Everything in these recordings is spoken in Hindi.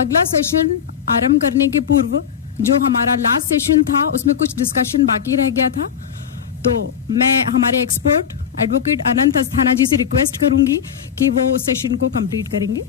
अगला सेशन आरंभ करने के पूर्व जो हमारा लास्ट सेशन था उसमें कुछ डिस्कशन बाकी रह गया था, तो मैं हमारे एक्सपर्ट एडवोकेट अनंत अस्थाना जी से रिक्वेस्ट करूंगी कि वो उस सेशन को कंप्लीट करेंगे।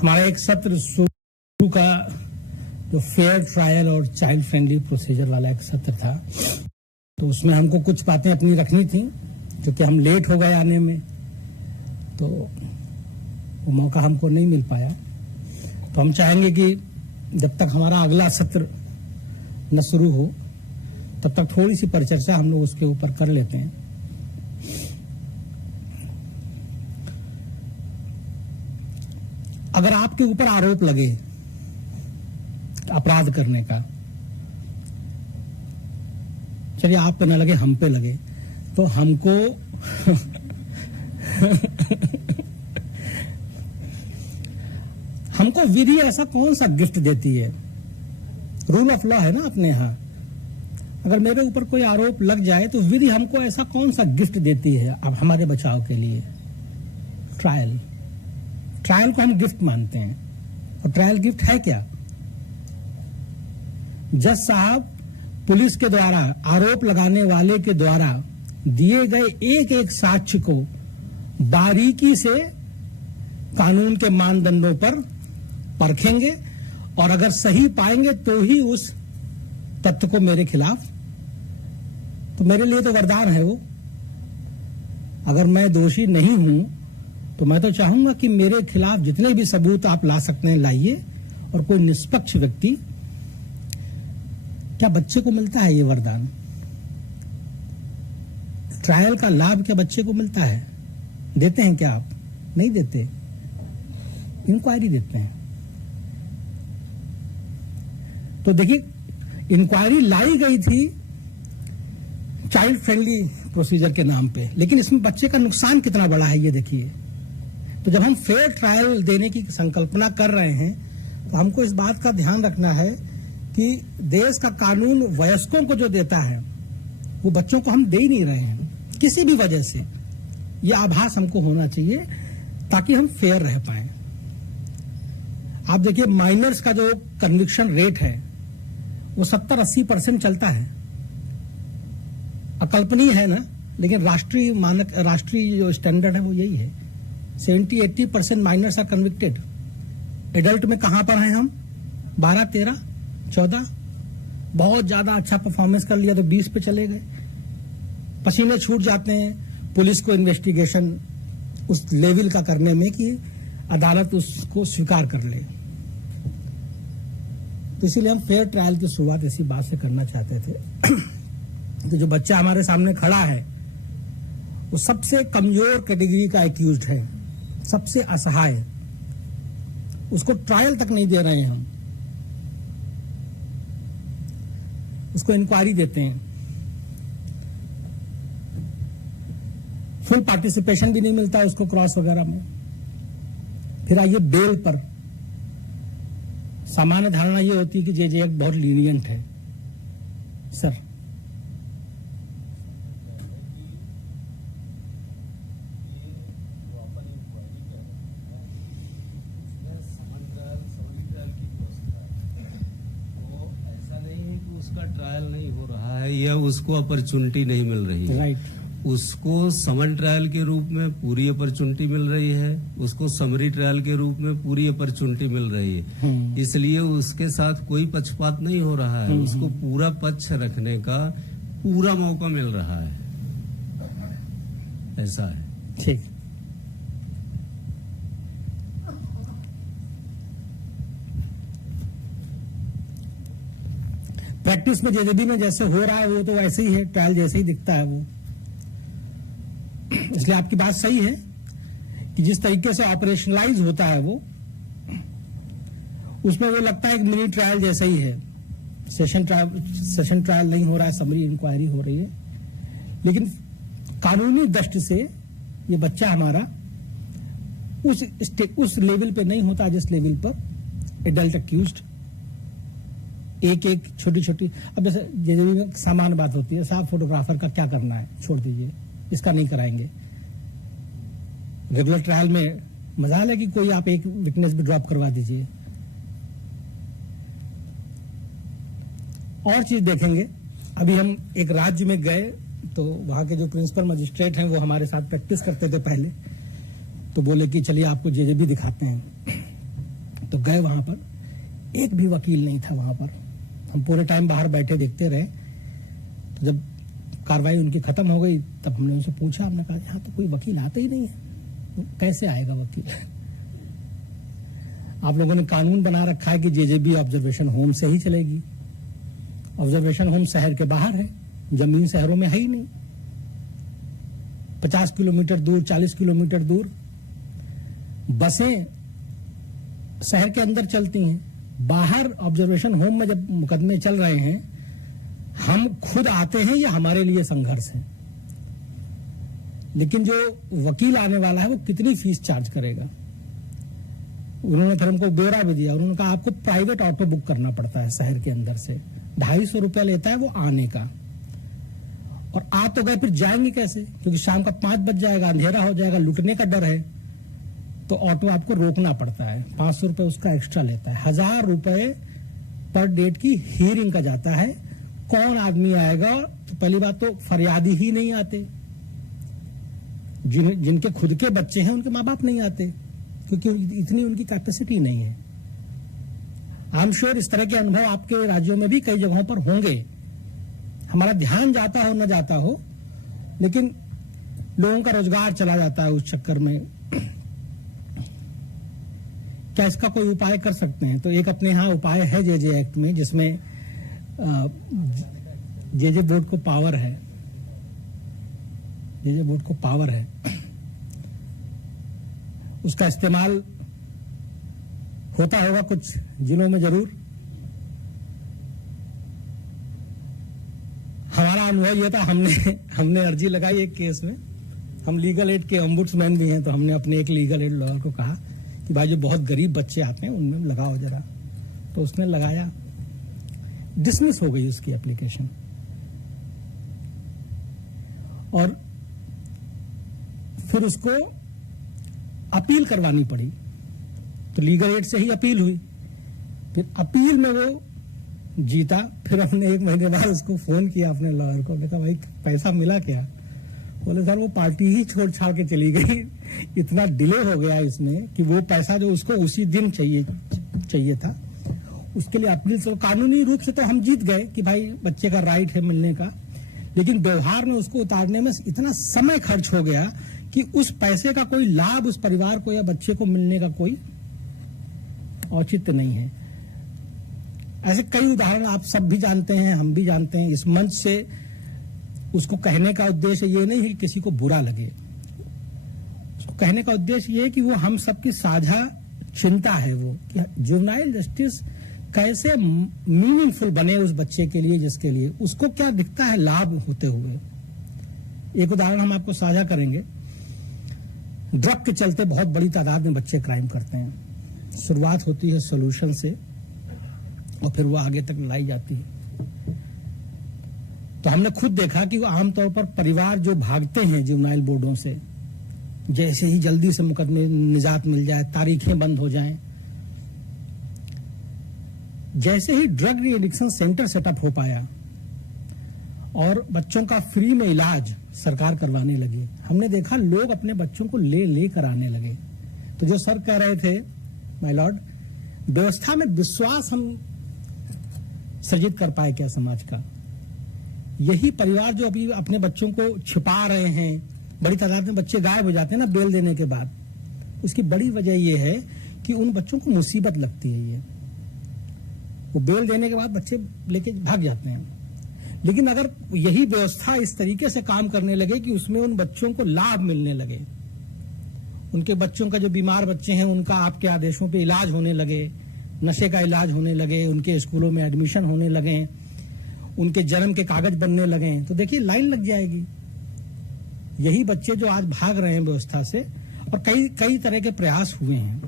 हमारा एक सत्र शुरू का जो फेयर ट्रायल और चाइल्ड फ्रेंडली प्रोसीजर वाला एक सत्र था, तो उसमें हमको कुछ बातें अपनी रखनी थी क्योंकि हम लेट हो गए आने में, तो वो मौका हमको नहीं मिल पाया। तो हम चाहेंगे कि जब तक हमारा अगला सत्र न शुरू हो तब तक थोड़ी सी परिचर्चा हम लोग उसके ऊपर कर लेते हैं। अगर आपके ऊपर आरोप लगे अपराध करने का, चलिए आप पे न लगे हम पे लगे, तो हमको हमको विधि ऐसा कौन सा गिफ्ट देती है? रूल ऑफ लॉ है ना अपने यहां। अगर मेरे ऊपर कोई आरोप लग जाए तो विधि हमको ऐसा कौन सा गिफ्ट देती है अब हमारे बचाव के लिए? ट्रायल। ट्रायल को हम गिफ्ट मानते हैं, और ट्रायल गिफ्ट है क्या? जज साहब पुलिस के द्वारा, आरोप लगाने वाले के द्वारा दिए गए एक एक साक्ष्य को बारीकी से कानून के मानदंडों पर परखेंगे, और अगर सही पाएंगे तो ही उस तथ्य को मेरे खिलाफ, तो मेरे लिए तो वरदान है वो। अगर मैं दोषी नहीं हूं तो मैं तो चाहूंगा कि मेरे खिलाफ जितने भी सबूत आप ला सकते हैं लाइए, और कोई निष्पक्ष व्यक्ति, क्या बच्चे को मिलता है ये वरदान? ट्रायल का लाभ क्या बच्चे को मिलता है? देते हैं क्या आप? नहीं देते, इंक्वायरी देते हैं। तो देखिए, इंक्वायरी लाई गई थी चाइल्ड फ्रेंडली प्रोसीजर के नाम पे, लेकिन इसमें बच्चे का नुकसान कितना बड़ा है ये देखिए। तो जब हम फेयर ट्रायल देने की संकल्पना कर रहे हैं तो हमको इस बात का ध्यान रखना है कि देश का कानून वयस्कों को जो देता है वो बच्चों को हम दे ही नहीं रहे हैं किसी भी वजह से। ये आभास हमको होना चाहिए ताकि हम फेयर रह पाए। आप देखिए, माइनर्स का जो कन्विक्शन रेट है वो 70-80% चलता है। अकल्पनीय है ना, लेकिन राष्ट्रीय मानक, राष्ट्रीय जो स्टैंडर्ड है वो यही है। 70-80% माइनर्स आर कन्विक्टेड। एडल्ट में कहां पर हैं हम? 12, 13, 14। बहुत ज्यादा अच्छा परफॉर्मेंस कर लिया तो 20 पे चले गए। पसीने छूट जाते हैं पुलिस को इन्वेस्टिगेशन उस लेवल का करने में कि अदालत उसको स्वीकार कर ले। तो इसीलिए हम फेयर ट्रायल की शुरुआत इसी बात से करना चाहते थे कि जो बच्चा हमारे सामने खड़ा है वो सबसे कमजोर कैटेगरी का एक्यूज्ड है, सबसे असहाय, उसको ट्रायल तक नहीं दे रहे हैं हम, उसको इंक्वायरी देते हैं, फुल पार्टिसिपेशन भी नहीं मिलता उसको क्रॉस वगैरह में। फिर आइए बेल पर। सामान्य धारणा ये होती है कि जे एक्ट बहुत लीनियंट है। सर, ट्रायल नहीं हो रहा है या उसको अपॉर्चुनिटी नहीं मिल रही है। राइट। उसको समन ट्रायल के रूप में पूरी अपॉर्चुनिटी मिल रही है, उसको समरी ट्रायल के रूप में पूरी अपॉर्चुनिटी मिल रही है। इसलिए उसके साथ कोई पक्षपात नहीं हो रहा है, उसको पूरा पक्ष रखने का पूरा मौका मिल रहा है। ऐसा है। ठीक। प्रैक्टिस में जेजेबी में जैसे हो रहा है वो तो वैसे ही है, ट्रायल जैसे ही दिखता है वो। इसलिए आपकी बात सही है कि जिस तरीके से ऑपरेशनलाइज होता है वो, उसमें वो लगता है कि मिनी ट्रायल जैसा ही है। सेशन ट्रायल नहीं हो रहा है, समरी इंक्वायरी हो रही है। लेकिन कानूनी दृष्टि से ये बच्चा हमारा उस लेवल पे नहीं होता जिस लेवल पर एडल्ट अक्यूज्ड एक छोटी छोटी, अब जैसे जेजेबी में सामान्य बात होती है, साहब फोटोग्राफर का क्या करना है, छोड़ दीजिए, इसका नहीं कराएंगे। रेगुलर ट्रायल में मजाल है कि कोई आप एक विटनेस भी ड्रॉप करवा दीजिए। और चीज देखेंगे, अभी हम एक राज्य में गए तो वहां के जो प्रिंसिपल मजिस्ट्रेट हैं वो हमारे साथ प्रैक्टिस करते थे पहले, तो बोले कि चलिए आपको जेजेबी दिखाते हैं। तो गए, वहां पर एक भी वकील नहीं था। वहां पर हम पूरे टाइम बाहर बैठे देखते रहे। तो जब कार्रवाई उनकी खत्म हो गई तब हमने उनसे पूछा, हमने कहा यहाँ तो कोई वकील आता ही नहीं है, कैसे आएगा वकील? आप लोगों ने कानून बना रखा है कि जेजेबी ऑब्जर्वेशन होम से ही चलेगी। ऑब्जर्वेशन होम शहर के बाहर है, जमीन शहरों में है ही नहीं। 50 किलोमीटर दूर, 40 किलोमीटर दूर बसें शहर के अंदर चलती हैं। बाहर ऑब्जर्वेशन होम में जब मुकदमे चल रहे हैं, हम खुद आते हैं, या हमारे लिए संघर्ष है। लेकिन जो वकील आने वाला है वो कितनी फीस चार्ज करेगा? उन्होंने फिर हमको ब्यौरा भी दिया। उन्होंने कहा आपको प्राइवेट ऑटो बुक करना पड़ता है शहर के अंदर से, 250 रुपया लेता है वो आने का। और आ तो गए, फिर जाएंगे कैसे? क्योंकि शाम का 5 बज जाएगा, अंधेरा हो जाएगा, लुटने का डर है। तो ऑटो आपको रोकना पड़ता है, 500 रुपए उसका एक्स्ट्रा लेता है। 1000 रुपए पर डेट की हियरिंग का जाता है। कौन आदमी आएगा? तो पहली बात तो फरियादी ही नहीं आते, जिनके खुद के बच्चे हैं उनके माँ बाप नहीं आते, क्योंकि इतनी उनकी कैपेसिटी नहीं है। आई एम श्योर इस तरह के अनुभव आपके राज्यों में भी कई जगहों पर होंगे। हमारा ध्यान जाता हो न जाता हो, लेकिन लोगों का रोजगार चला जाता है उस चक्कर में। क्या इसका कोई उपाय कर सकते हैं? तो एक अपने यहाँ उपाय है जेजे एक्ट में, जिसमें जेजे बोर्ड को पावर है। जेजे बोर्ड को पावर है, उसका इस्तेमाल होता होगा कुछ जिलों में जरूर। हमारा अनुभव यह था, हमने अर्जी लगाई एक केस में। हम लीगल एड के ओम्बुड्समैन भी हैं, तो हमने अपने एक लीगल एड लॉयर को कहा कि भाई जो बहुत गरीब बच्चे आते हैं उनमें लगाओ जरा। तो उसने लगाया, डिसमिस हो गई उसकी एप्लीकेशन। और फिर उसको अपील करवानी पड़ी, तो लीगल एड से ही अपील हुई। फिर अपील में वो जीता। फिर हमने 1 महीने बाद उसको फोन किया अपने लॉयर को, कहा भाई पैसा मिला क्या? बोले सर वो पार्टी ही छोड़ छाड़ के चली गई, इतना डिले हो गया इसमें कि वो पैसा जो उसको उसी दिन चाहिए था, उसके लिए अपील से कानूनी रूप से तो हम जीत गए कि भाई बच्चे का राइट है मिलने का। लेकिन व्यवहार में उसको उतारने में इतना समय खर्च हो गया कि उस पैसे का कोई लाभ उस परिवार को या बच्चे को मिलने का कोई औचित्य नहीं है। ऐसे कई उदाहरण आप सब भी जानते हैं, हम भी जानते हैं। इस मंच से उसको कहने का उद्देश्य ये नहीं है कि किसी को बुरा लगे। उसको कहने का उद्देश्य ये है कि वो हम सबकी साझा चिंता है वो, कि जुवेनाइल जस्टिस कैसे मीनिंगफुल बने उस बच्चे के लिए, जिसके लिए उसको क्या दिखता है लाभ होते हुए। एक उदाहरण हम आपको साझा करेंगे। ड्रग के चलते बहुत बड़ी तादाद में बच्चे क्राइम करते हैं। शुरुआत होती है सोल्यूशन से और फिर वो आगे तक लाई जाती है। तो हमने खुद देखा कि वो आमतौर पर परिवार जो भागते हैं जुवेनाइल बोर्डों से, जैसे ही जल्दी से मुकदमे निजात मिल जाए, तारीखें बंद हो जाएं, जैसे ही ड्रग री-एडिक्शन सेंटर सेटअप हो पाया और बच्चों का फ्री में इलाज सरकार करवाने लगी, हमने देखा लोग अपने बच्चों को ले कर आने लगे। तो जो सर कह रहे थे माय लॉर्ड, व्यवस्था में विश्वास हम सृजित कर पाए क्या समाज का? यही परिवार जो अभी अपने बच्चों को छिपा रहे हैं, बड़ी तादाद में बच्चे गायब हो जाते हैं ना बेल देने के बाद, उसकी बड़ी वजह यह है कि उन बच्चों को मुसीबत लगती है। ये वो बेल देने के बाद बच्चे लेके भाग जाते हैं। लेकिन अगर यही व्यवस्था इस तरीके से काम करने लगे कि उसमें उन बच्चों को लाभ मिलने लगे, उनके बच्चों का जो बीमार बच्चे हैं उनका आपके आदेशों पे इलाज होने लगे, नशे का इलाज होने लगे, उनके स्कूलों में एडमिशन होने लगे, उनके जन्म के कागज बनने लगे, तो देखिए लाइन लग जाएगी। यही बच्चे जो आज भाग रहे हैं व्यवस्था से, और कई कई तरह के प्रयास हुए हैं।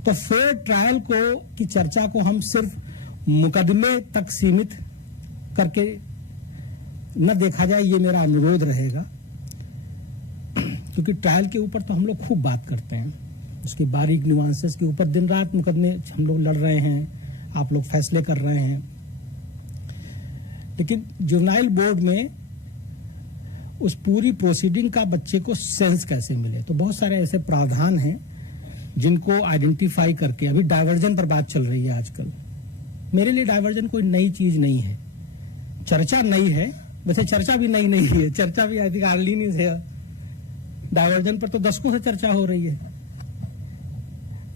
तो फेयर ट्रायल की चर्चा को हम सिर्फ मुकदमे तक सीमित करके न देखा जाए, ये मेरा अनुरोध रहेगा, क्योंकि ट्रायल के ऊपर तो हम लोग खूब बात करते हैं, उसकी बारीक न्यूआंसेस के ऊपर दिन रात मुकदमे हम लोग लड़ रहे हैं, आप लोग फैसले कर रहे हैं। लेकिन जुवेनाइल बोर्ड में उस पूरी प्रोसीडिंग का बच्चे को सेंस कैसे मिले, तो बहुत सारे ऐसे प्रावधान हैं जिनको आइडेंटिफाई करके, अभी डायवर्जन पर बात चल रही है आजकल। मेरे लिए डायवर्जन कोई नई चीज नहीं है, चर्चा नई है, वैसे चर्चा भी नई नहीं है, चर्चा भी अधिकारली नहीं है। डायवर्जन पर तो दशकों से चर्चा हो रही है।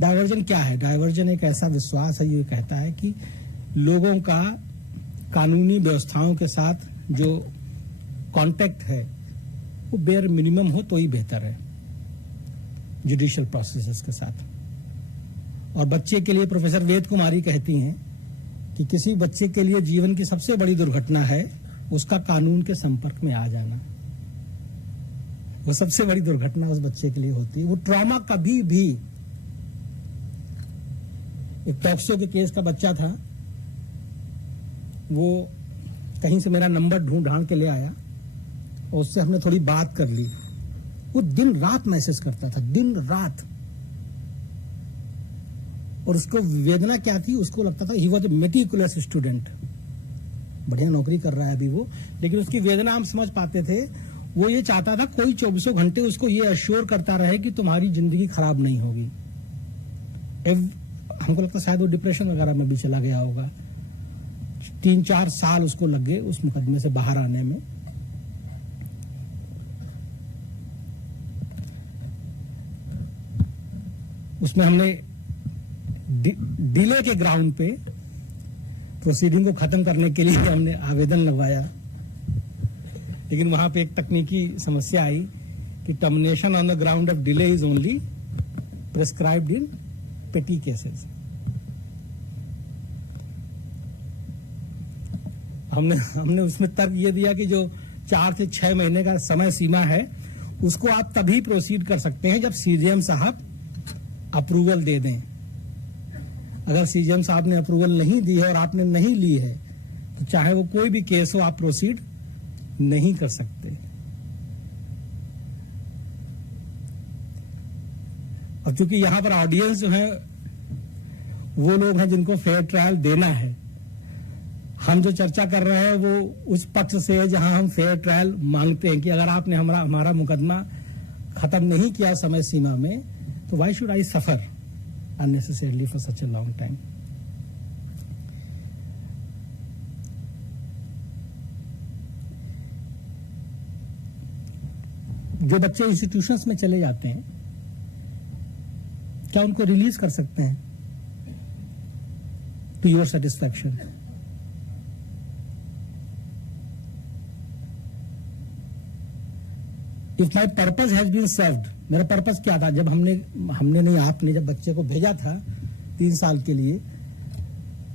डायवर्जन क्या है? डायवर्जन एक ऐसा विश्वास है, ये कहता है कि लोगों का कानूनी व्यवस्थाओं के साथ जो कांटेक्ट है वो बेयर मिनिमम हो तो ही बेहतर है जुडिशियल प्रोसेसेस के साथ। और बच्चे के लिए प्रोफेसर वेद कुमारी कहती हैं कि किसी बच्चे के लिए जीवन की सबसे बड़ी दुर्घटना है उसका कानून के संपर्क में आ जाना। वो सबसे बड़ी दुर्घटना उस बच्चे के लिए होती है। वो ट्रॉमा कभी भी, एक टॉक्सो के केस का बच्चा था, वो कहीं से मेरा नंबर ढूंढ के ले आया और उससे हमने थोड़ी बात कर ली। वो दिन रात मैसेज करता था, दिन रात, और उसको वेदना क्या थी, उसको लगता था he was a meticulous student, बढ़िया नौकरी कर रहा है अभी वो, लेकिन उसकी वेदना हम समझ पाते थे। वो ये चाहता था कोई 24 घंटे उसको ये अश्योर करता रहे कि तुम्हारी जिंदगी खराब नहीं होगी। हमको लगता शायद वो डिप्रेशन वगैरह में भी चला गया होगा। 3-4 साल उसको लग गए उस मुकदमे से बाहर आने में। उसमें हमने डिले के ग्राउंड पे प्रोसीडिंग को खत्म करने के लिए हमने आवेदन लगवाया, लेकिन वहां पे एक तकनीकी समस्या आई कि termination on the ground of delay is only prescribed in पेटी केसेस। हमने उसमें तर्क ये दिया कि जो 4 से 6 महीने का समय सीमा है उसको आप तभी प्रोसीड कर सकते हैं जब सीजेएम साहब अप्रूवल दे दें। अगर सीजेएम साहब ने अप्रूवल नहीं दी है और आपने नहीं ली है तो चाहे वो कोई भी केस हो आप प्रोसीड नहीं कर सकते। और चूंकि यहां पर ऑडियंस जो है वो लोग हैं जिनको फेयर ट्रायल देना है, हम जो चर्चा कर रहे हैं वो उस पक्ष से है जहां हम फेयर ट्रायल मांगते हैं कि अगर आपने हमारा मुकदमा खत्म नहीं किया समय सीमा में तो why should I suffer unnecessarily for such a long time. जो बच्चे इंस्टीट्यूशंस में चले जाते हैं क्या उनको रिलीज कर सकते हैं to your satisfaction? If my purpose has been served, मेरा पर्पज क्या था जब हमने नहीं आपने जब बच्चे को भेजा था 3 साल के लिए,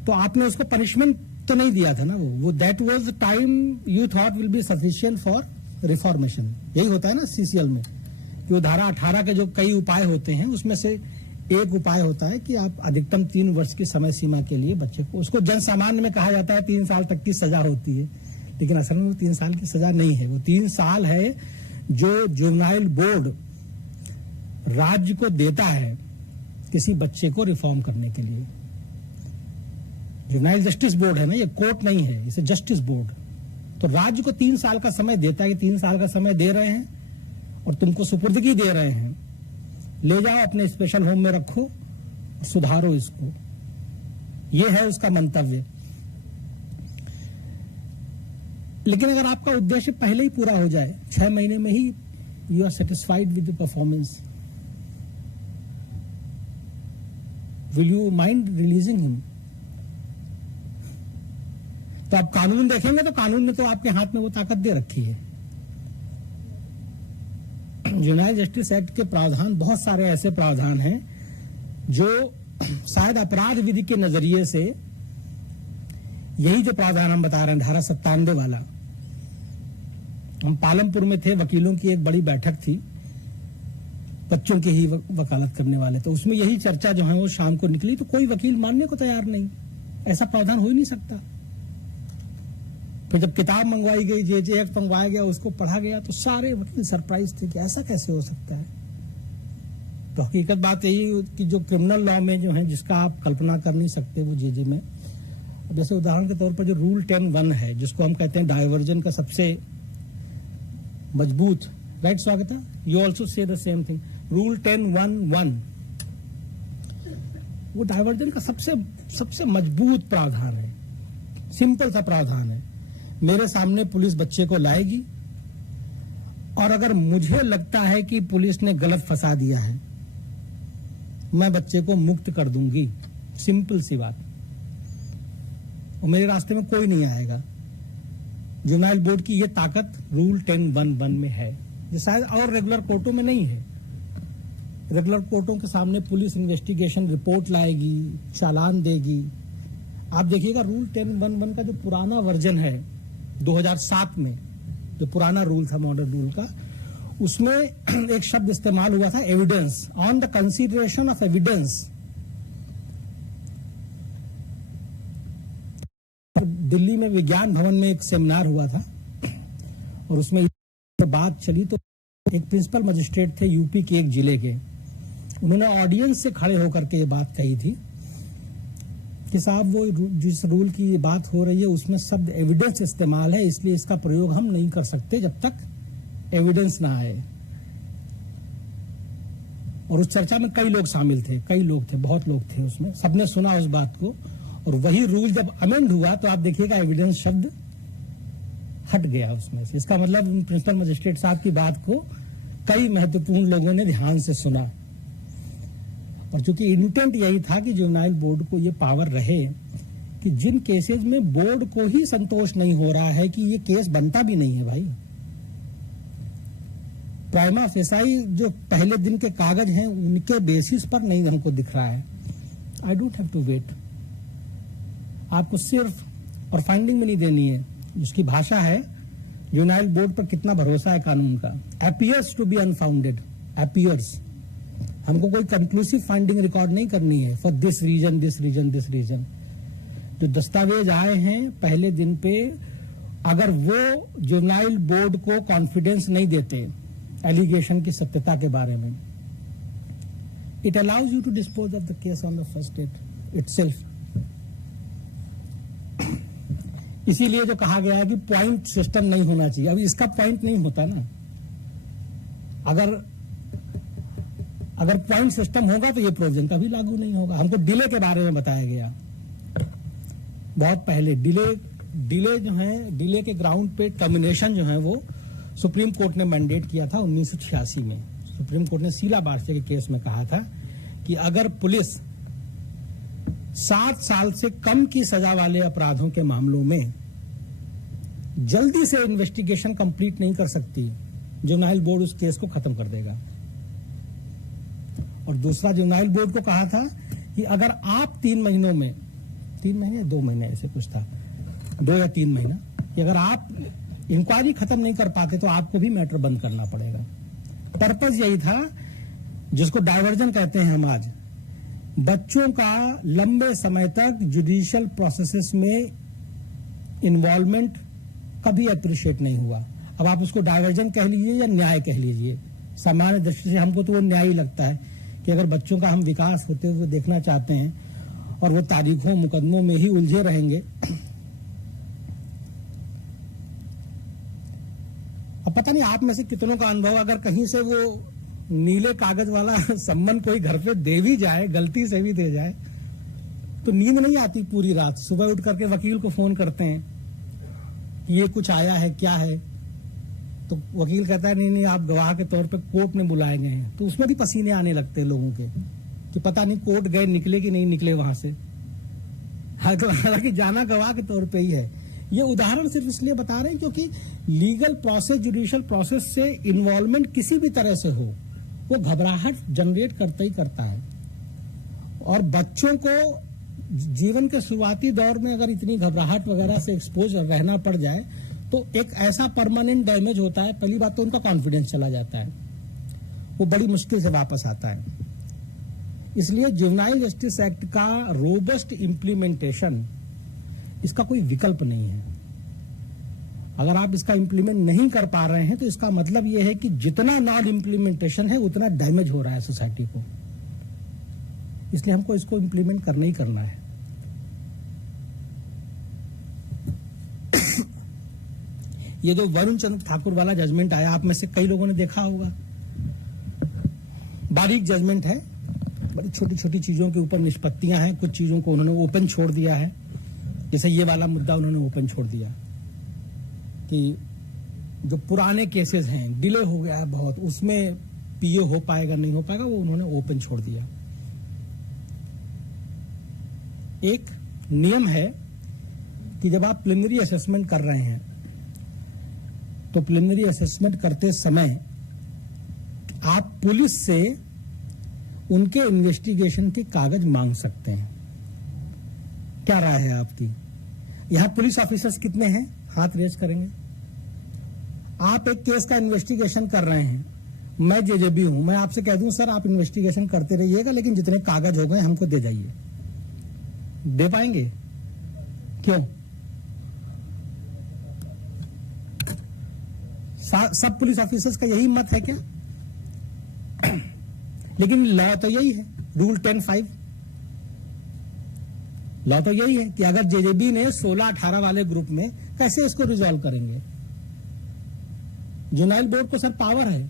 तो आपने उसको पनिशमेंट तो नहीं दिया था ना। वो that was the time you thought will be sufficient for reformation. यही होता है ना सीसीएल में कि वो धारा 18 के जो कई उपाय होते हैं उसमें से एक उपाय होता है कि आप अधिकतम 3 वर्ष की समय सीमा के लिए बच्चे को, उसको जन सामान्य में कहा जाता है 3 साल तक की सजा होती है, लेकिन असल में वो 3 साल की सजा नहीं है। वो 3 साल है जो जुवेनाइल बोर्ड राज्य को देता है किसी बच्चे को रिफॉर्म करने के लिए। जुवेनाइल जस्टिस बोर्ड है ना, ये कोर्ट नहीं है, इसे जस्टिस बोर्ड। तो राज्य को 3 साल का समय देता है कि 3 साल का समय दे रहे हैं और तुमको सुपुर्दगी दे रहे हैं, ले जाओ अपने स्पेशल होम में रखो, सुधारो इसको। ये है उसका मंतव्य। लेकिन अगर आपका उद्देश्य पहले ही पूरा हो जाए, 6 महीने में ही you are satisfied with the performance, will you mind releasing him? तो आप कानून देखेंगे तो कानून ने तो आपके हाथ में वो ताकत दे रखी है। जुवेनाइल जस्टिस एक्ट के प्रावधान, बहुत सारे ऐसे प्रावधान हैं जो शायद अपराध विधि के नजरिए से, यही जो प्रावधान हम बता रहे हैं धारा 97 वाला, हम पालमपुर में थे, वकीलों की एक बड़ी बैठक थी, बच्चों की ही वकालत करने वाले, तो उसमें यही चर्चा जो है वो शाम को निकली, तो कोई वकील मानने को तैयार नहीं, ऐसा प्रावधान हो ही नहीं सकता। फिर जब किताब मंगवाई गई, जे एक्ट मंगवाया गया, उसको पढ़ा गया, तो सारे वकील सरप्राइज थे कि ऐसा कैसे हो सकता है। तो हकीकत बात यही कि जो क्रिमिनल लॉ में जो है, जिसका आप कल्पना कर नहीं सकते, वो जे में, जैसे उदाहरण के तौर पर जो रूल 10(1) है, जिसको हम कहते हैं डायवर्जन का सबसे मजबूत, right Swagata, you also say the same thing, rule 10(1)(1), वो डायवर्जन का सबसे मजबूत प्रावधान है, सिंपल सा प्रावधान है। मेरे सामने पुलिस बच्चे को लाएगी और अगर मुझे लगता है कि पुलिस ने गलत फंसा दिया है, मैं बच्चे को मुक्त कर दूंगी, सिंपल सी बात, और मेरे रास्ते में कोई नहीं आएगा। जुवेनाइल बोर्ड की ये ताकत रूल 10(1)(1) में है, जो शायद और रेगुलर कोर्टों में नहीं है। रेगुलर कोर्टों के सामने पुलिस इन्वेस्टिगेशन रिपोर्ट लाएगी, चालान देगी। आप देखिएगा रूल 10(1)(1) का जो पुराना वर्जन है 2007 में, जो पुराना रूल था मॉडर्न रूल का, उसमें एक शब्द इस्तेमाल हुआ था, evidence, on the consideration of evidence. Delhi में विज्ञान भवन में एक सेमिनार हुआ था और उसमें बात चली, तो एक प्रिंसिपल मजिस्ट्रेट थे यूपी के एक जिले के, उन्होंने ऑडियंस से खड़े होकर के ये बात कही थी कि साहब वो जिस रूल की बात हो रही है उसमें शब्द एविडेंस इस्तेमाल है, इसलिए इसका प्रयोग हम नहीं कर सकते जब तक एविडेंस ना आए। और उस चर्चा में कई लोग शामिल थे, बहुत लोग थे उसमें, सबने सुना उस बात को। और वही रूल जब अमेंड हुआ तो आप देखिएगा एविडेंस शब्द हट गया उसमें से। इसका मतलब प्रिंसिपल मजिस्ट्रेट साहब की बात को कई महत्वपूर्ण लोगों ने ध्यान से सुना, और चूंकि इंटेंट यही था कि जुवेनाइल बोर्ड को ये पावर रहे कि जिन केसेस में बोर्ड को ही संतोष नहीं हो रहा है कि ये केस बनता भी नहीं है भाई, प्राइमा फेसाई जो पहले दिन के कागज हैं उनके बेसिस पर नहीं हमको दिख रहा है, I don't have to wait. आपको सिर्फ और फाइंडिंग में नहीं देनी है, जिसकी भाषा है जुवेनाइल बोर्ड पर कितना भरोसा है कानून का, appears to be unfounded, appears, हमको कोई कंक्लूसिव फाइंडिंग रिकॉर्ड नहीं करनी है for this reason, this reason, this reason. जो दस्तावेज आए हैं पहले दिन पे, अगर वो जुवेनाइल बोर्ड को कॉन्फिडेंस नहीं देते एलिगेशन की सत्यता के बारे में, it allows you to dispose of the case on the first date itself. इसीलिए जो कहा गया है कि पॉइंट सिस्टम नहीं होना चाहिए, अभी इसका पॉइंट नहीं होता ना। अगर पॉइंट सिस्टम होगा तो ये प्रोविजन कभी लागू नहीं होगा। हमको डिले के बारे में बताया गया बहुत पहले, डिले जो है, डिले के ग्राउंड पे टर्मिनेशन जो है वो सुप्रीम कोर्ट ने मैंडेट किया था 1986 में। सुप्रीम कोर्ट ने शीला बारसे के केस में कहा था कि अगर पुलिस 7 साल से कम की सजा वाले अपराधों के मामलों में जल्दी से इन्वेस्टिगेशन कंप्लीट नहीं कर सकती, जुवेनाइल बोर्ड उस केस को खत्म कर देगा। और दूसरा जुवेनाइल बोर्ड को कहा था कि अगर आप 3 महीनों में, 3 महीने 2 महीने ऐसे कुछ था, 2 या 3 महीना, कि अगर आप इंक्वायरी खत्म नहीं कर पाते तो आपको भी मैटर बंद करना पड़ेगा। पर्पस यही था, जिसको डायवर्जन कहते हैं हम आज, बच्चों का लंबे समय तक जुडिशियल प्रोसेसेस में इन्वॉल्वमेंट कभी अप्रिशिएट नहीं हुआ। अब आप उसको डायवर्जन कह लीजिए या न्याय कह लीजिए, सामान्य दृष्टि से हमको तो वो न्याय ही लगता है कि अगर बच्चों का हम विकास होते हुए देखना चाहते हैं और वो तारीखों मुकदमों में ही उलझे रहेंगे। अब पता नहीं आप में से कितनों का अनुभव, अगर कहीं से वो नीले कागज वाला सम्मन कोई घर पे दे भी जाए, गलती से भी दे जाए, तो नींद नहीं आती पूरी रात। सुबह उठ करके वकील को फोन करते हैं कि ये कुछ आया है, क्या है, तो वकील कहता है नहीं आप गवाह के तौर पे कोर्ट में बुलाए गए हैं। तो उसमें भी पसीने आने लगते हैं लोगों के कि पता नहीं कोर्ट गए, निकले कि नहीं निकले वहां से। हालांकि जाना गवाह के तौर पे ही है ये उदाहरण सिर्फ इसलिए बता रहे हैं क्योंकि लीगल प्रोसेस, जुडिशियल प्रोसेस से इन्वॉल्वमेंट किसी भी तरह से हो, वो घबराहट जनरेट करता ही करता है। और बच्चों को जीवन के शुरुआती दौर में अगर इतनी घबराहट वगैरह से एक्सपोज रहना पड़ जाए तो एक ऐसा परमानेंट डैमेज होता है। पहली बात तो उनका कॉन्फिडेंस चला जाता है, वो बड़ी मुश्किल से वापस आता है। इसलिए जुवेनाइल जस्टिस एक्ट का रोबस्ट इंप्लीमेंटेशन, इसका कोई विकल्प नहीं है। अगर आप इसका इंप्लीमेंट नहीं कर पा रहे हैं तो इसका मतलब यह है कि जितना नॉन इंप्लीमेंटेशन है उतना डैमेज हो रहा है सोसाइटी को। इसलिए हमको इसको इंप्लीमेंट करना ही करना है। ये जो वरुण चंद्र ठाकुर वाला जजमेंट आया, आप में से कई लोगों ने देखा होगा। बारीक जजमेंट है, बड़ी छोटी छोटी चीजों के ऊपर निष्पत्तियां हैं, कुछ चीजों को उन्होंने ओपन छोड़ दिया है। जैसे ये वाला मुद्दा उन्होंने ओपन छोड़ दिया कि जो पुराने केसेस हैं, डिले हो गया है बहुत, उसमें पीए हो पाएगा नहीं हो पाएगा, वो उन्होंने ओपन छोड़ दिया। एक नियम है कि जब आप प्रिलिमिनरी असेसमेंट कर रहे हैं तो प्रिलिमिनरी असेसमेंट करते समय आप पुलिस से उनके इन्वेस्टिगेशन के कागज मांग सकते हैं। क्या राय है आपकी? यहां पुलिस ऑफिसर्स कितने हैं? हाथ रेज करेंगे। आप एक केस का इन्वेस्टिगेशन कर रहे हैं, मैं जेजेबी हूं, मैं आपसे कह दूं सर आप इन्वेस्टिगेशन करते रहिएगा लेकिन जितने कागज हो गए हमको दे जाइए, दे पाएंगे? क्यों? सब पुलिस ऑफिसर्स का यही मत है क्या? लेकिन लॉ तो यही है, रूल 10(5) लॉ तो यही है कि अगर जेजेबी ने 16-18 वाले ग्रुप में कैसे इसको रिजॉल्व करेंगे? जुवेनाइल बोर्ड को सर पावर है,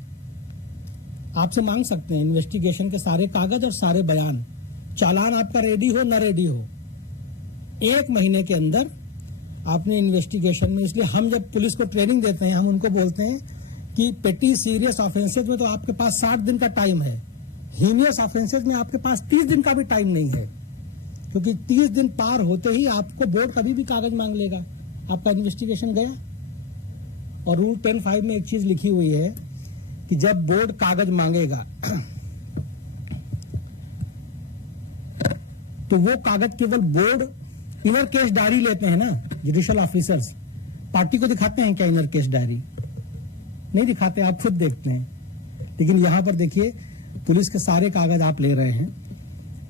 आपसे मांग सकते हैं इन्वेस्टिगेशन के सारे कागज और सारे बयान। चालान आपका रेडी हो न रेडी हो, 1 महीने के अंदर आपने इन्वेस्टिगेशन में। इसलिए हम जब पुलिस को ट्रेनिंग देते हैं हम उनको बोलते हैं कि पेटी सीरियस ऑफेंसेज में तो आपके पास 60 दिन का टाइम है, हीनियस ऑफेंसेज में आपके पास 30 दिन का भी टाइम नहीं है, क्योंकि 30 दिन पार होते ही आपको बोर्ड कभी भी कागज मांग लेगा, आपका इन्वेस्टिगेशन गया। और रूल 10(5) में एक चीज लिखी हुई है कि जब बोर्ड कागज मांगेगा तो वो कागज केवल बोर्ड इनर केस डायरी लेते हैं ना, जुडिशियल ऑफिसर्स पार्टी को दिखाते हैं क्या इनर केस डायरी? नहीं दिखाते, आप खुद देखते हैं। लेकिन यहां पर देखिए पुलिस के सारे कागज आप ले रहे हैं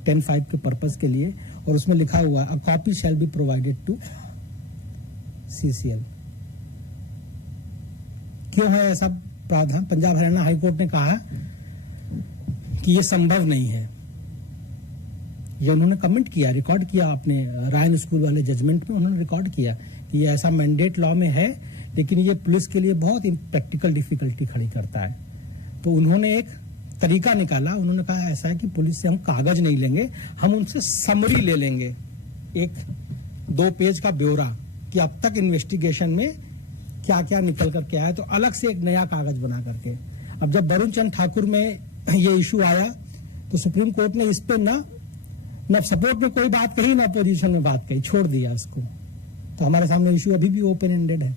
10(5) के पर्पस के लिए, और उसमें लिखा हुआ a copy shall be provided to CCL। क्यों है ऐसा प्रावधान? पंजाब हरियाणा हाईकोर्ट ने कहा कि यह संभव नहीं है। ये उन्होंने कमेंट किया, रिकॉर्ड किया अपने रायन स्कूल वाले जजमेंट में, उन्होंने रिकॉर्ड किया कि ये ऐसा मैंडेट लॉ में है, लेकिन ये पुलिस के लिए बहुत प्रैक्टिकल डिफिकल्टी खड़ी करता है। तो उन्होंने एक तरीका निकाला, उन्होंने कहा ऐसा है कि पुलिस से हम कागज नहीं लेंगे, हम उनसे समरी ले लेंगे, एक 2 पेज का ब्यौरा कि अब तक इन्वेस्टिगेशन में क्या क्या निकल करके आया, तो अलग से एक नया कागज बना करके। अब जब वरुण चंद्र ठाकुर में ये इशू आया तो सुप्रीम कोर्ट ने इस पे ना सपोर्ट में कोई बात कही ना अपोजिशन में बात कही, छोड़ दिया उसको। तो हमारे सामने इशू अभी भी ओपन एंडेड है।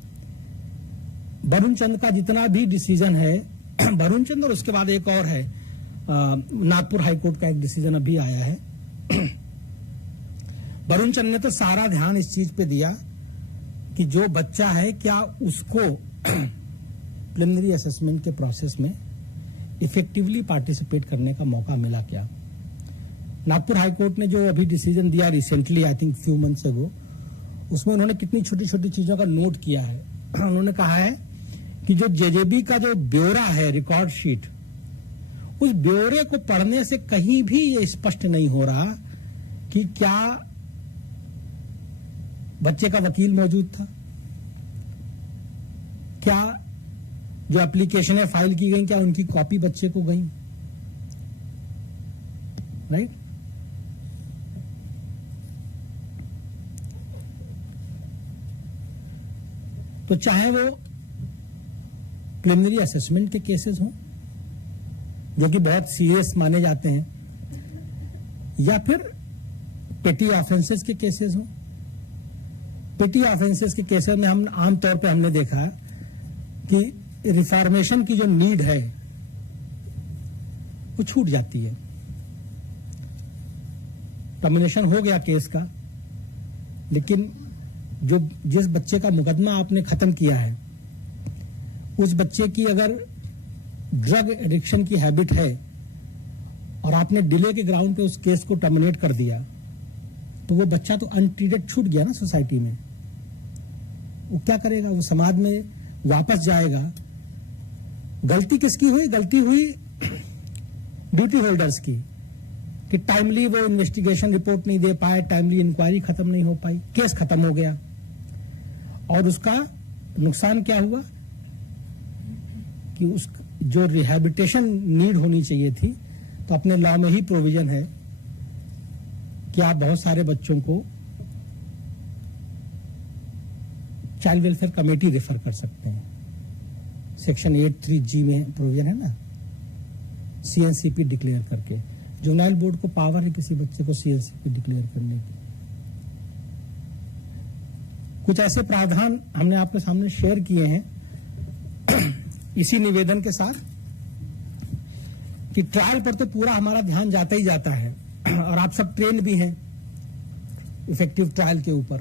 वरुण चंद्र का जितना भी डिसीजन है, वरुण चंद्र और उसके बाद एक और है नागपुर हाईकोर्ट का एक डिसीजन अभी आया है। वरुण चंद्र ने तो सारा ध्यान इस चीज पे दिया कि जो बच्चा है क्या उसको प्रिलिमिनरी असेसमेंट के प्रोसेस में इफेक्टिवली पार्टिसिपेट करने का मौका मिला क्या। नागपुर हाईकोर्ट ने जो अभी डिसीजन दिया recently, I think few months ago, उसमें उन्होंने कितनी छोटी छोटी चीजों का नोट किया है। उन्होंने कहा है कि जो जेजेबी का जो ब्यौरा है, रिकॉर्ड शीट, उस ब्यौरे को पढ़ने से कहीं भी ये स्पष्ट नहीं हो रहा कि क्या बच्चे का वकील मौजूद था, क्या जो एप्लीकेशनें फाइल की गई क्या उनकी कॉपी बच्चे को गई, राइट? तो चाहे वो प्रिलिमिनरी असेसमेंट के केसेस हों जो कि बहुत सीरियस माने जाते हैं, या फिर पेटी ऑफेंसेस के केसेस हों, पेटी ऑफेंसेस के केसेस में हम आमतौर पे हमने देखा है कि रिफॉर्मेशन की जो नीड है वो छूट जाती है। टर्मिनेशन हो गया केस का, लेकिन जिस बच्चे का मुकदमा आपने खत्म किया है, उस बच्चे की अगर ड्रग एडिक्शन की हैबिट है और आपने डिले के ग्राउंड पे उस केस को टर्मिनेट कर दिया, तो वो बच्चा तो अनट्रीटेड छूट गया ना सोसाइटी में। वो क्या करेगा? वो समाज में वापस जाएगा। गलती किसकी हुई? गलती हुई ड्यूटी होल्डर्स की, कि टाइमली वो इन्वेस्टिगेशन रिपोर्ट नहीं दे पाए, टाइमली इंक्वायरी खत्म नहीं हो पाई, केस खत्म हो गया। और उसका नुकसान क्या हुआ कि उस जो रिहैबिलिटेशन नीड होनी चाहिए थी, तो अपने लॉ में ही प्रोविजन है कि आप बहुत सारे बच्चों को चाइल्ड वेलफेयर कमेटी रेफर कर सकते हैं। सेक्शन 83G में प्रोविजन है ना, CNCP डिक्लेयर करके। जुवेनाइल बोर्ड को पावर है किसी बच्चे को CNCP डिक्लेयर करने की। कुछ ऐसे प्रावधान हमने आपके सामने शेयर किए हैं इसी निवेदन के साथ कि ट्रायल पर तो पूरा हमारा ध्यान जाता ही जाता है और आप सब ट्रेन भी हैं इफेक्टिव ट्रायल के ऊपर,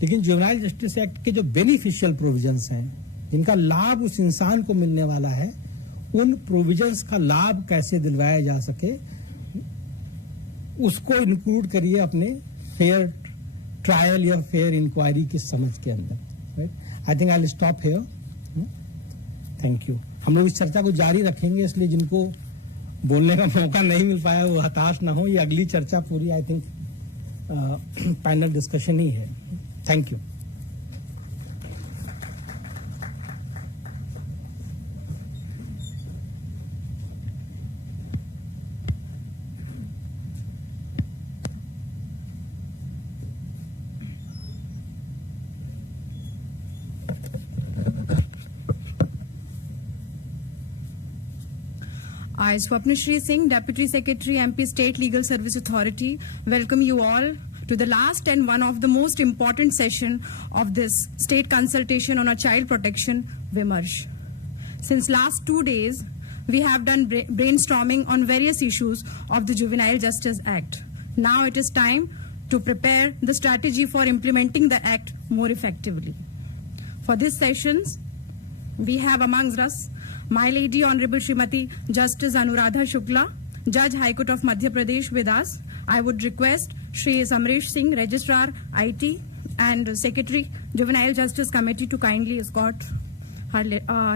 लेकिन जुवेनाइल जस्टिस एक्ट के जो बेनिफिशियल प्रोविजंस हैं, जिनका लाभ उस इंसान को मिलने वाला है, उन प्रोविजंस का लाभ कैसे दिलवाया जा सके, उसको इंक्लूड करिए अपने फेयर ट्रायल या फेयर इंक्वायरी की समझ के अंदर। Right, I think I will stop here. Thank you. हम लोग इस चर्चा को जारी रखेंगे, इसलिए जिनको बोलने का मौका नहीं मिल पाया वो हताश ना हो। ये अगली चर्चा पूरी आई थिंक पैनल डिस्कशन ही है। Thank you. I, Swapnashri Singh, Deputy Secretary, MP State Legal Service Authority, welcome you all to the last and one of the most important session of this state consultation on our child protection, Vimarsh. Since last 2 days, we have done brainstorming on various issues of the Juvenile Justice Act. Now it is time to prepare the strategy for implementing the Act more effectively. For these sessions, we have amongst us My Lady Honorable Srimati Justice Anuradha Shukla, Judge High Court of Madhya Pradesh with us. I would request Shri Samresh Singh, Registrar IT and Secretary Juvenile Justice Committee to kindly escort her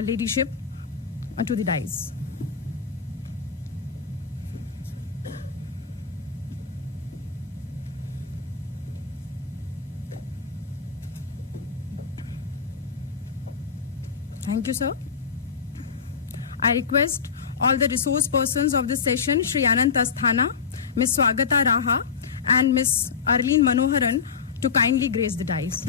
ladyship to the dais. Thank you, sir. I request all the resource persons of this session, Shri Anant Asthana, Ms. Swagata Raha, and Ms. Arlene Manoharan, to kindly grace the dais.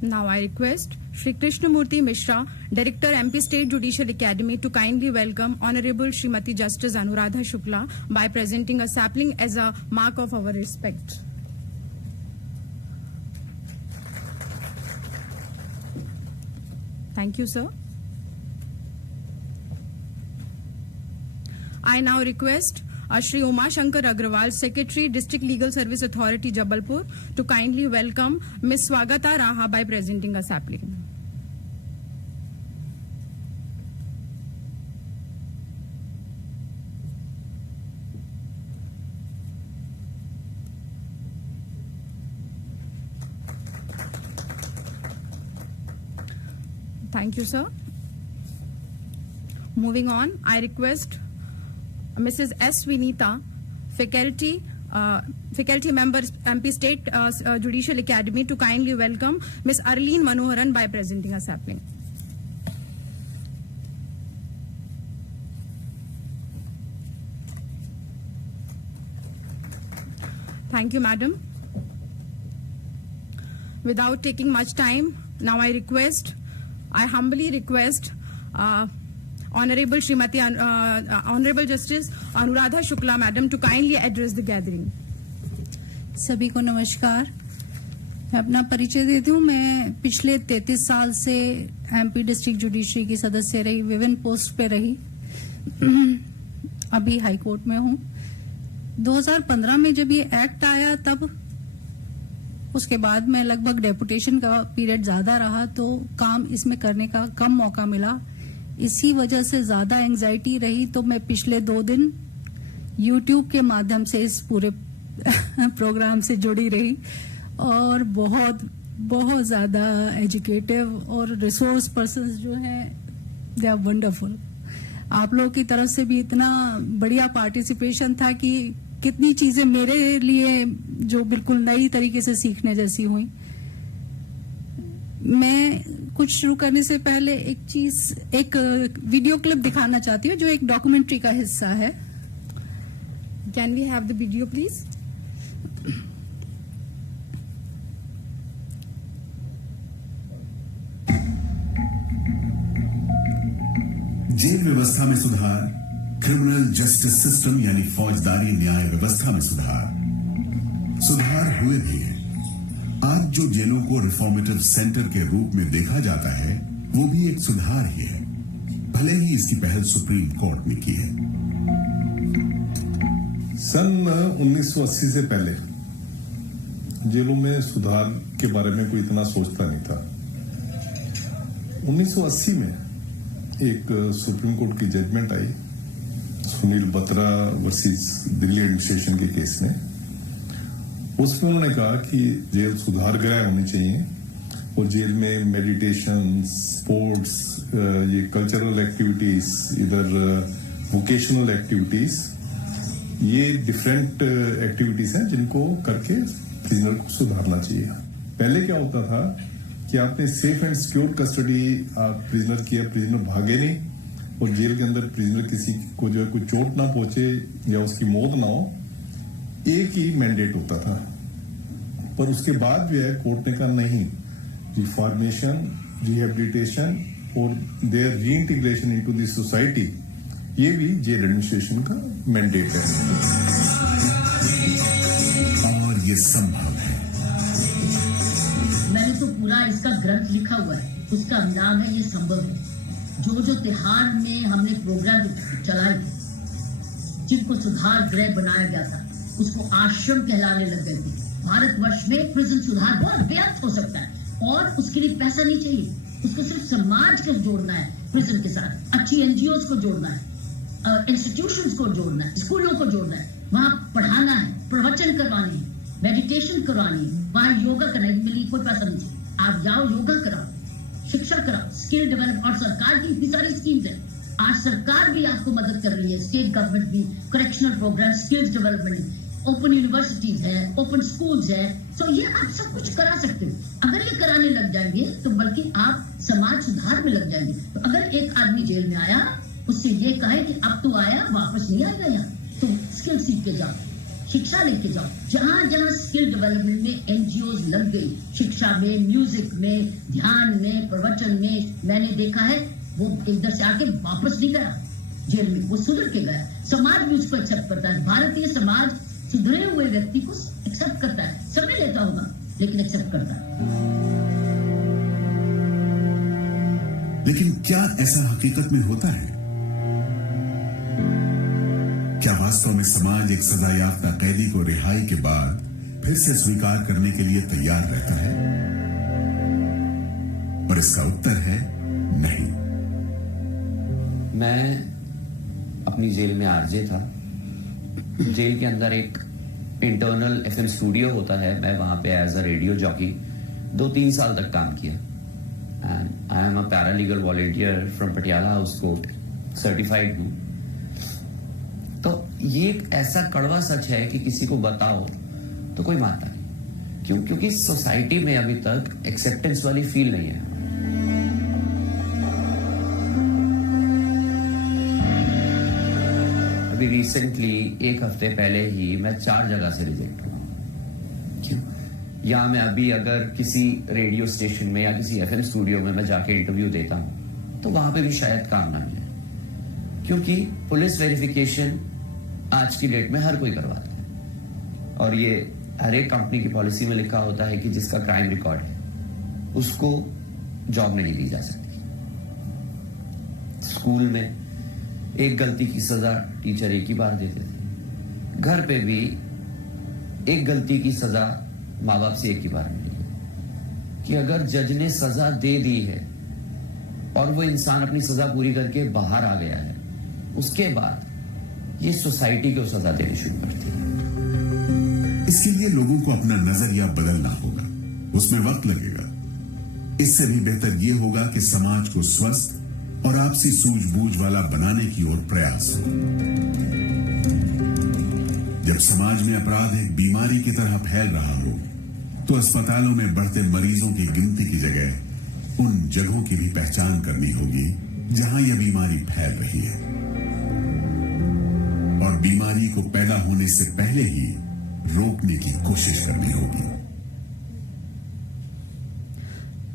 Now I request Shri Krishnamurthy Mishra, Director MP State Judicial Academy, to kindly welcome Honorable Srimati Justice Anuradha Shukla by presenting a sapling as a mark of our respect. Thank you, sir. I now request Shri Uma Shankar Agrawal, Secretary, District Legal Service Authority, Jabalpur, to kindly welcome Ms. Swagata Raha by presenting a sapling. Thank you, sir. Moving on, I request Mrs. S. Vinita, Faculty faculty member MP State Judicial Academy to kindly welcome Ms. Arlene Manoharan by presenting a sapling. Thank you, madam. Without taking much time, now I humbly request Honorable Srimati Honorable Justice Anuradha Shukla Madam to kindly address the gathering. सभी को नमस्कार। मैं अपना परिचय देती हूँ। मैं पिछले 33 साल से एमपी डिस्ट्रिक्ट जुडिशरी की सदस्य रही, विभिन्न पोस्ट पे रही। अभी हाई कोर्ट में हूँ। 2015 में जब ये एक्ट आया, तब उसके बाद में लगभग डेपुटेशन का पीरियड ज्यादा रहा, तो काम इसमें करने का कम मौका मिला। इसी वजह से ज्यादा एंजाइटी रही, तो मैं पिछले 2 दिन यूट्यूब के माध्यम से इस पूरे प्रोग्राम से जुड़ी रही और बहुत बहुत ज्यादा एजुकेटिव और रिसोर्स पर्संस जो हैं दे आर वंडरफुल। आप लोगों की तरफ से भी इतना बढ़िया पार्टिसिपेशन था कि कितनी चीजें मेरे लिए जो बिल्कुल नई तरीके से सीखने जैसी हुई। मैं कुछ शुरू करने से पहले एक वीडियो क्लिप दिखाना चाहती हूँ जो एक डॉक्यूमेंट्री का हिस्सा है। Can we have the video, please? जेल व्यवस्था में सुधार, क्रिमिनल जस्टिस सिस्टम यानी फौजदारी न्याय व्यवस्था में सुधार हुए भी हैं। आज जो जेलों को रिफॉर्मेटिव सेंटर के रूप में देखा जाता है, वो भी एक सुधार ही है, भले ही इसकी पहल सुप्रीम कोर्ट ने की है। सन 1980 से पहले जेलों में सुधार के बारे में कोई इतना सोचता नहीं था। 1980 में एक सुप्रीम कोर्ट की जजमेंट आई सुनील बत्रा वर्सेस दिल्ली एडमिनिस्ट्रेशन के केस में। उसमें उन्होंने कहा कि जेल सुधार गृह होनी चाहिए और जेल में मेडिटेशन, स्पोर्ट्स, ये कल्चरल एक्टिविटीज, इधर वोकेशनल एक्टिविटीज, ये डिफरेंट एक्टिविटीज हैं जिनको करके प्रिजनर को सुधारना चाहिए। पहले क्या होता था कि आपने सेफ एंड सिक्योर कस्टडी आप प्रिजनर किया, प्रिजनर भागे नहीं और जेल के अंदर प्रिजनर किसी को जो है कोई चोट ना पहुंचे या उसकी मौत ना हो, एक ही मैंडेट होता था। पर उसके बाद जो है कोर्ट ने कहा नहीं, रिफॉर्मेशन, रिहेबिलिटेशन और there reintegration into the society, ये भी जेल एडमिनिस्ट्रेशन का मैंडेट है और ये संभव है। मैंने तो पूरा इसका ग्रंथ लिखा हुआ है, उसका नाम है ये संभव है। जो तिहाड़ में हमने प्रोग्राम चलाए थे, जिनको सुधार गृह बनाया गया था, उसको आश्रम कहलाने लग गए थे। भारतवर्ष में प्रिजन सुधार बहुत व्यर्थ हो सकता है और उसके लिए पैसा नहीं चाहिए। उसको सिर्फ समाज को जोड़ना है, प्रिजन के साथ अच्छी एनजीओ को जोड़ना है, इंस्टीट्यूशंस को जोड़ना है, स्कूलों को जोड़ना है, वहां पढ़ाना है, प्रवचन करवानी है, मेडिटेशन करवानी है, वहां योगा करना है। मिली कोई पैसा नहीं चाहिए, आप जाओ योगा कराओ, शिक्षा कराओ, स्किल डेवलप। और सरकार की इतनी सारी स्कीम्स है, आज सरकार भी आपको मदद कर रही है, स्टेट गवर्नमेंट भी, correctional programme, skills development, open universities है, ओपन स्कूल्स है। तो ये आप सब कुछ करा सकते हो। अगर ये कराने लग जाएंगे तो बल्कि आप समाज सुधार में लग जाएंगे। तो अगर एक आदमी जेल में आया, उससे ये कहे कि अब तो आया, वापस नहीं आएगा यहाँ, तो स्किल सीख के जाओ, शिक्षा लेके जाओ। जहां जहां स्किल डेवलपमेंट में एनजीओ लग गई, शिक्षा में, म्यूजिक में, ध्यान में, प्रवचन में, मैंने देखा है वो इधर से आके वापस नहीं गया जेल में, वो सुधर के गया। समाज भी उसको एक्सेप्ट करता है। भारतीय समाज सुधरे हुए व्यक्ति को एक्सेप्ट करता है, समय लेता होगा लेकिन एक्सेप्ट करता है। लेकिन क्या ऐसा हकीकत में होता है? क्या वास्तव में समाज एक सजायाफ्ता कैदी को रिहाई के बाद फिर से स्वीकार करने के लिए तैयार रहता है? और इसका उत्तर है नहीं। मैं अपनी जेल में आरजे था। जेल के अंदर एक इंटरनल एफएम स्टूडियो होता है, मैं वहां पे एज अ रेडियो जॉकी 2-3 साल तक काम किया। And I am a paralegal volunteer from Patiala house court, certified हूँ। तो ये एक ऐसा कड़वा सच है कि किसी को बताओ तो कोई मानता नहीं। क्यों? क्योंकि सोसाइटी में अभी तक एक्सेप्टेंस वाली फील नहीं है। अभी रिसेंटली 1 हफ्ते पहले ही मैं 4 जगह से रिजेक्ट हुआ। क्यों? या मैं अभी अगर किसी रेडियो स्टेशन में या किसी FM स्टूडियो में मैं जाके इंटरव्यू देता हूं तो वहां पे भी शायद काम ना मिले, क्योंकि पुलिस वेरिफिकेशन आज की डेट में हर कोई करवाता है और ये हर एक कंपनी की पॉलिसी में लिखा होता है कि जिसका क्राइम रिकॉर्ड है उसको जॉब नहीं दी जा सकती। स्कूल में एक गलती की सजा टीचर एक ही बार देते थे, घर पे भी एक गलती की सजा माँ बाप से एक ही बार मिली कि अगर जज ने सजा दे दी है और वो इंसान अपनी सजा पूरी करके बाहर आ गया है, उसके बाद ये सोसाइटी को सजा देनी शुरू करती है। इसके लिए लोगों को अपना नजरिया बदलना होगा, उसमें वक्त लगेगा। इससे भी बेहतर यह होगा कि समाज को स्वस्थ और आपसी सूझबूझ वाला बनाने की ओर प्रयास हो। जब समाज में अपराध एक बीमारी की तरह फैल रहा हो तो अस्पतालों में बढ़ते मरीजों की गिनती की जगह उन जगहों की भी पहचान करनी होगी जहां यह बीमारी फैल रही है और बीमारी को पैदा होने से पहले ही रोकने की कोशिश करनी होगी।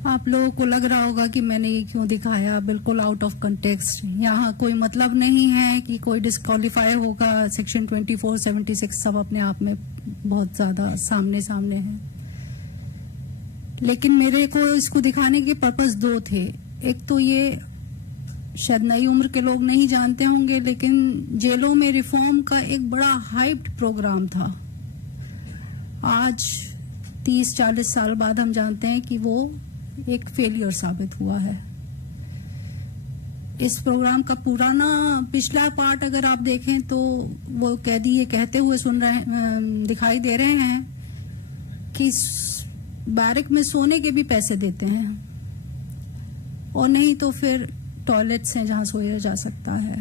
आप लोगों को लग रहा होगा कि मैंने ये क्यों दिखाया, बिल्कुल आउट ऑफ कंटेक्स्ट। यहाँ कोई मतलब नहीं है कि कोई डिस्क्वालीफाई होगा। सेक्शन 2476 सब अपने आप में बहुत ज्यादा सामने है, लेकिन मेरे को इसको दिखाने के पर्पस 2 थे। एक तो ये शायद नई उम्र के लोग नहीं जानते होंगे, लेकिन जेलों में रिफॉर्म का एक बड़ा हाइप्ड प्रोग्राम था। आज 30-40 साल बाद हम जानते हैं कि वो एक फेलियर साबित हुआ है। इस प्रोग्राम का पुराना पिछला पार्ट अगर आप देखें तो वो कैदी ये कहते हुए दिखाई दे रहे हैं कि बैरक में सोने के भी पैसे देते हैं और नहीं तो फिर टॉयलेट्स हैं जहां सोया जा सकता है।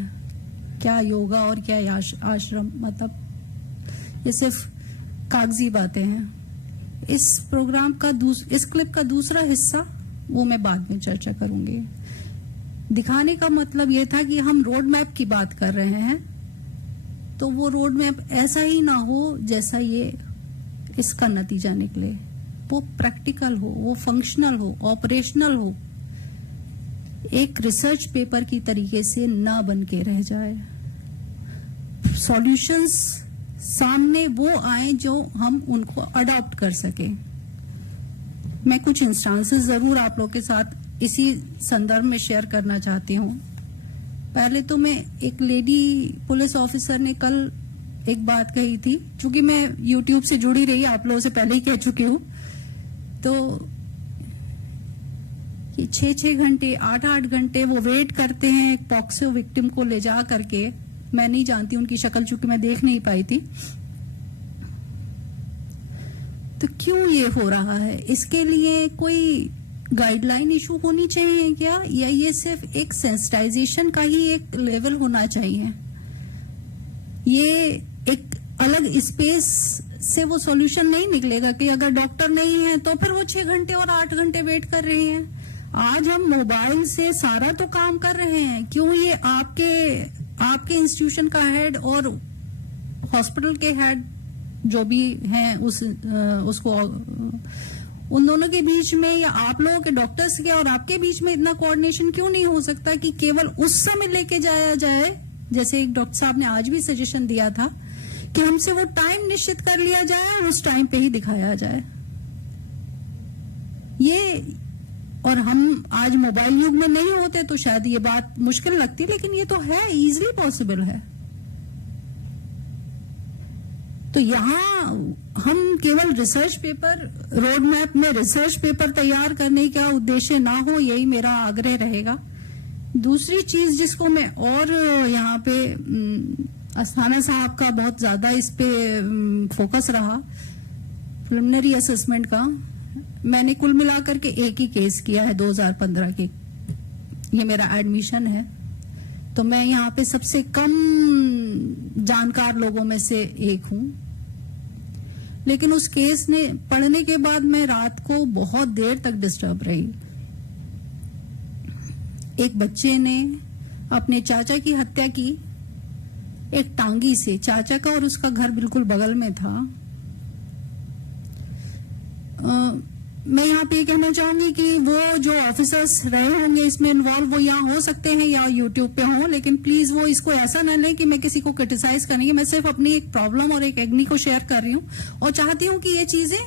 क्या योगा और क्या आश्रम, मतलब ये सिर्फ कागजी बातें हैं। इस प्रोग्राम का इस क्लिप का दूसरा हिस्सा वो मैं बाद में चर्चा करूंगी। दिखाने का मतलब ये था कि हम रोड मैप की बात कर रहे हैं तो वो रोड मैप ऐसा ही ना हो जैसा ये इसका नतीजा निकले। वो प्रैक्टिकल हो, वो फंक्शनल हो, ऑपरेशनल हो, एक रिसर्च पेपर की तरीके से ना बन के रह जाए। सॉल्यूशंस सामने वो आए जो हम उनको अडॉप्ट कर सके। मैं कुछ इंस्टांसेस जरूर आप लोग के साथ इसी संदर्भ में शेयर करना चाहती हूँ। पहले तो मैं एक लेडी पुलिस ऑफिसर ने कल एक बात कही थी, क्योंकि मैं यूट्यूब से जुड़ी रही, आप लोगों से पहले ही कह चुकी हूँ, तो ये 6-6 घंटे 8-8 घंटे वो वेट करते हैं एक पॉक्सो विक्टिम को ले जा करके। मैं नहीं जानती उनकी शक्ल, चूंकि मैं देख नहीं पाई थी। तो क्यों ये हो रहा है? इसके लिए कोई गाइडलाइन इशू होनी चाहिए क्या, या ये सिर्फ एक सेंसिटाइजेशन का ही एक लेवल होना चाहिए? ये एक अलग स्पेस से वो सॉल्यूशन नहीं निकलेगा कि अगर डॉक्टर नहीं है तो फिर वो 6 घंटे और 8 घंटे वेट कर रहे हैं। आज हम मोबाइल से सारा तो काम कर रहे हैं, क्यों ये आपके इंस्टीट्यूशन का हेड और हॉस्पिटल के हेड जो भी हैं उसको उन दोनों के बीच में, या आप लोगों के डॉक्टर्स के और आपके बीच में इतना कोऑर्डिनेशन क्यों नहीं हो सकता कि केवल उस समय लेके जाया जाए, जैसे एक डॉक्टर साहब ने आज भी सजेशन दिया था कि हमसे वो टाइम निश्चित कर लिया जाए और उस टाइम पे ही दिखाया जाए। ये, और हम आज मोबाइल युग में नहीं होते तो शायद ये बात मुश्किल लगती, लेकिन ये तो है, इजीली पॉसिबल है। तो यहाँ हम केवल रिसर्च पेपर, रोड मैप में रिसर्च पेपर तैयार करने का उद्देश्य ना हो, यही मेरा आग्रह रहेगा। दूसरी चीज जिसको मैं और यहाँ पे अस्थाना साहब का बहुत ज्यादा इस पे फोकस रहा, प्रिलिमिनरी असेसमेंट का, मैंने कुल मिलाकर के एक ही केस किया है 2015 के, ये मेरा एडमिशन है। तो मैं यहाँ पे सबसे कम जानकार लोगों में से एक हूं। लेकिन उस केस ने पढ़ने के बाद मैं रात को बहुत देर तक डिस्टर्ब रही। एक बच्चे ने अपने चाचा की हत्या की एक टांगी से। चाचा का और उसका घर बिल्कुल बगल में था। मैं यहाँ पे कहना चाहूंगी कि वो जो ऑफिसर्स रहे होंगे इसमें इन्वॉल्व, वो यहाँ हो सकते हैं या यूट्यूब पे हों, लेकिन प्लीज वो इसको ऐसा ना लें कि मैं किसी को क्रिटिसाइज करनी है। मैं सिर्फ अपनी एक प्रॉब्लम और एक एग्नी को शेयर कर रही हूँ और चाहती हूँ कि ये चीजें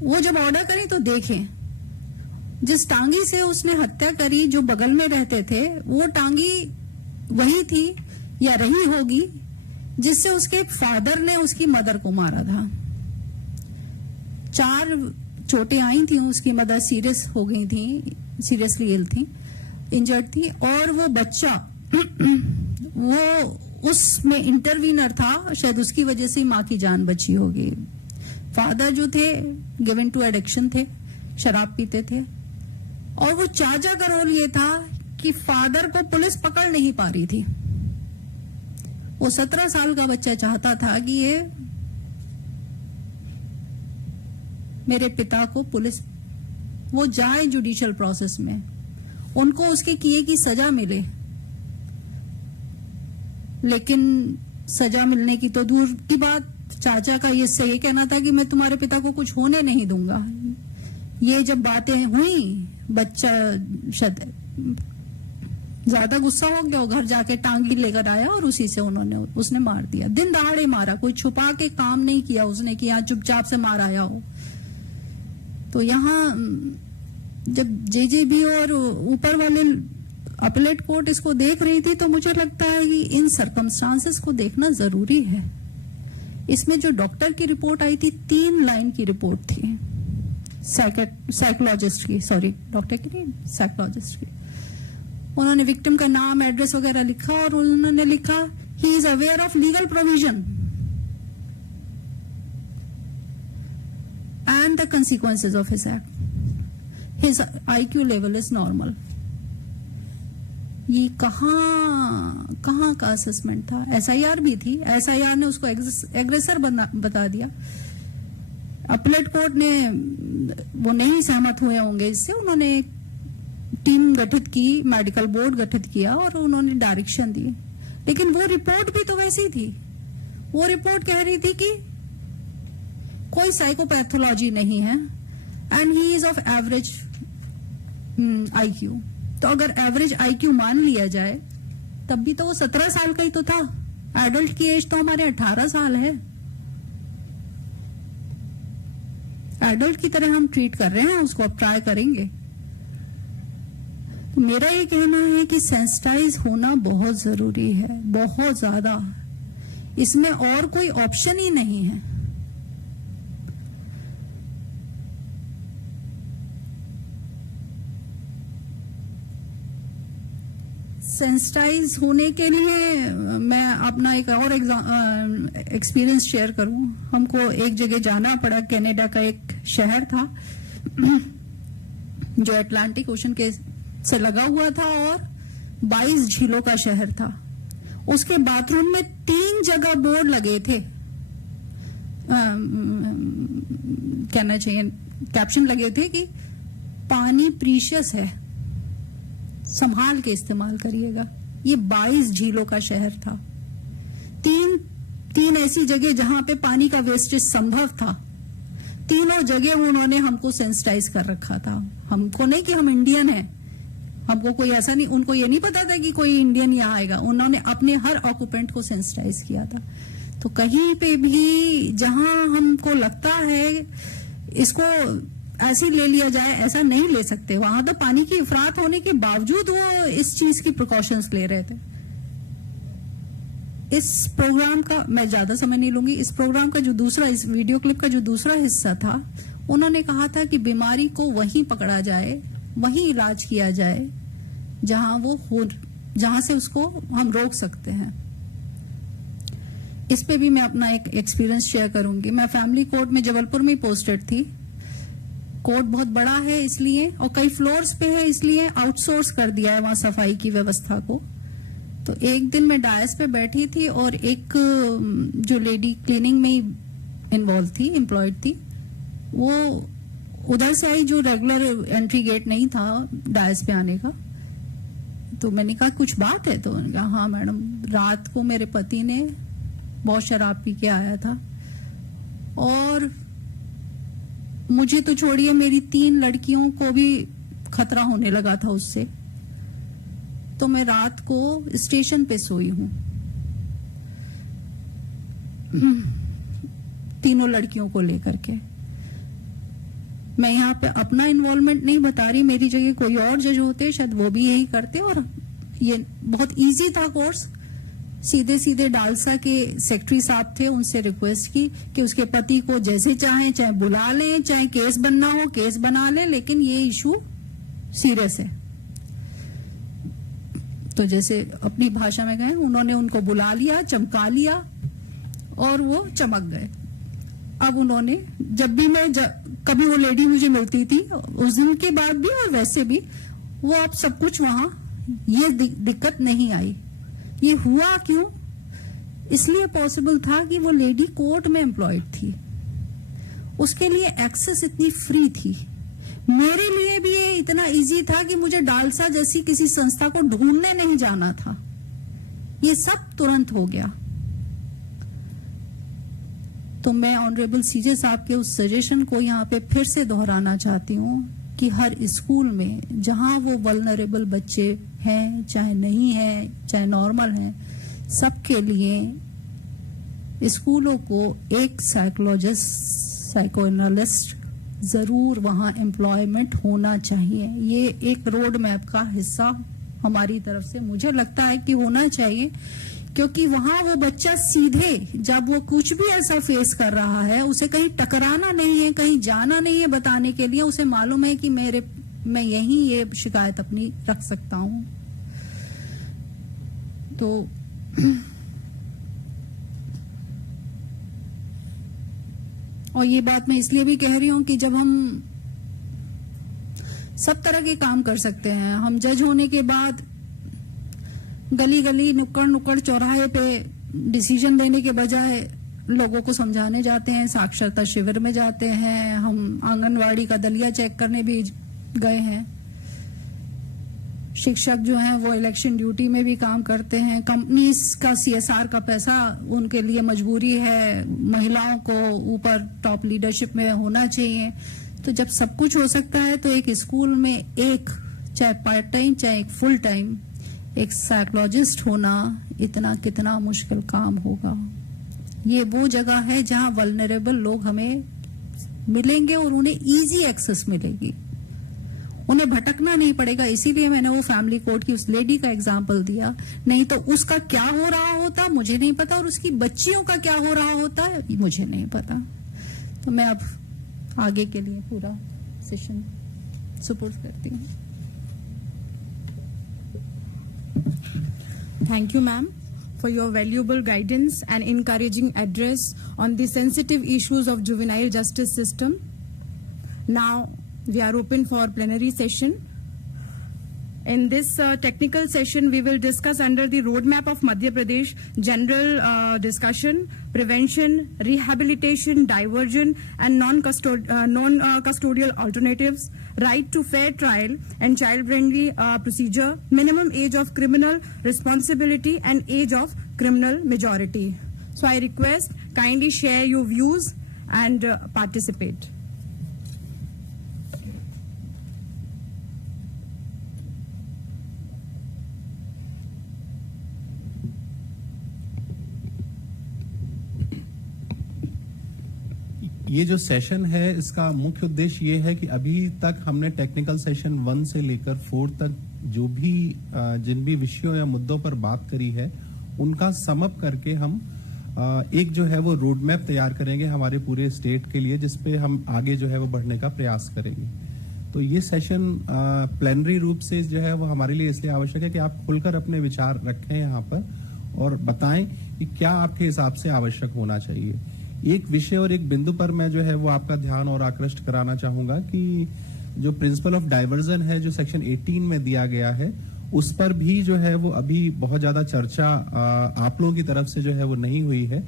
वो जब ऑर्डर करें तो देखें। जिस टांगी से उसने हत्या करी, जो बगल में रहते थे, वो टांगी वही थी या रही होगी जिससे उसके फादर ने उसकी मदर को मारा था। 4 चोटें आई थी, उसकी मदर सीरियस हो गई थी, सीरियसली इल थी, इंजर्ड थी। और वो बच्चा वो उसमें इंटरवीनर था, शायद उसकी वजह से माँ की जान बची होगी। फादर जो थे गिवन टू एडिक्शन थे, शराब पीते थे। और वो चाचा का रोल ये था कि फादर को पुलिस पकड़ नहीं पा रही थी। वो 17 साल का बच्चा चाहता था कि ये मेरे पिता को पुलिस वो जाए जुडिशियल प्रोसेस में, उनको उसके किए की सजा मिले। लेकिन सजा मिलने की तो दूर की बात, चाचा का ये सही कहना था कि मैं तुम्हारे पिता को कुछ होने नहीं दूंगा। ये जब बातें हुई, बच्चा शायद ज्यादा गुस्सा हो गया, घर जाके टांगी लेकर आया और उसी से उसने मार दिया। दिन दहाड़े मारा, कोई छुपा के काम नहीं किया उसने कि यहाँ चुपचाप से मार आया हो। तो यहाँ जब जेजेबी और ऊपर वाले अपीलेट कोर्ट इसको देख रही थी तो मुझे लगता है कि इन सर्कमस्टांसेस को देखना जरूरी है। इसमें जो डॉक्टर की रिपोर्ट आई थी, 3 लाइन की रिपोर्ट थी, साइकोलॉजिस्ट की, सॉरी डॉक्टर की नहीं, साइकोलॉजिस्ट की। उन्होंने विक्टिम का नाम, एड्रेस वगैरह लिखा और उन्होंने लिखा he is aware of legal provision and the consequences of his act. His IQ level is normal. ये कहाँ का असेसमेंट था? SIR भी थी, SIR ने उसको एग्रेसर बता दिया। अपीलेट कोर्ट ने वो नहीं सहमत हुए होंगे इससे, उन्होंने टीम गठित की, मेडिकल बोर्ड गठित किया और उन्होंने डायरेक्शन दी। लेकिन वो रिपोर्ट भी तो वैसी थी। वो रिपोर्ट कह रही थी कि कोई साइकोपैथोलॉजी नहीं है and he is of average IQ। तो अगर एवरेज IQ मान लिया जाए तब भी तो वो 17 साल का ही तो था। एडल्ट की एज तो हमारे 18 साल है। एडल्ट की तरह हम ट्रीट कर रहे हैं उसको, अब ट्राई करेंगे। तो मेरा ये कहना है कि सेंसिटाइज होना बहुत जरूरी है, बहुत ज्यादा। इसमें और कोई ऑप्शन ही नहीं है। सेंसिटाइज होने के लिए मैं अपना एक और एक्सपीरियंस शेयर करूं। हमको एक जगह जाना पड़ा, कनाडा का एक शहर था जो अटलांटिक ओशन के से लगा हुआ था और 22 झीलों का शहर था। उसके बाथरूम में 3 जगह बोर्ड लगे थे, कहना चाहिए कैप्शन लगे थे कि पानी प्रीशियस है, संभाल के इस्तेमाल करिएगा। ये 22 झीलों का शहर था। तीन ऐसी जगह जहां पे पानी का वेस्टेज संभव था, तीनों जगह उन्होंने हमको सेंसिटाइज कर रखा था। हमको नहीं कि हम इंडियन हैं, हमको कोई ऐसा नहीं, उनको ये नहीं पता था कि कोई इंडियन यहाँ आएगा। उन्होंने अपने हर ऑक्यूपेंट को सेंसिटाइज किया था। तो कहीं पे भी जहां हमको लगता है इसको ऐसे ले लिया जाए, ऐसा नहीं ले सकते। वहां तो पानी की इफरात होने के बावजूद वो इस चीज की प्रिकॉशंस ले रहे थे। इस प्रोग्राम का मैं ज्यादा समय नहीं लूंगी। इस प्रोग्राम का जो दूसरा, इस वीडियो क्लिप का जो दूसरा हिस्सा था, उन्होंने कहा था कि बीमारी को वहीं पकड़ा जाए, वहीं इलाज किया जाए जहां वो हो, जहां से उसको हम रोक सकते हैं। इस पे भी मैं अपना एक एक्सपीरियंस शेयर करूंगी। मैं फैमिली कोर्ट में जबलपुर में पोस्टेड थी। कोर्ट बहुत बड़ा है इसलिए, और कई फ्लोर्स पे है इसलिए आउटसोर्स कर दिया है वहां सफाई की व्यवस्था को। तो एक दिन मैं डायस पे बैठी थी और एक जो लेडी क्लीनिंग में इन्वॉल्व थी, एम्प्लॉयड थी, वो उधर से आई जो रेगुलर एंट्री गेट नहीं था डायस पे आने का। तो मैंने कहा कुछ बात है? तो उन्होंने कहा हाँ मैडम, रात को मेरे पति ने बहुत शराब पी के आया था और मुझे तो छोड़िए, मेरी 3 लड़कियों को भी खतरा होने लगा था उससे। तो मैं रात को स्टेशन पे सोई हूँ, तीनों लड़कियों को लेकर के। मैं यहाँ पे अपना इन्वॉल्वमेंट नहीं बता रही, मेरी जगह कोई और जज होते शायद वो भी यही करते। और ये बहुत इजी था कोर्स। सीधे सीधे डालसा के सेक्रेटरी साहब थे, उनसे रिक्वेस्ट की कि उसके पति को जैसे चाहे बुला लें, चाहे केस बनना हो केस बना लें, लेकिन ये इशू सीरियस है। तो जैसे अपनी भाषा में कहें, उन्होंने उनको बुला लिया, चमका लिया और वो चमक गए। अब उन्होंने जब भी कभी वो लेडी मुझे मिलती थी उस दिन के बाद भी और वैसे भी, वो अब सब कुछ वहां ये दिक्कत नहीं आई। ये हुआ क्यों? इसलिए पॉसिबल था कि वो लेडी कोर्ट में एम्प्लॉयड थी, उसके लिए एक्सेस इतनी फ्री थी। मेरे लिए भी ये इतना इजी था कि मुझे डालसा जैसी किसी संस्था को ढूंढने नहीं जाना था। ये सब तुरंत हो गया। तो मैं ऑनरेबल सीजे साहब के उस सजेशन को यहाँ पे फिर से दोहराना चाहती हूँ कि हर स्कूल में जहाँ वो वल्नरेबल बच्चे हैं, चाहे नहीं हैं, चाहे नॉर्मल हैं, सबके लिए स्कूलों को एक साइकोलॉजिस्ट, साइकोएनालिस्ट जरूर वहाँ एम्प्लॉयमेंट होना चाहिए। ये एक रोड मैप का हिस्सा हमारी तरफ से मुझे लगता है कि होना चाहिए, क्योंकि वहां वो बच्चा सीधे जब वो कुछ भी ऐसा फेस कर रहा है, उसे कहीं टकराना नहीं है, कहीं जाना नहीं है बताने के लिए। उसे मालूम है कि मैं यहीं ये शिकायत अपनी रख सकता हूं। तो और ये बात मैं इसलिए भी कह रही हूं कि जब हम सब तरह के काम कर सकते हैं, हम जज होने के बाद गली गली, नुक्कड़ नुक्कड़, चौराहे पे डिसीजन देने के बजाय लोगों को समझाने जाते हैं, साक्षरता शिविर में जाते हैं, हम आंगनवाड़ी का दलिया चेक करने भी गए हैं। शिक्षक जो हैं वो इलेक्शन ड्यूटी में भी काम करते हैं। कंपनीज का CSR का पैसा उनके लिए मजबूरी है, महिलाओं को ऊपर टॉप लीडरशिप में होना चाहिए। तो जब सब कुछ हो सकता है तो एक स्कूल में एक, चाहे पार्ट टाइम चाहे एक फुल टाइम, एक साइकोलॉजिस्ट होना इतना कितना मुश्किल काम होगा। ये वो जगह है जहां वल्नरेबल लोग हमें मिलेंगे और उन्हें इजी एक्सेस मिलेगी, उन्हें भटकना नहीं पड़ेगा। इसीलिए मैंने वो फैमिली कोर्ट की उस लेडी का एग्जाम्पल दिया। नहीं तो उसका क्या हो रहा होता मुझे नहीं पता, और उसकी बच्चियों का क्या हो रहा होता मुझे नहीं पता। तो मैं अब आगे के लिए पूरा सेशन सपोर्ट करती हूँ। Thank you, ma'am, for your valuable guidance and encouraging address on the sensitive issues of juvenile justice system. Now, we are open for plenary session. In this technical session, we will discuss under the roadmap of Madhya Pradesh, general discussion, prevention, rehabilitation, diversion, and non-custodial alternatives, right to fair trial and child-friendly procedure, minimum age of criminal responsibility, and age of criminal majority. So I request kindly share your views and participate. ये जो सेशन है इसका मुख्य उद्देश्य ये है कि अभी तक हमने टेक्निकल सेशन 1 से लेकर 4 तक जो भी जिन भी विषयों या मुद्दों पर बात करी है उनका समअप करके हम एक जो है वो रोड मैप तैयार करेंगे हमारे पूरे स्टेट के लिए, जिसपे हम आगे जो है वो बढ़ने का प्रयास करेंगे। तो ये सेशन प्लेनरी रूप से जो है वो हमारे लिए इसलिए आवश्यक है कि आप खुलकर अपने विचार रखें यहाँ पर और बताएं कि क्या आपके हिसाब से आवश्यक होना चाहिए। एक विषय और एक बिंदु पर मैं जो है वो आपका ध्यान और आकृष्ट कराना चाहूंगा कि जो प्रिंसिपल ऑफ डाइवर्जन है जो सेक्शन 18 में दिया गया है उस पर भी जो है वो अभी बहुत ज्यादा चर्चा आप लोगों की तरफ से जो है वो नहीं हुई है।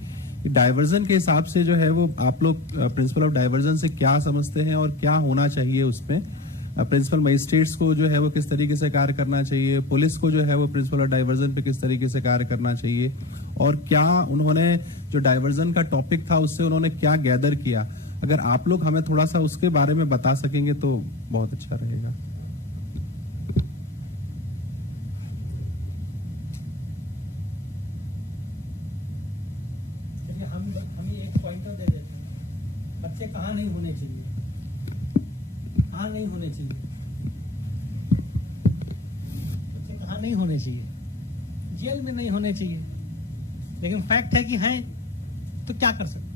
डाइवर्जन के हिसाब से जो है वो आप लोग प्रिंसिपल ऑफ डाइवर्जन से क्या समझते हैं और क्या होना चाहिए उसमें? प्रिंसिपल मजिस्ट्रेट्स को जो है वो किस तरीके से कार्य करना चाहिए, पुलिस को जो है वो प्रिंसिपल ऑफ डाइवर्जन पे किस तरीके से कार्य करना चाहिए, और क्या उन्होंने जो डाइवर्जन का टॉपिक था उससे उन्होंने क्या गैदर किया? अगर आप लोग हमें थोड़ा सा उसके बारे में बता सकेंगे तो बहुत अच्छा रहेगा। हम एक पॉइंटर दे देते हैं, बच्चे कहाँ नहीं होने चाहिए, कहाँ नहीं होने चाहिए, बच्चे कहाँ नहीं होने चाहिए, जेल में नहीं होने चाहिए, लेकिन फैक्ट है कि हैं, तो क्या कर सकते हैं?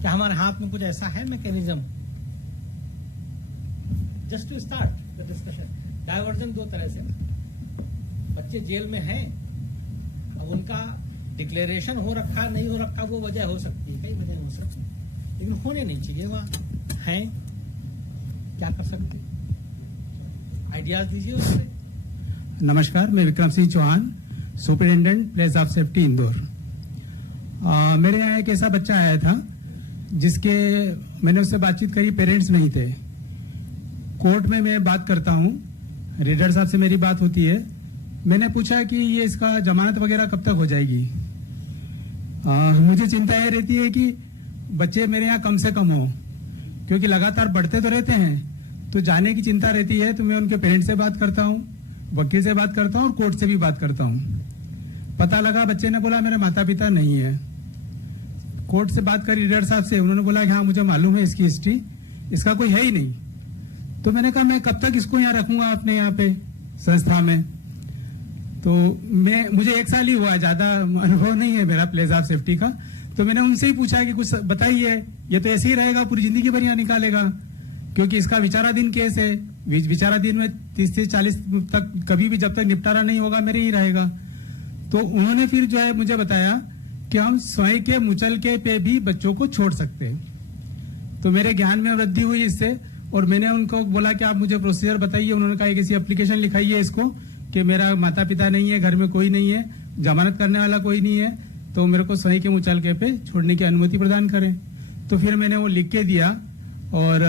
क्या हमारे हाथ में कुछ ऐसा है mechanism? Just to start the discussion, diversion दो तरह से, बच्चे जेल में हैं, अब उनका डिक्लेरेशन हो रखा नहीं हो रखा वो वजह हो सकती है, कई वजह हो सकती है, लेकिन होने नहीं चाहिए, वहां हैं, क्या कर सकते, आइडियाज दीजिए उससे। नमस्कार, मैं Vikram Singh Chauhan, superintendent place of safety Indore. मेरे यहाँ एक ऐसा बच्चा आया था जिसके मैंने उससे बातचीत करी, पेरेंट्स नहीं थे। कोर्ट में मैं बात करता हूँ, रीडर साहब से मेरी बात होती है, मैंने पूछा कि ये इसका जमानत वगैरह कब तक हो जाएगी। मुझे चिंता यह रहती है कि बच्चे मेरे यहाँ कम से कम हो, क्योंकि लगातार बढ़ते तो रहते हैं, तो जाने की चिंता रहती है। तो मैं उनके पेरेंट्स से बात करता हूँ, वकील से बात करता हूँ और कोर्ट से भी बात करता हूँ। पता लगा, बच्चे ने बोला मेरे माता पिता नहीं है। कोर्ट से बात करी रीडर साहब से, उन्होंने बोला कि हाँ मुझे मालूम है इसकी हिस्ट्री, इसका कोई है ही नहीं। तो मैंने कहा मैं कब तक इसको यहाँ रखूंगा अपने यहाँ पे संस्था में। तो मुझे 1 साल ही हुआ, ज्यादा अनुभव नहीं है मेरा प्लेस ऑफ सेफ्टी का। तो मैंने उनसे ही पूछा कि कुछ बताइए, ये तो ऐसे ही रहेगा, पूरी जिंदगी भर यहाँ निकालेगा, क्योंकि इसका विचाराधीन केस है, विचाराधीन में 30 से 40 तक कभी भी जब तक निपटारा नहीं होगा मेरे ही रहेगा। तो उन्होंने फिर जो है मुझे बताया कि हम स्वयं के मुचलके पे भी बच्चों को छोड़ सकते हैं। तो मेरे ज्ञान में वृद्धि हुई इससे, और मैंने उनको बोला कि आप मुझे प्रोसीजर बताइए। उन्होंने कहा किसी एप्लीकेशन लिखाइए इसको कि मेरा माता पिता नहीं है, घर में कोई नहीं है, जमानत करने वाला कोई नहीं है, तो मेरे को स्वयं के मुचलके पे छोड़ने की अनुमति प्रदान करें। तो फिर मैंने वो लिख के दिया, और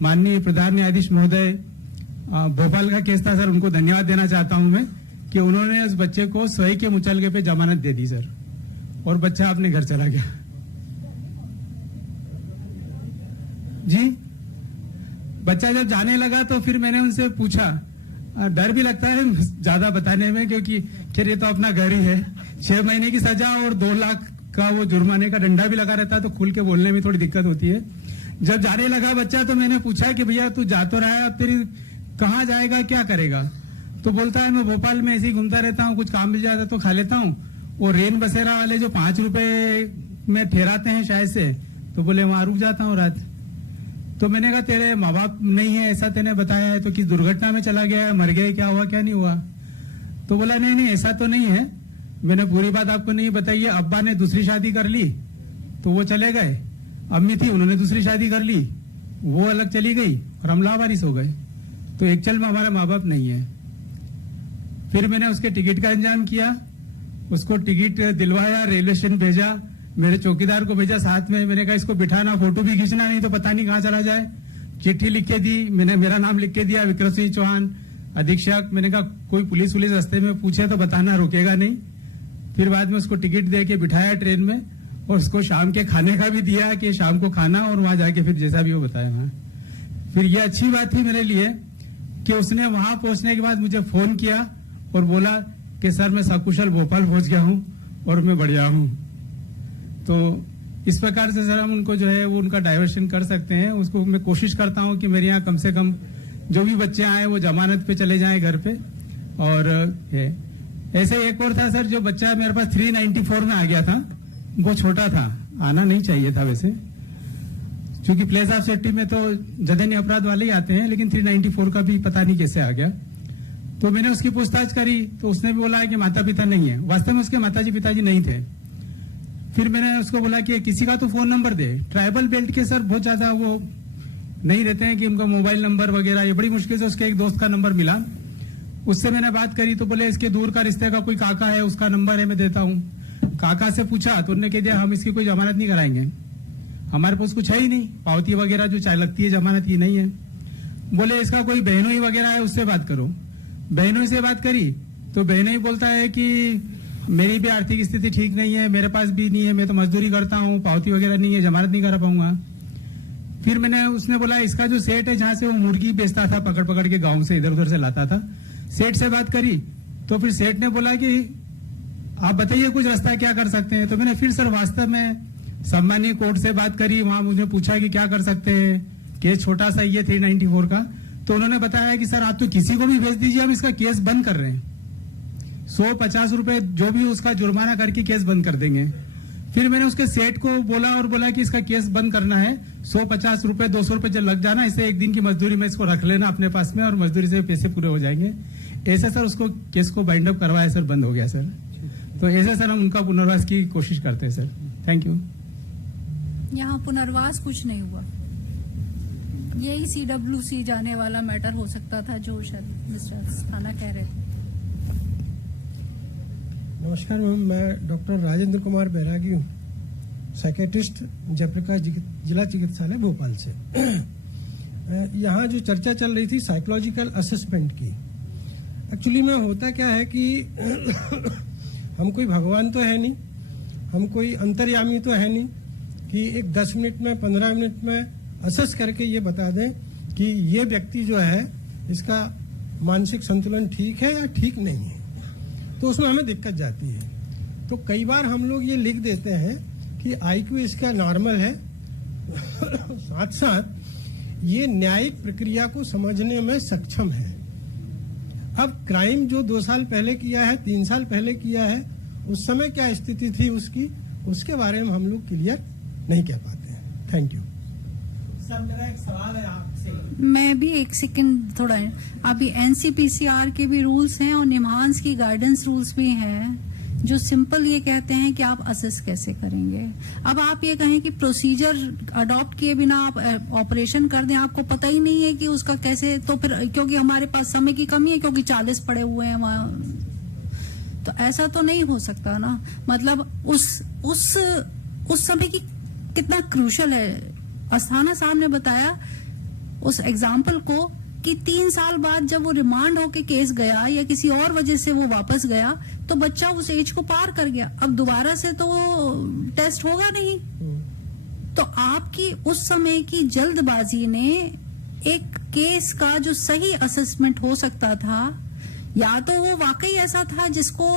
माननीय प्रधान न्यायाधीश महोदय, भोपाल का केस था सर, उनको धन्यवाद देना चाहता हूं मैं कि उन्होंने उस बच्चे को स्वयं के मुचलके पे जमानत दे दी सर, और बच्चा अपने घर चला गया। जी, बच्चा जब जाने लगा तो फिर मैंने उनसे पूछा, डर भी लगता है ज्यादा बताने में, क्योंकि खैर ये तो अपना घर ही है। 6 महीने की सजा और 2 लाख का वो जुर्माने का डंडा भी लगा रहता है, तो खुल के बोलने में थोड़ी दिक्कत होती है। जब जाने लगा बच्चा तो मैंने पूछा कि भैया तू जा तो रहा है, अब तेरी कहाँ जाएगा, क्या करेगा? तो बोलता है मैं भोपाल में ऐसे ही घूमता रहता हूँ, कुछ काम मिल जाता तो खा लेता हूँ, और रेन बसेरा वाले जो 5 रुपए में ठहराते हैं शायद से, तो बोले वहां रुक जाता हूँ रात। तो मैंने कहा तेरे माँ बाप नहीं है ऐसा तेने बताया है, तो किस दुर्घटना में चला गया है, मर गया, क्या हुआ क्या नहीं हुआ? तो बोला नहीं नहीं ऐसा तो नहीं है, मैंने पूरी बात आपको नहीं बताई है। अब्बा ने दूसरी शादी कर ली तो वो चले गए, अम्मी थी उन्होंने दूसरी शादी कर ली, वो अलग चली गई और हम लावारिस हो गए, तो एक्चुअल में हमारा माँ बाप नहीं है। फिर मैंने उसके टिकट का इंतजाम किया, उसको टिकट दिलवाया, रेलवे स्टेशन भेजा, मेरे चौकीदार को भेजा साथ में। मैंने कहा इसको बिठाना, फोटो भी खींचना, नहीं तो पता नहीं कहाँ चला जाए। चिट्ठी लिख के दी, मैंने मेरा नाम लिख के दिया, विक्रम सिंह चौहान अधीक्षक। मैंने कहा कोई पुलिस रास्ते में पूछे तो बताना, रुकेगा नहीं। फिर बाद में उसको टिकट दे के बिठाया ट्रेन में, और उसको शाम के खाने का भी दिया कि शाम को खाना, और वहां जाके फिर जैसा भी वो बताया वहां। फिर ये अच्छी बात थी मेरे लिए कि उसने वहां पहुंचने के बाद मुझे फोन किया और बोला कि सर मैं सकुशल भोपाल पहुंच गया हूं और मैं बढ़िया हूं। तो इस प्रकार से सर हम उनको जो है वो उनका डाइवर्शन कर सकते हैं। उसको मैं कोशिश करता हूं कि मेरे यहाँ कम से कम जो भी बच्चे आए वो जमानत पे चले जाएं घर पे। और ऐसे एक और था सर, जो बच्चा मेरे पास 394 में आ गया था, वो छोटा था, आना नहीं चाहिए था वैसे, क्योंकि प्लेस ऑफ सेफ्टी में तो जघन्य अपराध वाले ही आते हैं, लेकिन 394 का भी पता नहीं कैसे आ गया। तो मैंने उसकी पूछताछ करी तो उसने भी बोला है कि माता पिता नहीं है। वास्तव में उसके माताजी पिताजी नहीं थे। फिर मैंने उसको बोला कि किसी का तो फोन नंबर दे। ट्राइबल बेल्ट के सर बहुत ज्यादा वो नहीं रहते हैं कि उनका मोबाइल नंबर वगैरह, ये बड़ी मुश्किल से उसके एक दोस्त का नंबर मिला। उससे मैंने बात करी तो बोले इसके दूर का रिश्ते का कोई काका है, उसका नंबर है, मैं देता हूँ। काका से पूछा तो उन्होंने कह दिया हम इसकी कोई जमानत नहीं कराएंगे, हमारे पास कुछ है ही नहीं, पावती वगैरह जो चाहे लगती है जमानत की नहीं है। बोले इसका कोई बहनोई वगैरह है उससे बात करो। बहनोई से बात करी तो बहनोई बोलता है कि मेरी भी आर्थिक स्थिति ठीक नहीं है, मेरे पास भी नहीं है, मैं तो मजदूरी करता हूँ, पावती वगैरह नहीं है, जमानत नहीं करा पाऊंगा। फिर उसने बोला इसका जो सेठ है जहां से वो मुर्गी बेचता था पकड़ पकड़ के गाँव से इधर उधर से लाता था, सेठ से बात करी तो फिर सेठ ने बोला कि आप बताइए कुछ रास्ता क्या कर सकते हैं। तो मैंने फिर सर वास्तव में सम्मानीय कोर्ट से बात करी, वहां मुझे पूछा कि क्या कर सकते हैं, केस छोटा सा ये 394 का। तो उन्होंने बताया कि सर आप तो किसी को भी भेज दीजिए, हम इसका केस बंद कर रहे हैं, 150 रुपए जो भी उसका जुर्माना करके केस बंद कर देंगे। फिर मैंने उसके सेठ को बोला कि इसका केस बंद करना है, 150 रुपए 200 रुपए जब लग जाना, इससे एक दिन की मजदूरी में इसको रख लेना अपने पास में और मजदूरी से पैसे पूरे हो जाएंगे। ऐसे सर उसको केस को बाइंड अप करवाया सर, बंद हो गया सर। तो ऐसे सर हम उनका पुनर्वास की कोशिश करते हैं सर। Thank you. यहाँ पुनर्वास कुछ नहीं हुआ, यही CWC जाने वाला मैटर हो सकता था जो शायद मिस्टर अस्थाना कह रहे थे। नमस्कार मैम, मैं डॉक्टर राजेंद्र कुमार बैरागी हूँ, साइकेट्रिस्ट, जयप्रकाश जिला चिकित्सालय भोपाल से। यहाँ जो चर्चा चल रही थी साइकोलॉजिकल असेसमेंट की, एक्चुअली में होता क्या है कि हम कोई भगवान तो है नहीं, हम कोई अंतर्यामी तो है नहीं कि एक 10 मिनट में 15 मिनट में असेस करके ये बता दें कि ये व्यक्ति जो है इसका मानसिक संतुलन ठीक है या ठीक नहीं है। तो उसमें हमें दिक्कत जाती है। तो कई बार हम लोग ये लिख देते हैं कि IQ इसका नॉर्मल है, साथ साथ ये न्यायिक प्रक्रिया को समझने में सक्षम है। अब क्राइम जो 2 साल पहले किया है, 3 साल पहले किया है, उस समय क्या स्थिति थी उसकी, उसके बारे में हम लोग क्लियर नहीं कह पाते हैं। Thank you sir. मेरा एक सवाल है आपसे, मैं भी एक सेकंड थोड़ा, अभी NCPCR के भी रूल्स हैं और निम्हांस की गाइडेंस रूल्स भी हैं जो सिंपल ये कहते हैं कि आप असेस कैसे करेंगे। अब आप ये कहें कि प्रोसीजर अडॉप्ट किए बिना आप ऑपरेशन कर दें, आपको पता ही नहीं है कि उसका कैसे, तो फिर क्योंकि हमारे पास समय की कमी है, क्योंकि 40 पड़े हुए हैं वहां, तो ऐसा तो नहीं हो सकता ना। मतलब उस समय की कितना क्रूशल है। अस्थाना साहब ने बताया उस एग्जाम्पल को कि 3 साल बाद जब वो रिमांड होके केस गया या किसी और वजह से वो वापस गया तो बच्चा उस एज को पार कर गया, अब दोबारा से तो टेस्ट होगा नहीं। तो आपकी उस समय की जल्दबाजी ने एक केस का जो सही असेसमेंट हो सकता था, या तो वो वाकई ऐसा था जिसको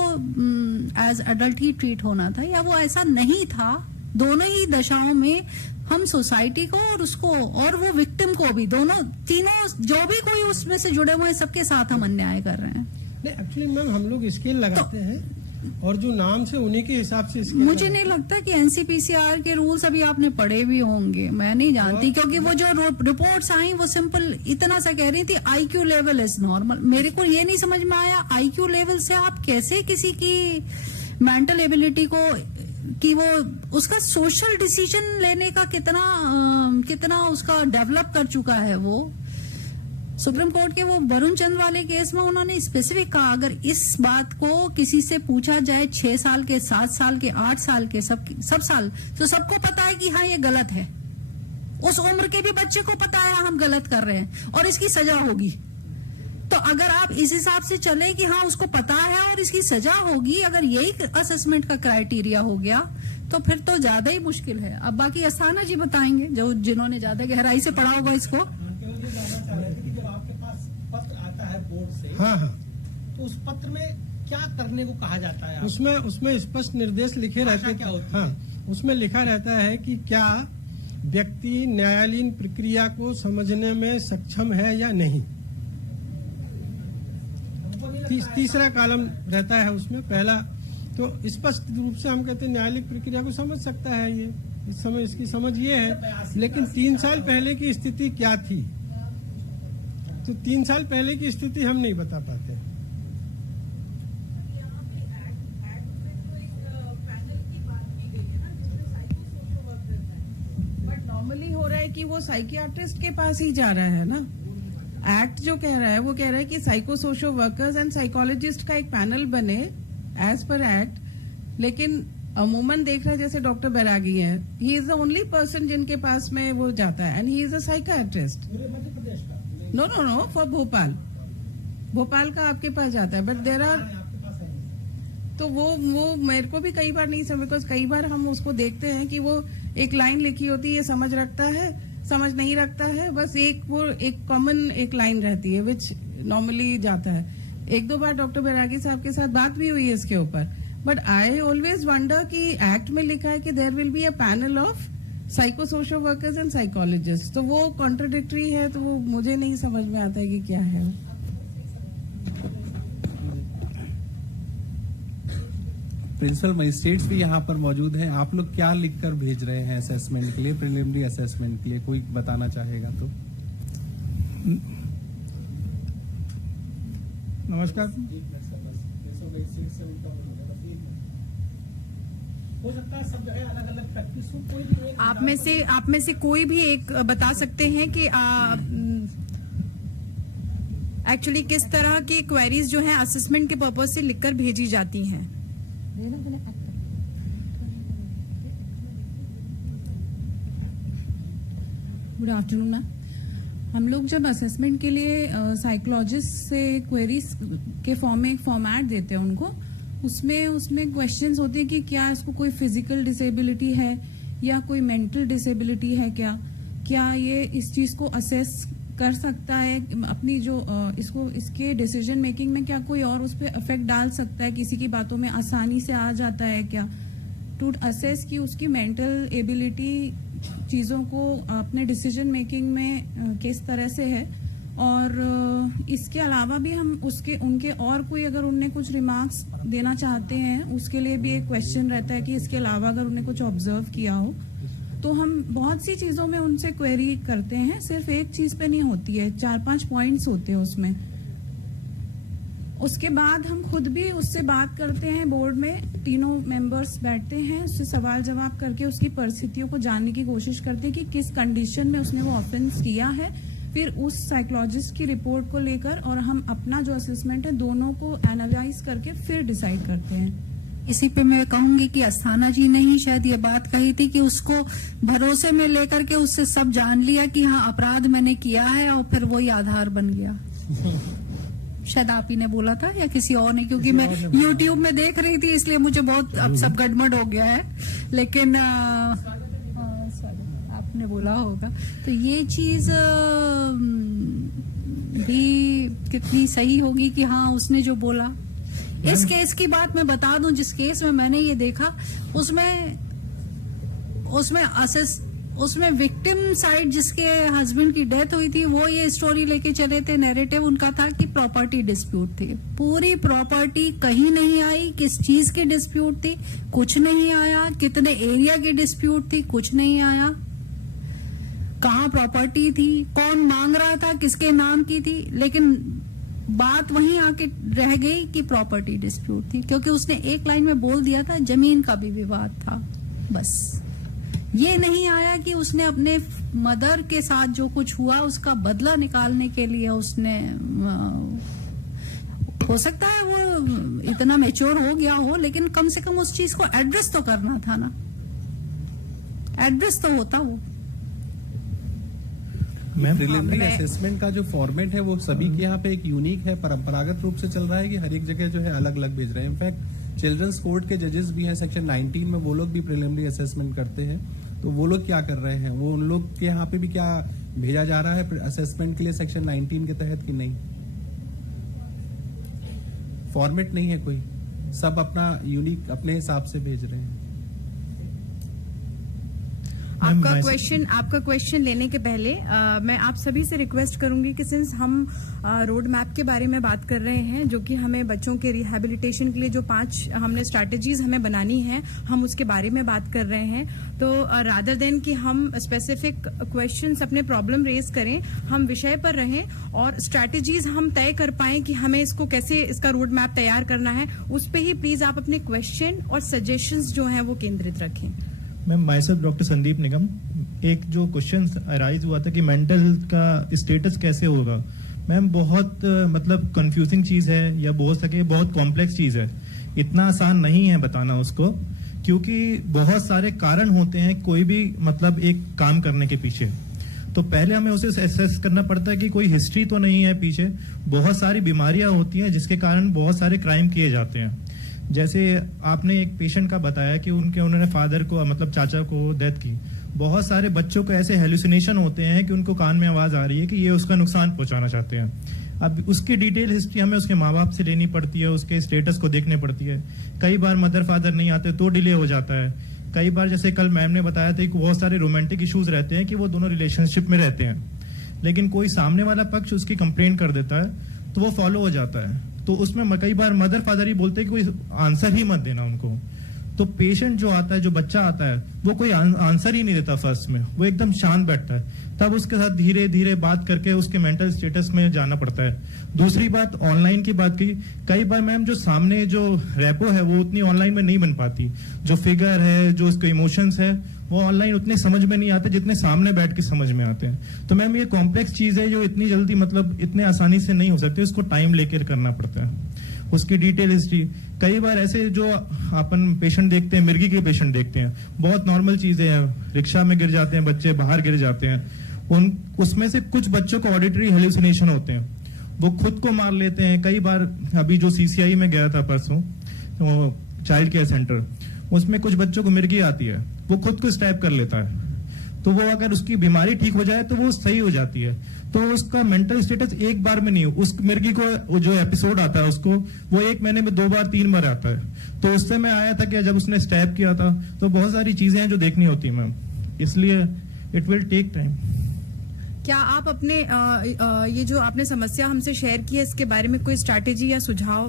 एज अडल्ट ही ट्रीट होना था, या वो ऐसा नहीं था। दोनों ही दशाओं में हम सोसाइटी को और उसको और वो विक्टिम को भी, दोनों तीनों जो भी कोई उसमें से जुड़े हुए हैं, सबके साथ हम अन्याय कर रहे हैं। नहीं, एक्चुअली मैम हम लोग स्केल लगाते हैं और जो नाम से उन्हीं के हिसाब से स्केल मुझे नहीं लगता कि NCPCR के रूल्स अभी आपने पढ़े भी होंगे, मैं नहीं जानती, क्योंकि वो जो रिपोर्ट्स आई वो सिंपल इतना सा कह रही थी IQ लेवल इज नॉर्मल। मेरे को ये नहीं समझ में आया IQ लेवल से आप कैसे किसी की मेंटल एबिलिटी को, कि वो उसका सोशल डिसीजन लेने का कितना उसका डेवलप कर चुका है। वो सुप्रीम कोर्ट के वो वरुण चंद वाले केस में उन्होंने स्पेसिफिक कहा, अगर इस बात को किसी से पूछा जाए 6 साल के, 7 साल के, 8 साल के, सब साल, तो सबको पता है कि हाँ ये गलत है। उस उम्र के भी बच्चे को पता है हम गलत कर रहे हैं और इसकी सजा होगी। तो अगर आप इस हिसाब से चले कि हाँ उसको पता है और इसकी सजा होगी, अगर यही असेसमेंट का क्राइटेरिया हो गया तो फिर तो ज्यादा ही मुश्किल है। अब बाकी अस्थाना जी बताएंगे, जो जिन्होंने ज्यादा गहराई से पढ़ा होगा इसको। जब आपके पास पत्र आता है बोर्ड से, हाँ, तो उस पत्र में क्या करने को कहा जाता है? उसमें स्पष्ट निर्देश लिखे रहते हैं। हाँ, उसमें लिखा रहता है कि क्या व्यक्ति न्यायालयीन प्रक्रिया को समझने में सक्षम है या नहीं। तीसरा कॉलम रहता है उसमें, पहला तो स्पष्ट रूप से हम कहते हैं न्यायालयिक प्रक्रिया को समझ सकता है ये, इस समय इसकी समझ ये है। लेकिन 3 साल पहले की स्थिति क्या थी, तो 3 साल पहले की स्थिति हम नहीं बता पाते। बट नॉर्मली हो रहा है कि वो साइकियाट्रिस्ट के पास ही जा रहा है ना। एक्ट जो कह रहा है वो कह रहा है कि psycho social workers and psychologist का एक पैनल बने एज पर एक्ट, लेकिन अमूमन देख रहा है जैसे डॉक्टर बैरागी है, he is the only person जिनके पास में वो जाता है and he is a psychiatrist. No for Bhopal का आपके पास जाता है, बट देर आर, तो वो मेरे को भी कई बार नहीं समझ, बिकॉज कई बार हम उसको देखते हैं कि वो एक लाइन लिखी होती है, समझ रखता है, समझ नहीं रखता है, बस एक कॉमन एक लाइन रहती है विच नॉर्मली जाता है। एक दो बार डॉक्टर बैरागी साहब के साथ बात भी हुई है इसके ऊपर, बट आई ऑलवेज वंडर कि एक्ट में लिखा है कि there will be a panel of psycho social workers and psychologist, तो वो कॉन्ट्राडिक्टरी है, तो वो मुझे नहीं समझ में आता है कि क्या है। प्रिंसिपल मजिस्ट्रेट्स भी यहाँ पर मौजूद हैं। आप लोग क्या लिखकर भेज रहे हैं असेसमेंट के लिए, प्रिलिमिनरी असेसमेंट के लिए? कोई बताना चाहेगा तो? नमस्कार। हो सकता है सब जगह अलग अलग प्रैक्टिस हो, कोई भी आप में से कोई भी एक बता सकते हैं कि एक्चुअली किस तरह की क्वेरीज जो हैं असेसमेंट के पर्पज से लिखकर भेजी जाती हैं। Good afternoon ma'am. हम लोग जब असेसमेंट के लिए साइकोलॉजिस्ट से क्वेरीज के फॉर्म में एक फॉर्मेट देते हैं उनको, उसमें क्वेश्चंस होते हैं कि क्या इसको कोई फिजिकल डिसेबिलिटी है या कोई मेंटल डिसेबिलिटी है, क्या ये इस चीज को असेस कर सकता है अपनी जो इसके डिसीजन मेकिंग में, क्या कोई और उस पर इफेक्ट डाल सकता है, किसी की बातों में आसानी से आ जाता है क्या, टू असेस की उसकी मेंटल एबिलिटी चीजों को अपने डिसीजन मेकिंग में किस तरह से है। और इसके अलावा भी हम उनके और कोई अगर उनने कुछ रिमार्क्स देना चाहते हैं उसके लिए भी एक क्वेश्चन रहता है कि इसके अलावा अगर उन्हें कुछ ऑब्जर्व किया हो, तो हम बहुत सी चीजों में उनसे क्वेरी करते हैं, सिर्फ एक चीज पे नहीं होती है, 4-5 पॉइंट्स होते हैं उसमें। उसके बाद हम खुद भी उससे बात करते हैं, बोर्ड में तीनों मेंबर्स बैठते हैं, उससे सवाल जवाब करके उसकी परिस्थितियों को जानने की कोशिश करते हैं कि किस कंडीशन में उसने वो ऑफेंस किया है, फिर उस साइकोलॉजिस्ट की रिपोर्ट को लेकर और हम अपना जो असेसमेंट है दोनों को एनालाइज करके फिर डिसाइड करते हैं। इसी पे मैं कहूंगी कि अस्थाना जी ने ही शायद ये बात कही थी कि उसको भरोसे में लेकर के उससे सब जान लिया कि हाँ अपराध मैंने किया है, और फिर वही आधार बन गया। शायद आप ही ने बोला था या किसी और ने, क्योंकि मैं YouTube में देख रही थी इसलिए मुझे बहुत अब सब गड़बड़ हो गया है, लेकिन आपने बोला होगा। तो ये चीज भी कितनी सही होगी कि हाँ उसने जो बोला। इस केस की बात मैं बता दूं, जिस केस में मैंने ये देखा उसमें विक्टिम साइड जिसके हस्बैंड की डेथ हुई थी वो ये स्टोरी लेके चले थे, नैरेटिव उनका था कि प्रॉपर्टी डिस्प्यूट थी। पूरी प्रॉपर्टी कहीं नहीं आई, किस चीज की डिस्प्यूट थी कुछ नहीं आया, कितने एरिया की डिस्प्यूट थी कुछ नहीं आया, कहाँ प्रॉपर्टी थी, कौन मांग रहा था, किसके नाम की थी, लेकिन बात वहीं आके रह गई कि प्रॉपर्टी डिस्प्यूट थी, क्योंकि उसने एक लाइन में बोल दिया था जमीन का भी विवाद था। बस ये नहीं आया कि उसने अपने मदर के साथ जो कुछ हुआ उसका बदला निकालने के लिए उसने, हो सकता है वो इतना मैच्योर हो गया हो, लेकिन कम से कम उस चीज को एड्रेस तो करना था ना, एड्रेस तो होता वो। प्रिलिमिनरी असेसमेंट का जो फॉर्मेट है वो सभी के यहाँ पे एक यूनिक है, परंपरागत रूप से चल रहा है कि हर एक जगह जो है अलग अलग भेज रहे हैं। इनफैक्ट चिल्ड्रंस कोर्ट के जजेस भी हैं सेक्शन 19 में, वो लोग भी प्रिलिमिनरी असेसमेंट करते हैं। तो वो लोग क्या कर रहे हैं, वो उन लोग के यहाँ पे भी क्या भेजा जा रहा है असेसमेंट के लिए सेक्शन 19 के तहत कि नहीं? फॉर्मेट नहीं है कोई, सब अपना यूनिक अपने हिसाब से भेज रहे हैं। आपका क्वेश्चन लेने के पहले मैं आप सभी से रिक्वेस्ट करूंगी कि सिंस हम रोड मैप के बारे में बात कर रहे हैं, जो कि हमें बच्चों के रिहैबिलिटेशन के लिए जो 5 हमने स्ट्रैटेजीज हमें बनानी है, हम उसके बारे में बात कर रहे हैं। तो रादर देन कि हम स्पेसिफिक क्वेश्चंस अपने प्रॉब्लम रेज करें, हम विषय पर रहें और स्ट्रैटेजीज हम तय कर पाएं कि हमें इसको कैसे इसका रोड मैप तैयार करना है, उस पर ही प्लीज आप अपने क्वेश्चन और सजेशंस जो हैं वो केंद्रित रखें। मैम, माइसेल्फ डॉक्टर संदीप निगम। एक जो क्वेश्चन अराइज हुआ था कि मेंटल हेल्थ का स्टेटस कैसे होगा, मैम बहुत मतलब कंफ्यूजिंग चीज है, या बोल सके बहुत कॉम्प्लेक्स चीज है। इतना आसान नहीं है बताना उसको, क्योंकि बहुत सारे कारण होते हैं कोई भी मतलब एक काम करने के पीछे। तो पहले हमें उसे एसेस करना पड़ता है कि कोई हिस्ट्री तो नहीं है पीछे। बहुत सारी बीमारियां होती हैं जिसके कारण बहुत सारे क्राइम किए जाते हैं। जैसे आपने एक पेशेंट का बताया कि उन्होंने फादर को मतलब चाचा को डेथ की। बहुत सारे बच्चों को ऐसे हेलुसिनेशन होते हैं कि उनको कान में आवाज आ रही है कि ये उसका नुकसान पहुंचाना चाहते हैं। अब उसकी डिटेल हिस्ट्री हमें उसके माँ बाप से लेनी पड़ती है, उसके स्टेटस को देखने पड़ती है। कई बार मदर फादर नहीं आते तो डिले हो जाता है। कई बार जैसे कल मैम ने बताया था कि बहुत सारे रोमांटिक इश्यूज रहते हैं कि वो दोनों रिलेशनशिप में रहते हैं, लेकिन कोई सामने वाला पक्ष उसकी कंप्लेन कर देता है तो वो फॉलो हो जाता है। तो उसमें कई बार मदर फादर ही बोलते हैं कि कोई आंसर ही मत देना उनको। तो पेशेंट जो आता है, जो बच्चा आता है, वो कोई आंसर ही नहीं देता फर्स्ट में, वो एकदम शांत बैठता है। तब उसके साथ धीरे धीरे बात करके उसके मेंटल स्टेटस में जाना पड़ता है। दूसरी बात, ऑनलाइन की बात की, कई बार मैम जो सामने जो रेपो है वो उतनी ऑनलाइन में नहीं बन पाती। जो फिगर है, जो उसके इमोशंस है, वो ऑनलाइन उतने समझ में नहीं आते जितने सामने बैठ के समझ में आते हैं। तो मैम ये कॉम्प्लेक्स चीज है जो इतनी जल्दी मतलब इतने आसानी से नहीं हो सकती, उसको टाइम लेकर करना पड़ता है। उसकी डिटेल हिस्ट्री, कई बार ऐसे जो अपन पेशेंट देखते हैं, मिर्गी के पेशेंट देखते हैं, बहुत नॉर्मल चीजें हैं। रिक्शा में गिर जाते हैं बच्चे, बाहर गिर जाते हैं। उसमें से कुछ बच्चों को ऑडिटरी हेलुसिनेशन होते हैं, वो खुद को मार लेते हैं। कई बार अभी जो सीसीआई में गया था परसों, तो चाइल्ड केयर सेंटर, उसमें कुछ बच्चों को मिर्गी आती है, वो खुद को स्टैब कर लेता है। तो वो अगर उसकी बीमारी ठीक हो जाए तो वो सही हो जाती है। तो उसका मेंटल स्टेटस एक बार में नहीं, उस मिर्गी को जो एपिसोड आता है उसको वो 1 महीने में 2 बार 3 बार आता है। तो उससे मैं आया था कि जब उसने स्टैब किया था तो बहुत सारी चीजें हैं जो देखनी होती है मैम, इसलिए इट विल टेक टाइम। क्या आप अपने ये जो आपने समस्या हमसे शेयर की है इसके बारे में कोई स्ट्रैटेजी या सुझाव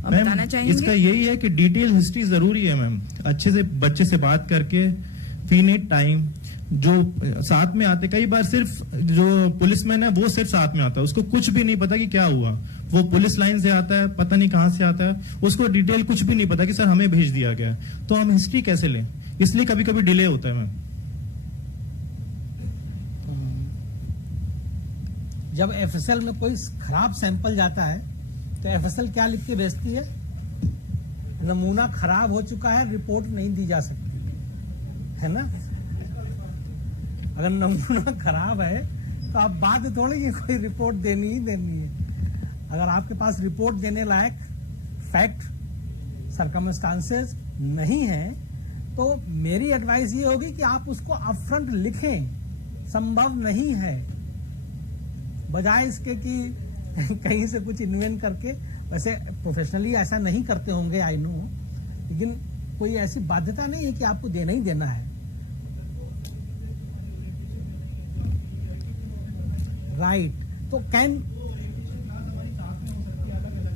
बताना चाहेंगे? इसका यही है कि डिटेल हिस्ट्री जरूरी है मैम। अच्छे से बच्चे से बात करके, वी नीड टाइम। जो साथ में आते, कई बार सिर्फ जो पुलिसमैन है वो सिर्फ साथ में आता है, उसको कुछ भी नहीं पता कि क्या हुआ। वो पुलिस लाइन से आता है, पता नहीं कहां से आता है, उसको डिटेल कुछ भी नहीं पता कि सर हमें भेज दिया गया। तो हम हिस्ट्री कैसे लें? इसलिए कभी कभी डिले होता है मैम। जब एफएसएल में कोई खराब सैंपल जाता है तो एफएसएल क्या लिख के भेजती है? नमूना खराब हो चुका है, रिपोर्ट नहीं दी जा सकती, है ना? अगर नमूना खराब है तो आप बात थोड़ी कि कोई रिपोर्ट देनी ही देनी है। अगर आपके पास रिपोर्ट देने लायक फैक्ट, सर्कमस्टांसेस नहीं है तो मेरी एडवाइस ये होगी कि आप उसको अपफ्रंट लिखें। संभव नहीं है, बजाय इसके कि कहीं से कुछ इन्वेंट करके। वैसे प्रोफेशनली ऐसा नहीं करते होंगे, आई नो, लेकिन कोई ऐसी बाध्यता नहीं है कि आपको देना ही देना है। राइट। तो कैन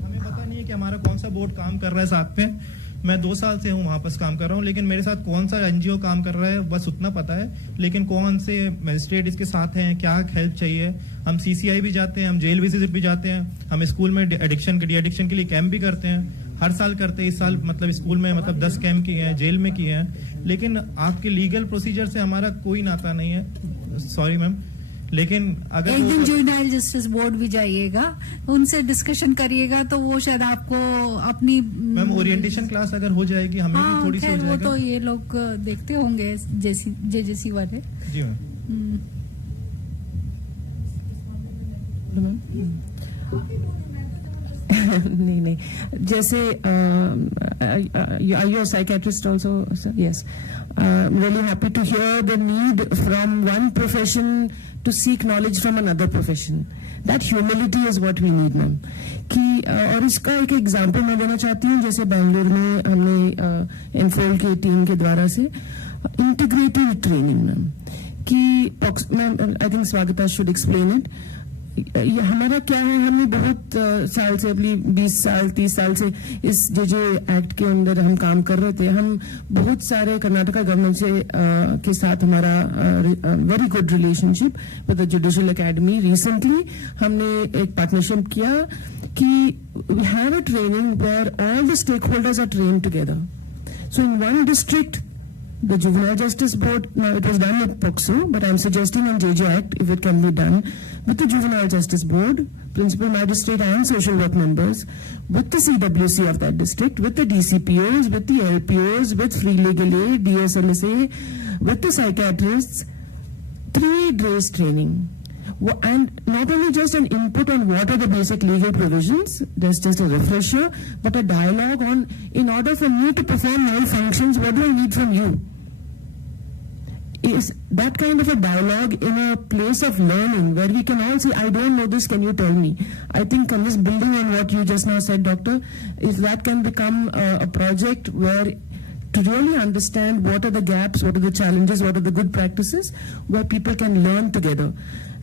हमें पता नहीं है कि हमारा कौन सा बोर्ड काम कर रहा है साथ में। मैं 2 साल से हूँ वहां पर काम कर रहा हूँ, लेकिन मेरे साथ कौन सा एनजीओ काम कर रहा है बस उतना पता है। लेकिन कौन से मजिस्ट्रेट इसके साथ हैं, क्या हेल्प चाहिए। हम सीसीआई भी जाते हैं, हम जेल विजिट भी जाते हैं, हम स्कूल में एडिक्शन के लिए कैंप भी करते हैं, हर साल करते हैं। इस साल मतलब स्कूल में मतलब 10 कैंप किए हैं, जेल में किए हैं। लेकिन आपके लीगल प्रोसीजर से हमारा कोई नाता नहीं है, सॉरी मैम। लेकिन अगर एक दिन जुवेनाइल जस्टिस बोर्ड भी जाइएगा, उनसे डिस्कशन करिएगा तो वो शायद आपको अपनी मैम ओरिएंटेशन क्लास अगर हो जाएगी हमें भी थोड़ी सी हो जाएगा। वो तो ये लोग देखते होंगे जेजेसी वाले। जी मैम। नहीं, जैसे are you a psychiatrist also, sir? Yes. Really happy to hear the need from one profession to seek knowledge from another profession. That humility is what we need, ma'am. कि और इसका एक एग्जांपल मैं देना चाहती हूँ। जैसे बेंगलुरु में हमने एनफोल्ड की टीम के द्वारा से इंटीग्रेटेड ट्रेनिंग मैम कि ma'am I think Swagata should explain it. हमारा क्या है, हमने बहुत साल से, अपनी 20 साल 30 साल से इस जेजे एक्ट के अंदर हम काम कर रहे थे। हम बहुत सारे कर्नाटका गवर्नमेंट से के साथ हमारा very good relationship with the judicial academy. Recently हमने एक पार्टनरशिप किया कि we have a training where all the stake holders are train together. So in one district The Juvenile Justice Board, now it was done with POCSO, but I'm suggesting on JJ Act if it can be done with the Juvenile Justice Board, Principal Magistrate and social work members, with the CWC of that district, with the DCPOs, with the LPOs, with Free Legal Aid, DSLSA, with the psychiatrists, 3 days training. And not only just an input on what are the basic legal provisions, there's just a refresher, but a dialogue on, in order for me to perform my functions, what do I need from you? Is that kind of a dialogue in a place of learning where we can all say, I don't know this, can you tell me? I think I'm just building on what you just now said, Doctor, if that can become a project where to really understand what are the gaps, what are the challenges, what are the good practices, where people can learn together.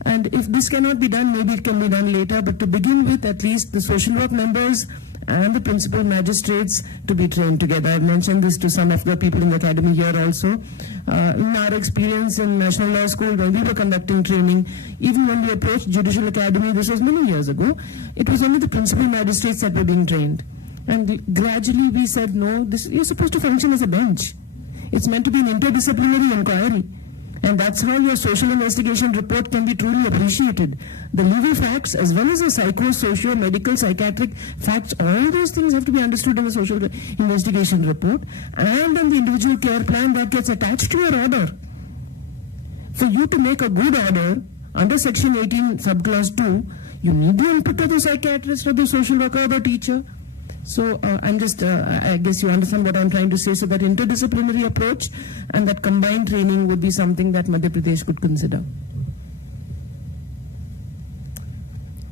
And if this cannot be done, maybe it can be done later, but to begin with, at least the social work members and the principal magistrates to be trained together. I've mentioned this to some of the people in the academy here also. In our experience in National Law School, when we were conducting training, even when we approached Judicial Academy, this was many years ago, it was only the principal magistrates that were being trained. And gradually we said, no, you're supposed to function as a bench. It's meant to be an interdisciplinary inquiry. And that's how your social investigation report can be truly appreciated. The legal facts as well as the psycho-socio, medical, psychiatric facts, all those things have to be understood in the social investigation report and in the individual care plan that gets attached to your order. For you to make a good order under Section 18, Subclause 2, you need the input of the psychiatrist or the social worker or the teacher. So I'm just, I guess you understand what I'm trying to say. So that interdisciplinary approach and that combined training would be something that Madhya Pradesh could consider.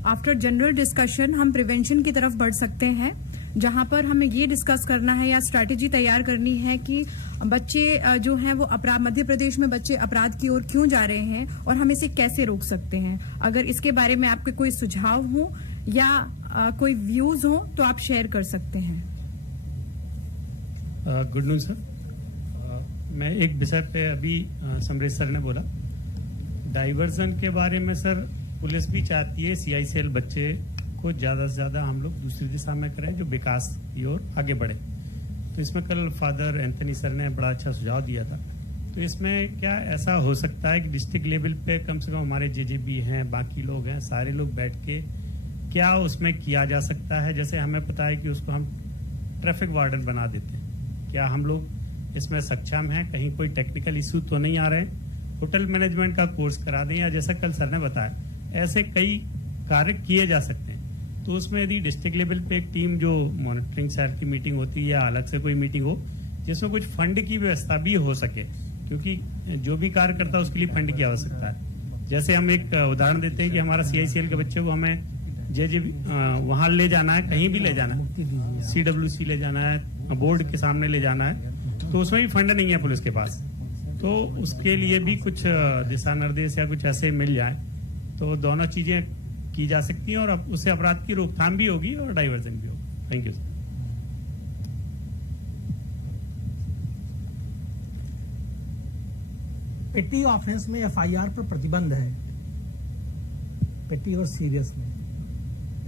After general discussion हम प्रिवेंशन की तरफ बढ़ सकते हैं, जहां पर हमें ये डिस्कस करना है या स्ट्रैटेजी तैयार करनी है कि बच्चे जो हैं वो अपराध, मध्य प्रदेश में बच्चे अपराध की ओर क्यों जा रहे हैं और हम इसे कैसे रोक सकते हैं. अगर इसके बारे में आपके कोई सुझाव हो या कोई व्यूज हो तो आप शेयर कर सकते हैं. Good news sir. मैं एक विषय पे अभी समरेश सर ने बोला डाइवर्जन के बारे में. सर पुलिस भी चाहती है CICL बच्चे को ज्यादा से ज्यादा हम लोग दूसरी दिशा में करें जो विकास की ओर आगे बढ़े. तो इसमें कल फादर एंथनी सर ने बड़ा अच्छा सुझाव दिया था. तो इसमें क्या ऐसा हो सकता है कि डिस्ट्रिक्ट लेवल पे कम से कम हमारे JJB हैं, बाकी लोग हैं, सारे लोग बैठ के क्या उसमें किया जा सकता है. जैसे हमें पता है कि उसको हम ट्रैफिक वार्डन बना देते हैं, क्या हम लोग इसमें सक्षम हैं? कहीं कोई टेक्निकल इशू तो नहीं आ रहे हैं? होटल मैनेजमेंट का कोर्स करा दें या जैसा कल सर ने बताया ऐसे कई कार्य किए जा सकते हैं. तो उसमें यदि डिस्ट्रिक्ट लेवल पे एक टीम जो मॉनिटरिंग सेल की मीटिंग होती है या अलग से कोई मीटिंग हो जिसमें कुछ फंड की व्यवस्था भी हो सके, क्योंकि जो भी कार्य करता है उसके लिए फंड की आवश्यकता है. जैसे हम एक उदाहरण देते हैं कि हमारा CICL के बच्चे को हमें JJB वहां ले जाना है, कहीं भी ले जाना है, CWC ले जाना है, बोर्ड के सामने ले जाना है, तो उसमें भी फंड नहीं है पुलिस के पास. तो उसके लिए भी कुछ दिशा निर्देश या कुछ ऐसे मिल जाए तो दोनों चीजें की जा सकती हैं और उससे अपराध की रोकथाम भी होगी और डाइवर्जन भी होगा. Thank you sir. पेटी ऑफेंस में FIR पर प्रतिबंध है, पेटी और सीरियस में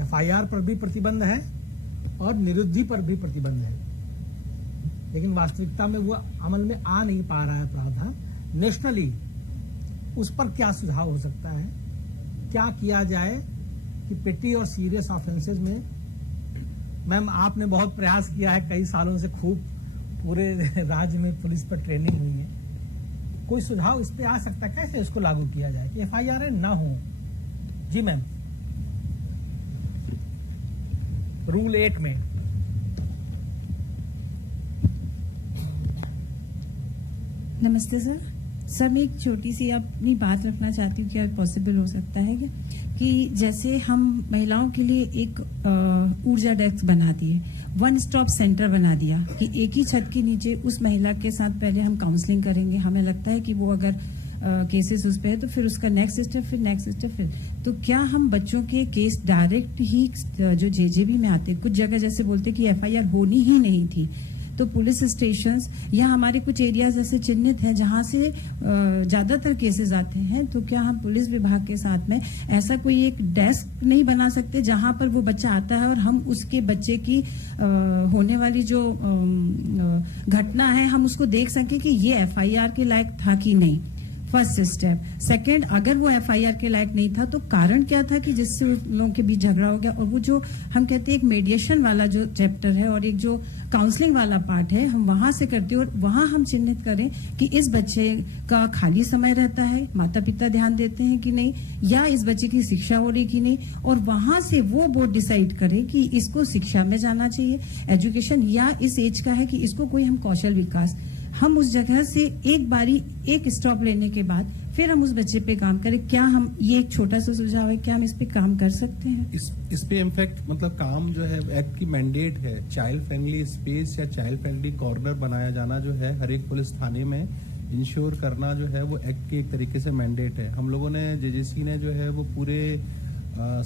FIR पर भी प्रतिबंध है और निरुद्धि पर भी प्रतिबंध है, लेकिन वास्तविकता में वो अमल में आ नहीं पा रहा है प्रावधान नेशनली. उस पर क्या सुझाव हो सकता है, क्या किया जाए कि पेटी और सीरियस ऑफेंसेस में? मैम आपने बहुत प्रयास किया है, कई सालों से खूब पूरे राज्य में पुलिस पर ट्रेनिंग हुई है, कोई सुझाव इस पे आ सकता है कैसे इसको लागू किया जाए कि FIR ना हो? जी मैम. रूल 8 में नमस्ते सर. सर मैं एक छोटी सी अपनी बात रखना चाहती हूँ, क्या पॉसिबल हो सकता है क्या कि जैसे हम महिलाओं के लिए एक ऊर्जा डेस्क बना दिए, वन स्टॉप सेंटर बना दिया कि एक ही छत के नीचे उस महिला के साथ पहले हम काउंसलिंग करेंगे. हमें लगता है कि वो अगर केसेस उस पे है तो फिर उसका नेक्स्ट स्टेप, फिर नेक्स्ट स्टेप, फिर तो क्या हम बच्चों के केस डायरेक्ट ही जो JJB में आते, कुछ जगह जैसे बोलते कि FIR होनी ही नहीं थी, तो पुलिस स्टेशंस या हमारे कुछ एरियाज ऐसे चिन्हित हैं जहां से ज्यादातर केसेस आते हैं, तो क्या हम पुलिस विभाग के साथ में ऐसा कोई एक डेस्क नहीं बना सकते जहां पर वो बच्चा आता है और हम उसके बच्चे की होने वाली जो घटना है हम उसको देख सकें कि ये एफआईआर के लायक था कि नहीं। First step. सेकंड, अगर वो एफआईआर के लायक नहीं था तो कारण क्या था कि जिससे उन लोगों के बीच झगड़ा हो गया। और वो जो हम कहते हैं एक मेडिएशन वाला जो चैप्टर है और एक जो काउंसलिंग वाला पार्ट है, हम वहां से करते हैं और वहां हम चिन्हित करें कि इस बच्चे का खाली समय रहता है, माता पिता ध्यान देते हैं कि नहीं, या इस बच्चे की शिक्षा हो रही कि नहीं, और वहां से वो बोर्ड डिसाइड करे कि इसको शिक्षा में जाना चाहिए, एजुकेशन, या इस एज का है कि इसको कोई हम कौशल विकास। हम उस जगह से एक बारी एक स्टॉप लेने के बाद फिर हम उस बच्चे पे काम करें। क्या हम, ये एक छोटा सा सुझाव है, क्या हम इस पे काम कर सकते हैं? इस पे इनफैक्ट मतलब काम जो है एक्ट की मैंडेट है, चाइल्ड फ्रेंडली स्पेस या चाइल्ड फ्रेंडली कॉर्नर बनाया जाना जो है हर एक पुलिस थाने में इंश्योर करना जो है वो एक्ट की एक तरीके से मैंडेट है। हम लोगों ने जेजेसी ने जो है वो पूरे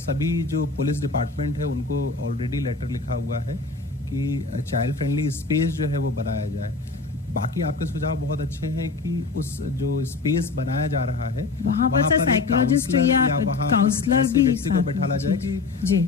सभी जो पुलिस डिपार्टमेंट है उनको ऑलरेडी लेटर लिखा हुआ है कि चाइल्ड फ्रेंडली स्पेस जो है वो बनाया जाए। बाकी आपके सुझाव बहुत अच्छे हैं कि उस जो स्पेस बनाया जा रहा है वहां पर साइकोलॉजिस्ट या काउंसलर भी व्यक्ति को बैठाला जाए कि,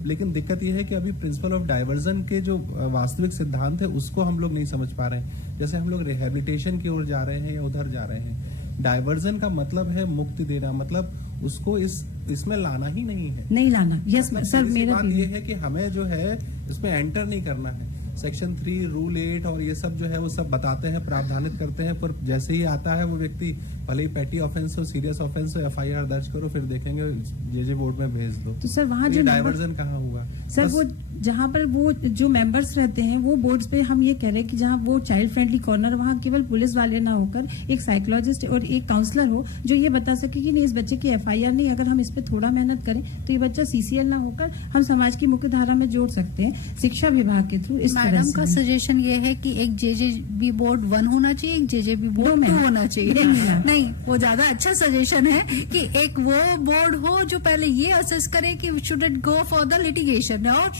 लेकिन दिक्कत यह है कि अभी प्रिंसिपल ऑफ डाइवर्जन के जो वास्तविक सिद्धांत है उसको हम लोग नहीं समझ पा रहे हैं। जैसे हम लोग रिहेबिलिटेशन की ओर जा रहे हैं या उधर जा रहे हैं। डाइवर्जन का मतलब है मुक्ति देना, मतलब उसको इसमें लाना ही नहीं है, नहीं लाना। यस सर, मेरा बात ये है कि हमें जो है इसमें एंटर नहीं करना है। सेक्शन 3 रूल 8 और ये सब जो है वो सब बताते हैं, प्रावधानित करते हैं, पर जैसे ही आता है वो व्यक्ति, भले ही पेटी ऑफेंस हो, सीरियस ऑफेंस हो, एफआईआर दर्ज करो, फिर देखेंगे जेजे बोर्ड में भेज दो। तो सर वहाँ जो डाइवर्जन कहाँ हुआ सर? वो जहाँ पर वो जो मेंबर्स रहते हैं वो बोर्ड्स पे हम ये कह रहे हैं कि जहाँ वो चाइल्ड फ्रेंडली कॉर्नर, वहाँ केवल पुलिस वाले ना होकर एक साइकोलॉजिस्ट और एक काउंसलर हो जो ये बता सके कि नहीं, इस बच्चे की एफआईआर नहीं, अगर हम इस पे थोड़ा मेहनत करें तो ये बच्चा सीसीएल ना होकर हम समाज की मुख्य धारा में जोड़ सकते हैं शिक्षा विभाग के थ्रू। मैडम का सजेशन ये है कि एक जेजेबी बोर्ड 1 होना चाहिए, एक जेजेबी बोर्ड 2 होना चाहिए। नहीं, वो ज्यादा अच्छा सजेशन है कि एक वो बोर्ड हो जो पहले ये असेस करे कि should it go for the litigation और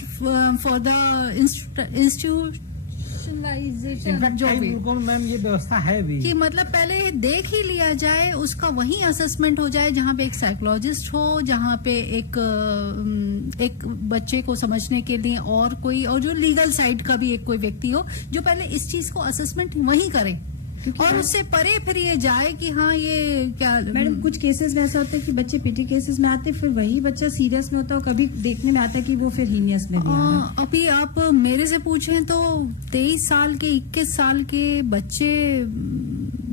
फॉर द इंस्टीट्यूशनलाइजेशन, जो भी मैम ये व्यवस्था है भी कि मतलब पहले देख ही लिया जाए, उसका वही असेसमेंट हो जाए जहाँ पे एक साइकोलॉजिस्ट हो, जहाँ पे एक बच्चे को समझने के लिए और कोई, और जो लीगल साइड का भी एक कोई व्यक्ति हो जो पहले इस चीज को असेसमेंट वही करे और उससे परे फिर ये जाए कि हाँ ये क्या। मैडम कुछ केसेस में ऐसा होता है कि बच्चे पीटी केसेस में आते फिर वही बच्चा सीरियस में होता है, कभी देखने में आता है कि वो फिर हीनियस में भी आ रहा है। अभी आप मेरे से पूछें तो 23 साल के 21 साल के बच्चे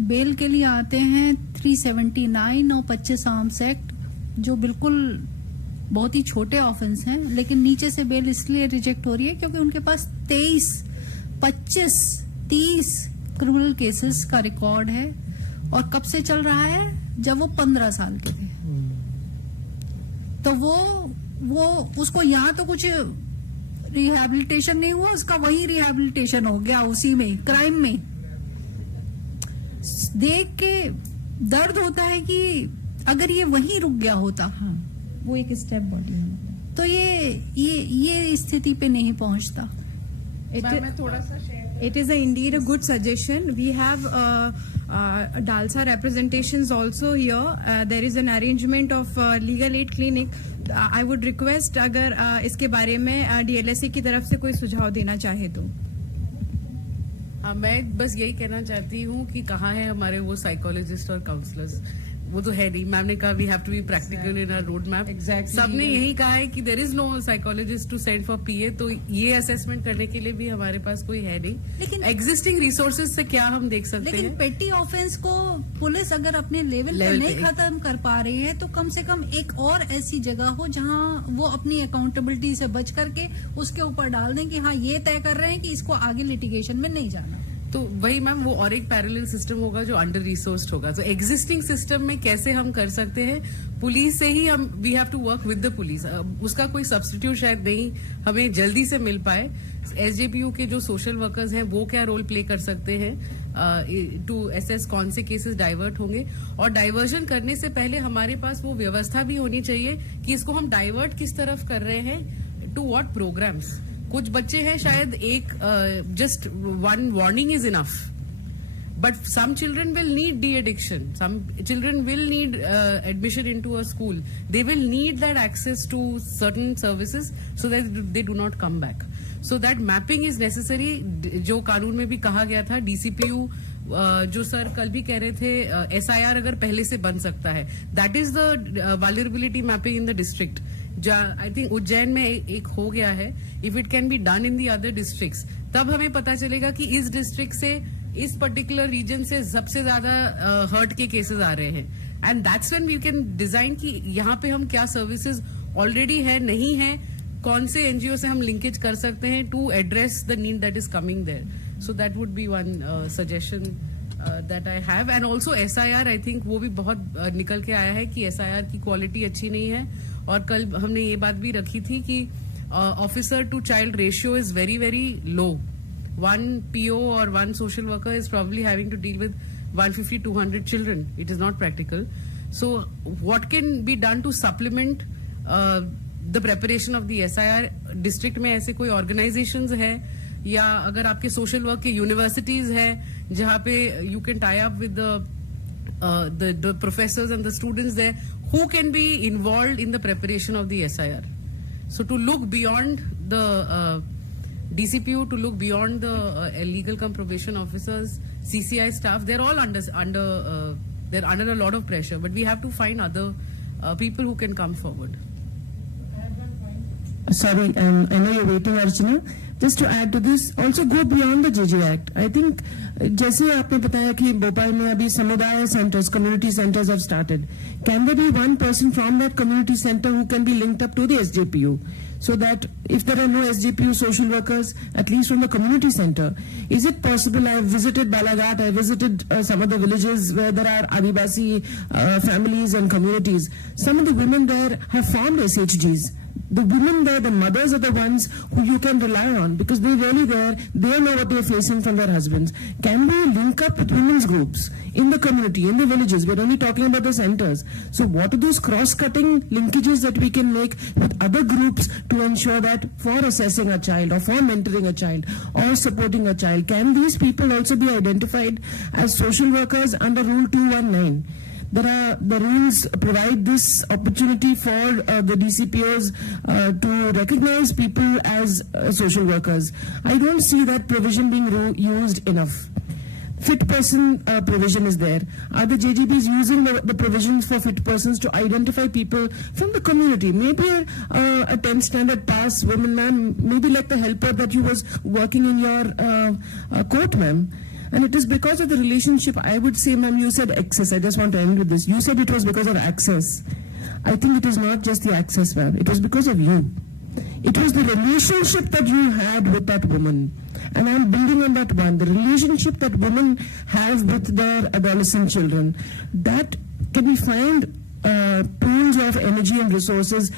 बेल के लिए आते हैं 379 और 25 आर्म्स एक्ट, जो बिल्कुल बहुत ही छोटे ऑफेंस हैं, लेकिन नीचे से बेल इसलिए रिजेक्ट हो रही है क्योंकि उनके पास 23, 25, 30 क्रिमिनल केसेस का रिकॉर्ड है। और कब से चल रहा है? जब वो 15 साल के थे। तो वो उसको यहाँ तो कुछ रिहैबिलिटेशन नहीं हुआ, उसका वही रिहैबिलिटेशन हो गया उसी में, क्राइम में। देख के दर्द होता है कि अगर ये वहीं रुक गया होता, हाँ, वो एक स्टेप बॉडी होता तो ये स्थिति पे नहीं पहुंचता। मैं थोड़ा सा It is indeed a good suggestion. We have DALSA representations also here. There is an arrangement of legal aid clinic. I would request अगर इसके बारे में DLSA की तरफ से कोई सुझाव देना चाहे तो। मैं बस यही कहना चाहती हूँ कि कहाँ है हमारे वो साइकोलॉजिस्ट और काउंसलर्स? वो तो है नहीं। मैम ने कहा we have to be practical in our road map. सबने यही कहा है कि there is no psychologist to send for PA, तो ये असेसमेंट करने के लिए भी हमारे पास कोई है नहीं। लेकिन एग्जिस्टिंग रिसोर्सेज से क्या हम देख सकते हैं? लेकिन पेटी ऑफेंस को पुलिस अगर अपने लेवल पे नहीं खत्म कर पा रही है तो कम से कम एक और ऐसी जगह हो जहां वो अपनी अकाउंटेबिलिटी से बच करके उसके ऊपर डाल दें कि हाँ ये तय कर रहे हैं कि इसको आगे लिटिगेशन में नहीं जाना। तो वही मैम, वो और एक पैरेलल सिस्टम होगा जो अंडर रिसोर्स्ड होगा। तो एग्जिस्टिंग सिस्टम में कैसे हम कर सकते हैं? पुलिस से ही हम we have to work with the police. उसका कोई सब्स्टिट्यूट शायद नहीं हमें जल्दी से मिल पाए। एसजेपीयू के जो सोशल वर्कर्स हैं वो क्या रोल प्ले कर सकते हैं टू एसेस कौन से केसेस डाइवर्ट होंगे, और डाइवर्जन करने से पहले हमारे पास वो व्यवस्था भी होनी चाहिए कि इसको हम डाइवर्ट किस तरफ कर रहे हैं, टू व्हाट प्रोग्राम्स। कुछ बच्चे हैं शायद एक just one warning is enough, but some children will need de-addiction. Some children will need admission into a school. They will need that access to certain services so that they do not come back. So that mapping is necessary. जो कानून में भी कहा गया था, DCPU जो सर कल भी कह रहे थे, SIR अगर पहले से बन सकता है, that is the vulnerability mapping in the district. I think Ujjain में एक हो गया है. If it can be done in the other districts, तब हमें पता चलेगा कि इस डिस्ट्रिक्ट से, इस पर्टिकुलर रीजन से सबसे ज्यादा हर्ट के केसेस आ रहे हैं. And that's when we can design कि यहाँ पे हम क्या सर्विसेज ऑलरेडी है, नहीं है, कौन से एनजीओ से हम लिंकेज कर सकते हैं to address the need that is coming there. So that would be one suggestion that I have. And also SIR, I think वो भी बहुत निकल के आया है कि SIR की क्वालिटी अच्छी नहीं है. और कल हमने ये बात भी रखी थी कि officer to child ratio is very very low. One PO or one social worker is probably having to deal with 150-200 children. It is not practical. So what can be done to supplement the preparation of the SIR? District में ऐसे कोई organizations है, या अगर आपके social work के universities है जहाँ पे you can tie up with the professors and the students there who can be involved in the preparation of the SIR. So to look beyond the DCPU, to look beyond the legal cum probation officers, CCI staff, they're all they're under a lot of pressure, but we have to find other people who can come forward. Sorry, I know you're waiting, Archana. Just to add to this, also go beyond the JJ Act. I think, जैसे आपने बताया कि भोपाल में अभी समुदाय centers, community centers have started. Can there be one person from that community center who can be linked up to the SJPU? So that if there are no SJPU social workers, at least from the community center, is it possible? I have visited Balaghat, I visited some of the villages where there are Adivasi families and communities. Some of the women there have formed SHGs. The women there, the mothers are the ones who you can rely on because they're really there. They know what they're facing from their husbands. Can we link up with women's groups in the community, in the villages? We're only talking about the centers. So what are those cross-cutting linkages that we can make with other groups to ensure that for assessing a child or for mentoring a child or supporting a child, can these people also be identified as social workers under Rule 219? The rules provide this opportunity for the DCPOs to recognize people as social workers. I don't see that provision being used enough. Fit person provision is there. Are the JGBs using the provisions for fit persons to identify people from the community? Maybe a 10th standard pass woman, ma'am, maybe like the helper that you was working in your court, ma'am. And it is because of the relationship, I would say, ma'am, you said access. I just want to end with this. You said it was because of access. I think it is not just the access, ma'am. It was because of you. It was the relationship that you had with that woman. And I'm building on that one. The relationship that women have with their adolescent children. That can we find pools of energy and resources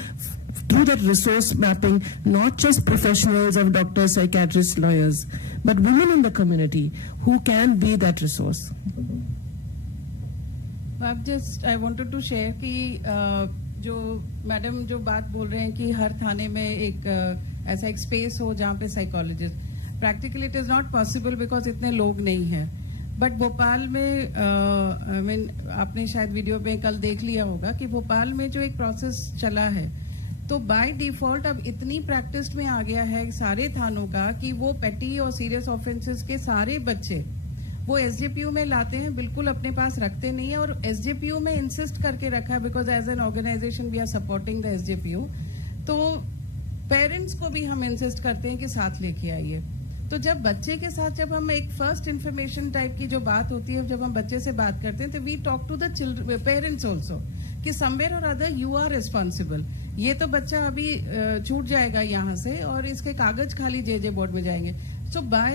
through that resource mapping, not just professionals of doctors, psychiatrists, lawyers, but women in the community who can be that resource. I wanted to share कि जो मैडम जो बात बोल रहे हैं कि हर थाने में एक ऐसा एक स्पेस हो जहाँ पे psychologist, practically it is not possible because इतने लोग नहीं हैं. बट भोपाल में आपने शायद वीडियो में कल देख लिया होगा कि भोपाल में जो एक प्रोसेस चला है, तो बाय डिफॉल्ट अब इतनी प्रैक्टिस में आ गया है सारे थानों का कि वो पेटी और सीरियस ऑफेंसेस के सारे बच्चे वो एसजेपीयू में लाते हैं, बिल्कुल अपने पास रखते नहीं है. और एसजेपीयू में इंसिस्ट करके रखा है because as an organisation we are supporting the SJPU. तो पेरेंट्स को भी हम इंसिस्ट करते हैं कि साथ लेके आइए. तो जब बच्चे के साथ जब हम एक फर्स्ट इन्फॉर्मेशन टाइप की जो बात होती है, जब हम बच्चे से बात करते हैं, तो we talk to the parents also कि somewhere or other you are responsible. ये तो बच्चा अभी छूट जाएगा यहाँ से और इसके कागज खाली जे बोर्ड में जाएंगे. So by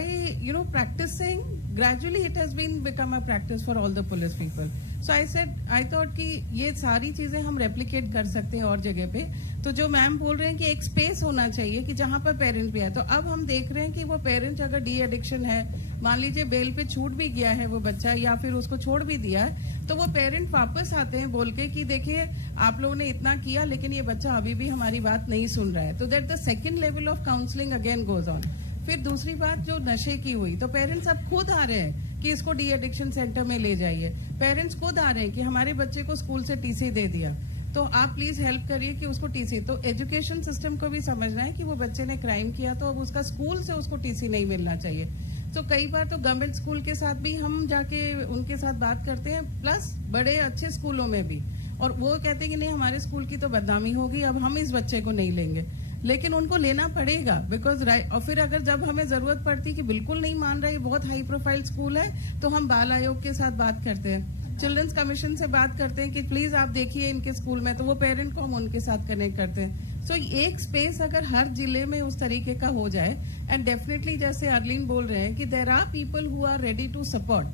practicing gradually it has been become a practice for all the police people. So I thought कि ये सारी चीजें हम replicate कर सकते हैं और जगह पे. तो जो मैम बोल रहे हैं कि एक स्पेस होना चाहिए कि जहाँ पर पेरेंट्स भी है, तो अब हम देख रहे हैं कि वो पेरेंट्स अगर डी एडिक्शन है मान लीजिए बेल पे छूट भी गया है वो बच्चा या फिर उसको छोड़ भी दिया है, तो वो पेरेंट वापस आते हैं बोल के कि देखिए आप लोगों ने इतना किया लेकिन ये बच्चा अभी भी हमारी बात नहीं सुन रहा है, तो that the second level of counselling again goes on. फिर दूसरी बात जो नशे की हुई, तो पेरेंट्स अब खुद आ रहे हैं कि इसको डी एडिक्शन सेंटर में ले जाइए, पेरेंट्स खुद आ रहे हैं कि हमारे बच्चे को स्कूल से टीसी दे दिया, तो आप प्लीज हेल्प करिए कि उसको टीसी। तो एजुकेशन सिस्टम को भी समझना है कि वो बच्चे ने क्राइम किया तो अब उसका स्कूल से उसको टीसी नहीं मिलना चाहिए। तो कई बार तो गवर्नमेंट स्कूल के साथ भी हम जाके उनके साथ बात करते हैं, प्लस बड़े अच्छे स्कूलों में भी, और वो कहते हैं कि नहीं हमारे स्कूल की तो बदनामी होगी, अब हम इस बच्चे को नहीं लेंगे, लेकिन उनको लेना पड़ेगा बिकॉज और फिर अगर जब हमें जरूरत पड़ती कि बिल्कुल नहीं मान रहा, ये बहुत हाई प्रोफाइल स्कूल है, तो हम बाल आयोग के साथ बात करते हैं, चिल्ड्रंस कमीशन से बात करते हैं कि प्लीज आप देखिए इनके स्कूल में, तो वो पेरेंट को हम उनके साथ कनेक्ट करते हैं। सो एक स्पेस अगर हर जिले में उस तरीके का हो जाए, एंड डेफिनेटली जैसे अर्लीन बोल रहे हैं कि there are people who are ready to support,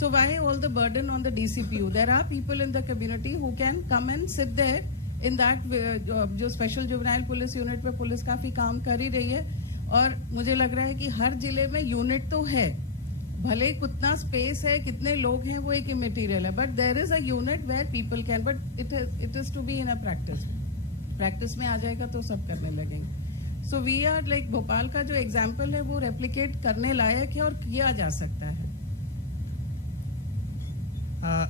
so why all the burden on the DCPU, there are people in the community who can come and sit there in that. जो स्पेशल जुवेनाइल पुलिस यूनिट पे पुलिस काफी काम कर ही रही है, और मुझे लग रहा है कि हर जिले में यूनिट तो है, भले कितना स्पेस है कितने लोग हैं वो एक इमेटीरियल है, but there is a unit where people can, but it is to be in a practice में आ जाएगा तो सब करने लगेंगे। So we are like Bhopal का जो एग्जाम्पल है वो रेप्लिकेट करने लायक है और किया जा सकता है।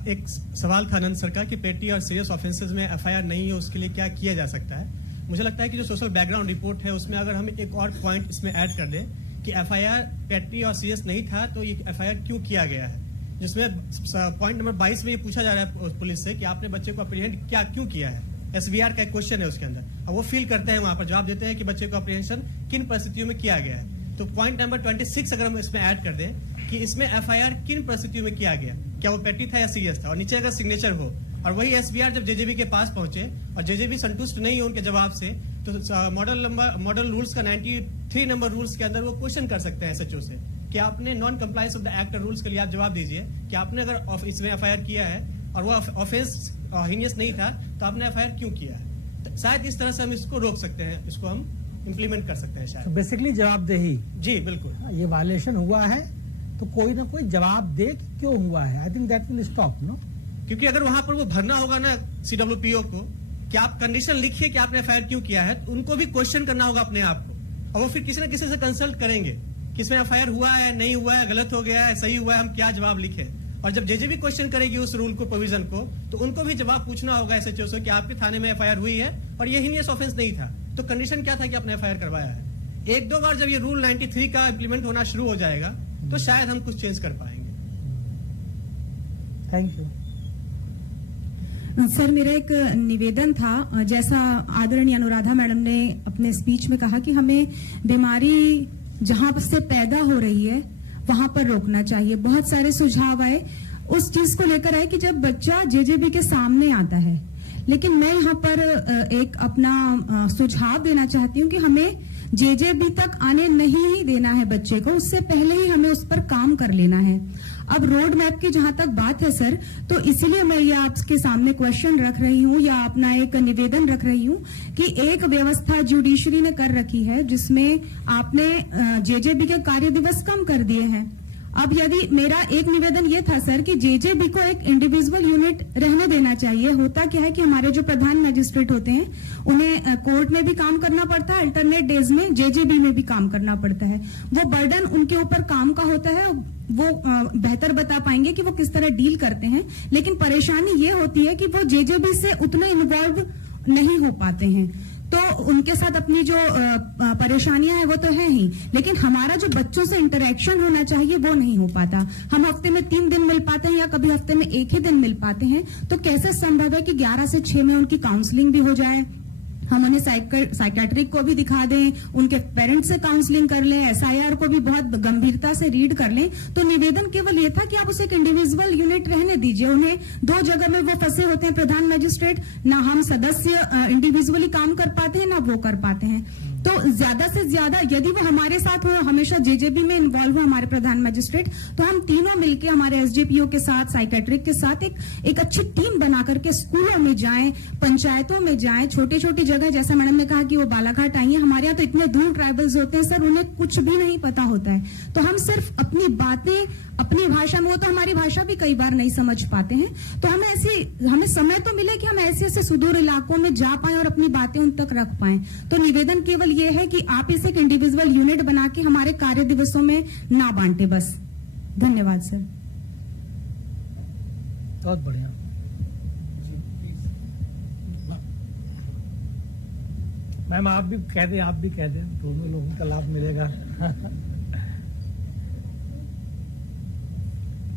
एक सवाल था आनंद सर का कि पेटी और सीरियस ऑफेंसेस में एफआईआर नहीं है, उसके लिए क्या किया जा सकता है। मुझे लगता है कि जो सोशल बैकग्राउंड रिपोर्ट है उसमें अगर हम एक और पॉइंट इसमें ऐड कर दें कि एफआईआर पेटी और सीरियस नहीं था तो ये एफआईआर क्यों किया गया है, जिसमें पॉइंट नंबर 22 में ये पूछा जा रहा है पुलिस से कि आपने बच्चे को अप्रीहेंड क्यों किया है, एसवीआर का एक क्वेश्चन है उसके अंदर, और वो फील करते हैं वहां पर जवाब देते हैं कि बच्चे को अप्रीहेंशन किन परिस्थितियों में किया गया है। तो पॉइंट नंबर 26 अगर हम इसमें ऐड कर दें कि इसमें एफआईआर किन परिस्थितियों में किया गया, क्या वो पेटी था या सीरियस था, और नीचे अगर सिग्नेचर हो, और वही एसवीआर जब जेजेबी के पास पहुंचे और जेजेबी संतुष्ट नहीं हो उनके जवाब से, तो मॉडल रूल्स का 93 नंबर रूल्स के अंदर वो क्वेश्चन कर सकते हैं एसएचओ से कि आपने non compliance of the act rules के लिए आप जवाब दीजिए कि आपने अगर इसमें एफआईआर किया है और वो ऑफेंस हीनियस नहीं था तो आपने एफआईआर क्यों किया है। तो शायद इस तरह से हम इसको रोक सकते हैं, इसको हम इम्प्लीमेंट कर सकते हैं शायद। बेसिकली जवाबदेही, जी बिल्कुल, ये वायलेशन हुआ है तो कोई ना कोई जवाब दे कि क्यों हुआ है। I think that will stop, no, क्योंकि अगर वहां पर वो भरना होगा ना सीडब्ल्यूपीओ को कि आप कंडीशन लिखिए कि आपने एफआईआर क्यों किया है, तो उनको भी क्वेश्चन करना होगा अपने आप को, और वो फिर किसी न किसी से कंसल्ट करेंगे कि इसमें एफआईआर हुआ है नहीं हुआ है, गलत हो गया है सही हुआ है, हम क्या जवाब लिखें। और जब जेजेबी क्वेश्चन करेगी उस रूल को, प्रोविजन को, तो उनको भी जवाब पूछना होगा एसएचओ से कि आपके थाने में एफआईआर हुई है और ये हीनियस ऑफेंस नहीं था, तो कंडीशन क्या था कि आपने एफआईआर करवाया है। एक दो बार जब ये रूल 93 का इंप्लीमेंट होना शुरू हो जाएगा तो शायद हम कुछ चेंज कर पाएंगे। Thank you sir. मेरा एक निवेदन था, जैसा आदरणीय अनुराधा मैडम ने अपने स्पीच में कहा कि हमें बीमारी जहां से पैदा हो रही है वहां पर रोकना चाहिए। बहुत सारे सुझाव आए, उस चीज को लेकर आए कि जब बच्चा जेजेबी के सामने आता है, लेकिन मैं यहाँ पर एक अपना सुझाव देना चाहती हूँ कि हमें जेजेबी तक आने नहीं ही देना है बच्चे को, उससे पहले ही हमें उस पर काम कर लेना है। अब रोड मैप की जहां तक बात है सर, तो इसीलिए मैं ये आपके सामने क्वेश्चन रख रही हूँ या अपना एक निवेदन रख रही हूँ कि एक व्यवस्था जुडिशरी ने कर रखी है जिसमें आपने जेजेबी के कार्य दिवस कम कर दिए हैं। अब यदि मेरा एक निवेदन ये था सर कि जेजेबी को एक इंडिविजुअल यूनिट रहने देना चाहिए। होता क्या है कि हमारे जो प्रधान मजिस्ट्रेट होते हैं उन्हें कोर्ट में भी काम करना पड़ता है, अल्टरनेट डेज में जेजेबी में भी काम करना पड़ता है। वो बर्डन उनके ऊपर काम का होता है, वो बेहतर बता पाएंगे कि वो किस तरह डील करते हैं, लेकिन परेशानी ये होती है कि वो जेजेबी से उतने इन्वॉल्व नहीं हो पाते हैं। तो उनके साथ अपनी जो परेशानियां हैं वो तो है ही, लेकिन हमारा जो बच्चों से इंटरेक्शन होना चाहिए वो नहीं हो पाता। हम हफ्ते में 3 दिन मिल पाते हैं या कभी हफ्ते में 1 ही दिन मिल पाते हैं, तो कैसे संभव है कि 11 से 6 में उनकी काउंसलिंग भी हो जाए, हम उन्हें साइकेट्रिक को भी दिखा दें, उनके पेरेंट्स से काउंसलिंग कर लें, एसआईआर को भी बहुत गंभीरता से रीड कर लें। तो निवेदन केवल ये था कि आप उसे एक इंडिविजुअल यूनिट रहने दीजिए। उन्हें 2 जगह में वो फंसे होते हैं प्रधान मजिस्ट्रेट, ना हम सदस्य इंडिविजुअली काम कर पाते हैं ना वो कर पाते हैं। तो ज्यादा से ज्यादा यदि वो हमारे साथ हो, हमेशा जेजेबी में इन्वॉल्व हो हमारे प्रधान मजिस्ट्रेट, तो हम तीनों मिलकर हमारे एसडीपीओ के साथ, साइकेट्रिक के साथ एक अच्छी टीम बना करके स्कूलों में जाएं, पंचायतों में जाएं, छोटी छोटी जगह, जैसा मैडम ने कहा कि वो बालाघाट आई है, हमारे यहाँ तो इतने दूर ट्राइबल्स होते हैं सर, उन्हें कुछ भी नहीं पता होता है, तो हम सिर्फ अपनी बातें अपनी भाषा में, वो तो हमारी भाषा भी कई बार नहीं समझ पाते हैं, तो हमें समय तो मिले कि हम ऐसे ऐसे सुदूर इलाकों में जा पाएं और अपनी बातें उन तक रख पाएं। तो निवेदन केवल ये है कि आप इसे एक इंडिविजुअल यूनिट बना के हमारे कार्य दिवसों में ना बांटे बस। धन्यवाद सर। बहुत बढ़िया। मैम आप भी कह दें, आप भी कह दें, दोनों लोगों का लाभ मिलेगा।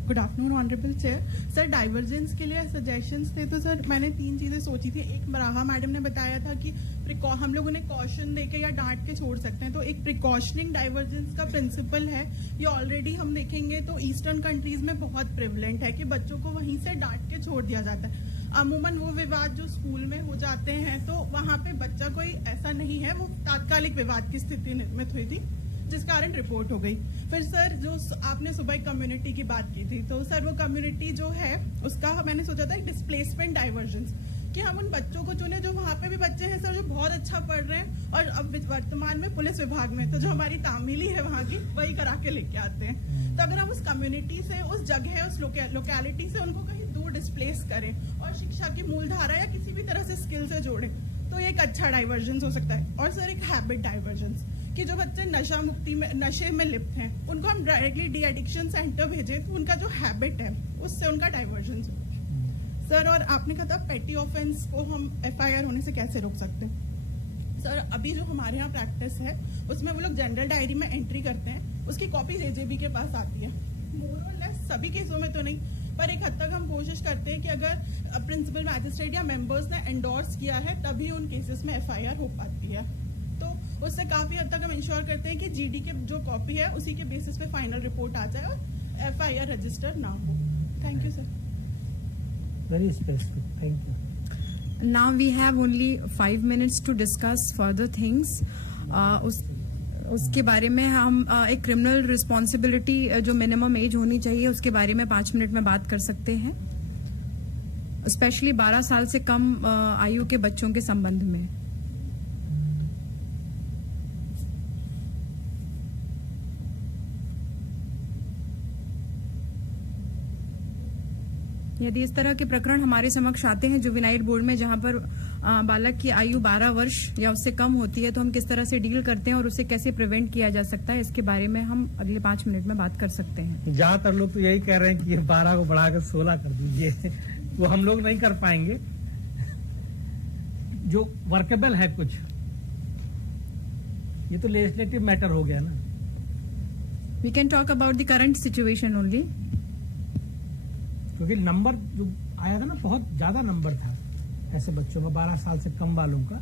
Good afternoon honourable chair. Sir divergence के लिए सजेशंस थे, तो सर मैंने 3 चीजें सोची थी। एक, बराहा मैडम ने बताया था कि हम लोग उन्हें कॉशन देके या डांट के छोड़ सकते हैं, तो एक प्रिकॉशनिंग डाइवर्जेंस का प्रिंसिपल है, ये ऑलरेडी हम देखेंगे तो ईस्टर्न कंट्रीज में बहुत प्रिवलेंट है कि बच्चों को वहीं से डांट के छोड़ दिया जाता है। अमूमन वो विवाद जो स्कूल में हो जाते हैं तो वहाँ पे बच्चा कोई ऐसा नहीं है, वो तात्कालिक विवाद की स्थिति निर्मित हुई थी जिस कारण रिपोर्ट हो गई। फिर सर जो आपने सुबह एक कम्युनिटी की बात की थी, तो सर वो कम्युनिटी जो है उसका मैंने सोचा था एक डिस्प्लेसमेंट डाइवर्जेंस, कि हम उन बच्चों को चुने जो वहाँ पे भी बच्चे हैं सर जो बहुत अच्छा पढ़ रहे हैं और अब वर्तमान में पुलिस विभाग में, तो जो हमारी तामीली है वहाँ की वही करा के लेके आते हैं। तो अगर हम उस कम्युनिटी से, उस जगह, उस लोकेलिटी से उनको कहीं दूर डिस्प्लेस करें और शिक्षा की मूल धारा या किसी भी तरह से स्किल से जोड़ें, तो ये एक अच्छा डाइवर्जेंस हो सकता है। और सर एक हैबिट डाइवर्जेंस, कि जो बच्चे नशा मुक्ति में, नशे में लिप्त हैं, उनको हम डायरेक्टली डी एडिक्शन सेंटर भेजें तो उनका जो हैबिट है उससे उनका डाइवर्जेंस हो। सर और आपने कहा था पेटी ऑफेंस को हम एफआईआर होने से कैसे रोक सकते हैं। सर अभी जो हमारे यहाँ प्रैक्टिस है उसमें वो लोग जनरल डायरी में एंट्री करते हैं, उसकी कॉपी जेजेबी के पास आती है। मोर और लेस सभी केसों में तो नहीं, पर एक हद तक हम कोशिश करते हैं कि अगर प्रिंसिपल मैजिस्ट्रेट या मेंबर्स ने एंडोर्स किया है तभी उन केसेस में एफआईआर हो पाती है। तो उससे काफी हद तक हम इंश्योर करते हैं कि जीडी के जो कॉपी है उसी के बेसिस पे फाइनल रिपोर्ट आ जाए और एफआईआर रजिस्टर ना हो। Thank you sir. Very specific, thank you. Now we have only 5 minutes to discuss further things. उसके बारे में हम एक क्रिमिनल रिस्पॉन्सिबिलिटी जो मिनिमम एज होनी चाहिए उसके बारे में 5 मिनट में बात कर सकते हैं, स्पेशली 12 साल से कम आयु के बच्चों के संबंध में। यदि इस तरह के प्रकरण हमारे समक्ष आते हैं जुवेनाइल बोर्ड में, जहां पर बालक की आयु 12 वर्ष या उससे कम होती है, तो हम किस तरह से डील करते हैं और उसे कैसे प्रिवेंट किया जा सकता है, इसके बारे में हम अगले 5 मिनट में बात कर सकते हैं। ज्यादातर लोग तो यही कह रहे हैं कि ये 12 को बढ़ाकर 16 कर दीजिए। वो हम लोग नहीं कर पाएंगे, जो वर्केबल है कुछ, ये तो लेजिस्लेटिव मैटर हो गया ना। We can talk about the current situation only, क्योंकि नंबर जो आया था ना, बहुत ज्यादा नंबर था ऐसे बच्चों का, 12 साल से कम वालों का।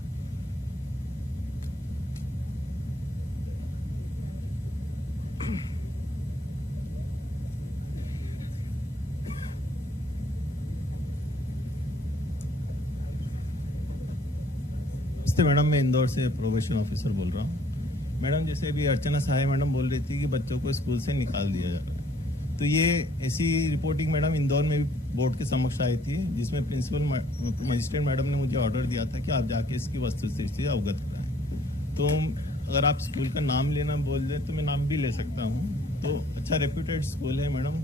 मैडम मैं इंदौर से प्रोबेशन ऑफिसर बोल रहा हूँ। मैडम जैसे अभी अर्चना सहाय मैडम बोल रही थी कि बच्चों को स्कूल से निकाल दिया जा रहा है, तो ये ऐसी रिपोर्टिंग मैडम इंदौर में भी बोर्ड के समक्ष आई थी, जिसमें प्रिंसिपल मजिस्ट्रेट मैडम ने मुझे ऑर्डर दिया था कि आप जाके इसकी वस्तुस्थिति अवगत कराएं। तो अगर आप स्कूल का नाम लेना बोल दें तो मैं नाम भी ले सकता हूँ। तो अच्छा रेप्यूटेड स्कूल है madam,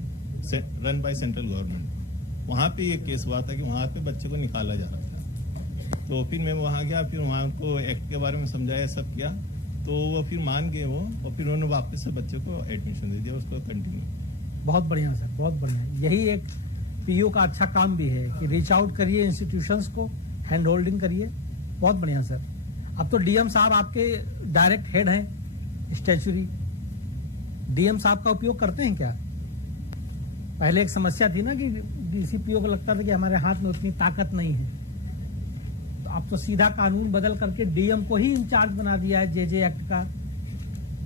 run by central government. वहाँ पे ये केस हुआ था कि वहाँ पे बच्चे को निकाला जा रहा था। तो फिर मैं वहाँ गया, फिर वहाँ को एक्ट के बारे में समझाया, सब किया, तो वो फिर मान गए वो, और फिर उन्होंने वापस से बच्चे को एडमिशन दे दिया, उसको कंटिन्यू। बहुत बढ़िया सर, बहुत बढ़िया। यही एक पीयू का अच्छा काम भी है कि रीच आउट करिए इंस्टीट्यूशंस को, हैंड होल्डिंग करिए। बहुत बढ़िया सर। अब तो डीएम साहब आपके डायरेक्ट हेड हैं स्टैच्यूरी, डीएम साहब का उपयोग करते हैं क्या? पहले एक समस्या थी ना कि डीसीपीओ को लगता था कि हमारे हाथ में उतनी ताकत नहीं है, तो अब तो सीधा कानून बदल करके डीएम को ही इंचार्ज बना दिया है जेजे एक्ट का।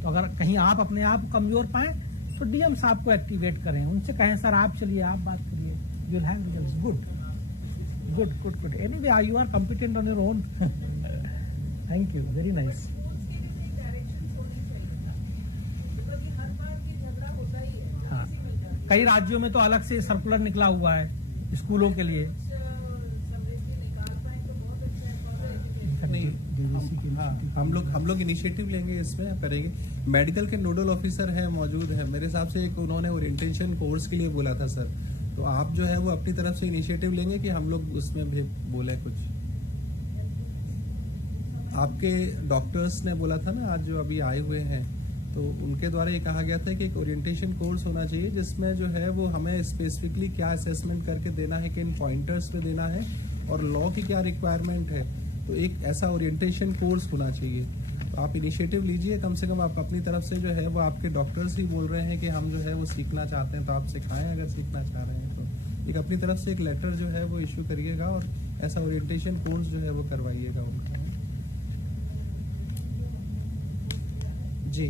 तो अगर कहीं आप अपने आप कमजोर पाए तो डीएम साहब को एक्टिवेट करें, उनसे कहें सर आप चलिए, आप बात करिए, you will have results. Good good good good. Anyway you are competent on your own. Thank you, very nice. कई राज्यों में तो अलग से सर्कुलर निकला हुआ है स्कूलों के लिए। नहीं, हम लोग इनिशिएटिव लेंगे, इसमें करेंगे। मेडिकल के नोडल ऑफिसर है मौजूद है, मेरे हिसाब से एक उन्होंने ओरिएंटेशन कोर्स के लिए बोला था सर, तो आप जो है वो अपनी तरफ से इनिशिएटिव लेंगे कि हम लोग उसमें भी बोले कुछ? आपके डॉक्टर्स ने बोला था ना आज जो अभी आए हुए हैं, तो उनके द्वारा ये कहा गया था कि एक ओरिएंटेशन कोर्स होना चाहिए जिसमें जो है वो हमें स्पेसिफिकली क्या असेसमेंट करके देना है, किन पॉइंटर्स पे देना है और लॉ की क्या रिक्वायरमेंट है, तो एक ऐसा ओरिएंटेशन कोर्स होना चाहिए। तो आप इनिशिएटिव लीजिए, कम से कम आप अपनी तरफ से जो है वो आपके डॉक्टर्स ही बोल रहे हैं कि हम जो है वो सीखना चाहते हैं, तो आप सिखाएं अगर सीखना चाह रहे हैं तो। एक अपनी तरफ से एक लेटर जो है वो इश्यू करिएगा और ऐसा ओरिएंटेशन कोर्स जो है वो करवाइएगा उनका। जी